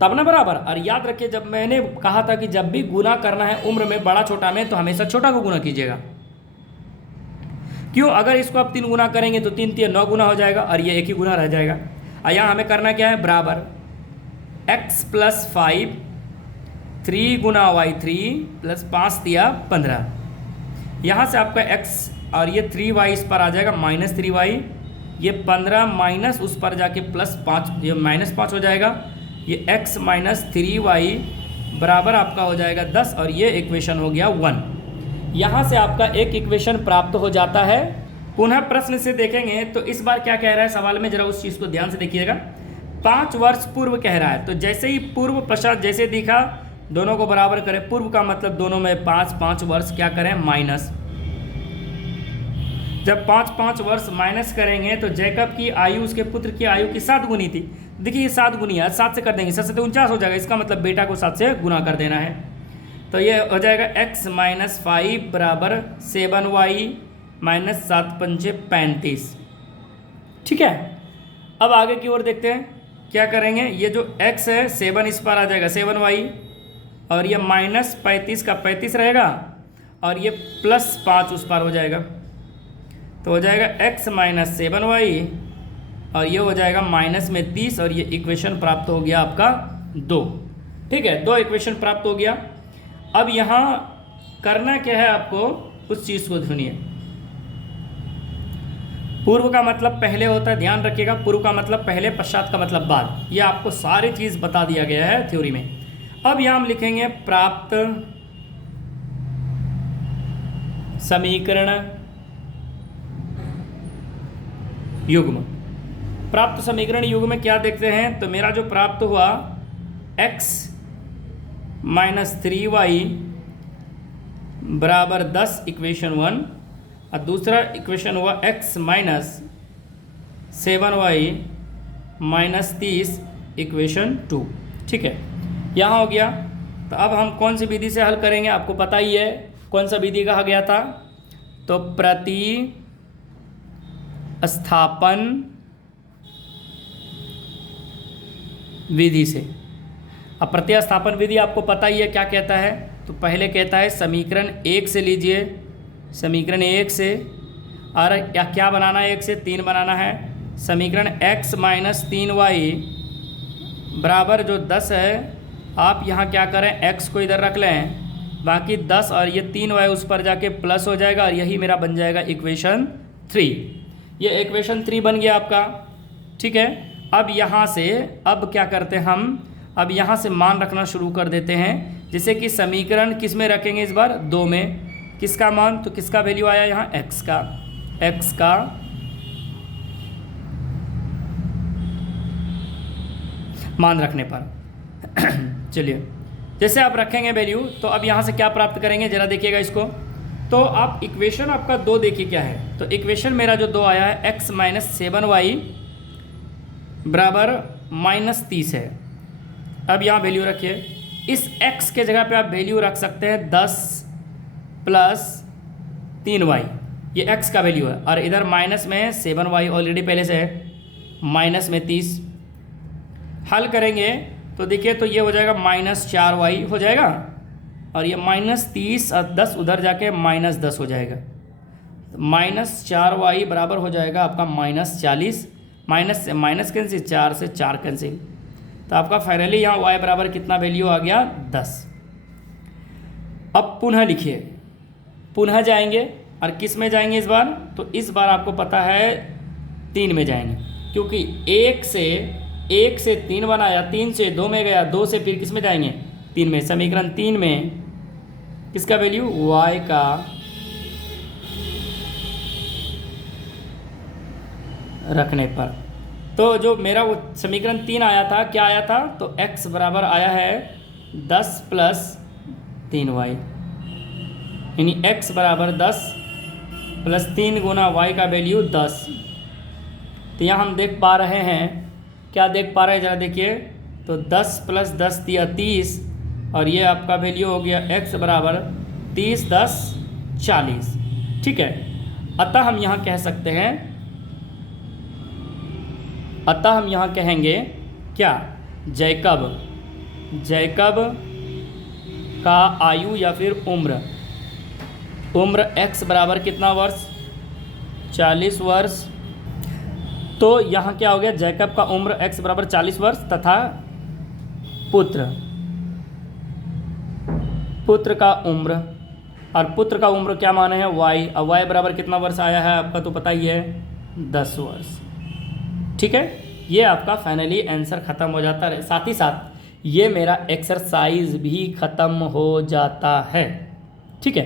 तब ना, बराबर। और याद रखिए, जब मैंने कहा था कि जब भी गुना करना है उम्र में, बड़ा छोटा में, तो हमेशा छोटा को गुना कीजिएगा। क्यों, अगर इसको आप 3 गुना करेंगे तो 3 3 9 गुना हो जाएगा और ये 1 ही गुना रह जाएगा। और यहाँ हमें करना क्या है, बराबर x + 5 3 गुना y 3 + 5 दिया 15। यहाँ से आपका x और ये 3y इस पर आ जाएगा -3y, ये 15 माइनस उस पर जाके +5, ये -5 हो जाएगा। ये x - 3y बराबर आपका हो जाएगा 10 और ये इक्वेशन हो गया 1। यहाँ से आपका एक इक्वेशन प्राप्त हो जाता है। पुनः प्रश्न से देखेंगे तो इस बार क्या कह रहा है सवाल में, जरा उस चीज़ को ध्यान से देखिएगा। 5 वर्ष पूर्व कह रहा है, तो जैसे ही पूर्व पश्चात जैसे दिखा, दोनों को बराबर करें। पूर्व का मतलब दोनों में 5 वर्ष क्या करें, माइनस। जब 5 वर्ष माइनस करेंगे तो जैकब की आयु उसके पुत्र की आयु की 7 गुनी थी। देखिए, ये 7 गुनी है, 7 से कर देंगे, 7 से तो 49 हो जाएगा। इसका मतलब बेटा को 7 से गुना कर देना है। तो ये हो जाएगा x - 5 बराबर 7y - 7 पंचे 35। ठीक है, अब आगे की ओर देखते हैं क्या करेंगे। ये जो x है 7 इस पर आ जाएगा 7y, और ये -35 का 35 रहेगा और ये +5 उस पर हो जाएगा। तो हो जाएगा x - 7y और ये हो जाएगा -30 और ये इक्वेशन प्राप्त हो गया आपका 2। ठीक है, 2 इक्वेशन प्राप्त हो गया। अब यहाँ करना क्या है आपको, उस चीज़ को सुनिए। पूर्व का मतलब पहले होता है, ध्यान रखिएगा। पूर्व का मतलब पहले, पश्चात का मतलब बाद। ये आपको सारी चीज़ बता दिया गया है थ्योरी में। अब यहाँ हम लिखेंगे प्राप्त समीकरण युग्म। प्राप्त समीकरण युग्म में क्या देखते हैं, तो मेरा जो प्राप्त हुआ x - 3y बराबर 10 इक्वेशन 1, और दूसरा इक्वेशन हुआ x - 7y - 30 इक्वेशन 2। ठीक है, यहाँ हो गया। तो अब हम कौन सी विधि से हल करेंगे, आपको पता ही है कौन सा विधि कहा गया था, तो प्रतिस्थापन विधि से। अब प्रतिस्थापन विधि आपको पता ही है क्या कहता है, तो पहले कहता है समीकरण 1 से लीजिए, समीकरण 1 से, और क्या बनाना है, 1 से 3 बनाना है। समीकरण x - 3y बराबर जो 10 है, आप यहाँ क्या करें, x को इधर रख लें, बाकी 10 और ये 3y उस पर जाके प्लस हो जाएगा और यही मेरा बन जाएगा इक्वेशन 3। ये इक्वेशन 3 बन गया आपका। ठीक है, अब यहाँ से अब क्या करते हैं हम, अब यहाँ से मान रखना शुरू कर देते हैं। जैसे कि समीकरण किस में रखेंगे इस बार, 2 में। किसका मान, तो किसका वैल्यू आया यहाँ, x का मान रखने पर। चलिए, जैसे आप रखेंगे वैल्यू, तो अब यहाँ से क्या प्राप्त करेंगे, जरा देखिएगा इसको। तो आप इक्वेशन आपका 2 देखिए क्या है। तो इक्वेशन मेरा जो 2 आया है, x - 7y बराबर -30 है। अब यहाँ वैल्यू रखिए, इस x के जगह पे आप वैल्यू रख सकते हैं 10 प्लस 3y, ये x का वैल्यू है, और इधर माइनस में 7y ऑलरेडी पहले से है, माइनस में 30। हल करेंगे तो देखिए तो ये हो जाएगा -4y हो जाएगा, और ये -30 और 10 उधर जाके -10 हो जाएगा, तो -4y बराबर हो जाएगा आपका -40, माइनस से माइनस कैंसिल, 4 से 4 कैंसिल, तो आपका फाइनली यहाँ y बराबर कितना वैल्यू आ गया 10। अब पुनः लिखिए, पुनः जाएंगे और किस में जाएंगे इस बार, तो इस बार आपको पता है 3 में जाएंगे, क्योंकि 1 से 3 बनाया, 3 से 2 में गया, 2 से फिर किस में जाएंगे 3 में। समीकरण 3 में किसका वैल्यू y का रखने पर, तो जो मेरा वो समीकरण 3 आया था, क्या आया था, तो x बराबर आया है 10 प्लस 3y, यानी x बराबर 10 प्लस 3 गुना y का वैल्यू 10। तो यहाँ हम देख पा रहे हैं, क्या देख पा रहे हैं जरा देखिए, तो 10 प्लस 10 दिया 30, और ये आपका वैल्यू हो गया x बराबर 30 10 40। ठीक है, अतः हम यहाँ कह सकते हैं, अतः हम यहाँ कहेंगे क्या, जैकब का आयु या फिर उम्र x बराबर कितना वर्ष, 40 वर्ष। तो यहाँ क्या हो गया, जैकब का उम्र x बराबर 40 वर्ष तथा पुत्र का उम्र, और पुत्र का उम्र क्या माने हैं y, और y बराबर कितना वर्ष आया है आपका तो पता ही है 10 वर्ष। ठीक है, ये आपका फाइनली आंसर ख़त्म हो जाता है, साथ ही साथ ये मेरा एक्सरसाइज भी ख़त्म हो जाता है। ठीक है,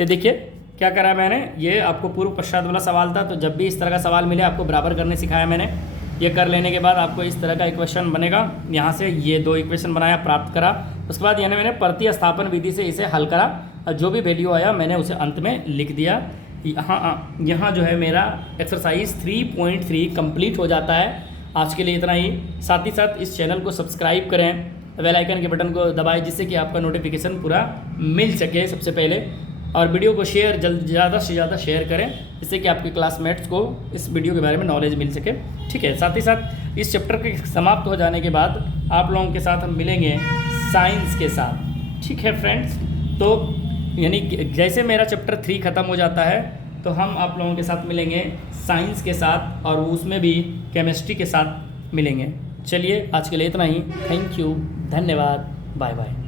ये देखिए क्या करा मैंने, ये आपको पूर्व पश्चात वाला सवाल था, तो जब भी इस तरह का सवाल मिले आपको बराबर करने सिखाया मैंने। ये कर लेने के बाद आपको इस तरह का इक्वेशन बनेगा, यहाँ से ये 2 इक्वेशन बनाया, प्राप्त करा, उसके बाद यानी मैंने प्रतिस्थापन विधि से इसे हल करा, और जो भी वैल्यू आया मैंने उसे अंत में लिख दिया। यहाँ जो है मेरा एक्सरसाइज 3.3 कंप्लीट हो जाता है। आज के लिए इतना ही, साथ ही साथ इस चैनल को सब्सक्राइब करें, बेल आइकन के बटन को दबाएं, जिससे कि आपका नोटिफिकेशन पूरा मिल सके सबसे पहले, और वीडियो को शेयर ज़्यादा से ज़्यादा शेयर करें, जिससे कि आपके क्लासमेट्स को इस वीडियो के बारे में नॉलेज मिल सके। ठीक है, साथ ही साथ इस चैप्टर के समाप्त हो जाने के बाद आप लोगों के साथ हम मिलेंगे साइंस के साथ। ठीक है फ्रेंड्स, तो यानी जैसे मेरा चैप्टर 3 ख़त्म हो जाता है तो हम आप लोगों के साथ मिलेंगे साइंस के साथ, और उसमें भी केमिस्ट्री के साथ मिलेंगे। चलिए आज के लिए इतना ही, थैंक यू, धन्यवाद, बाय बाय।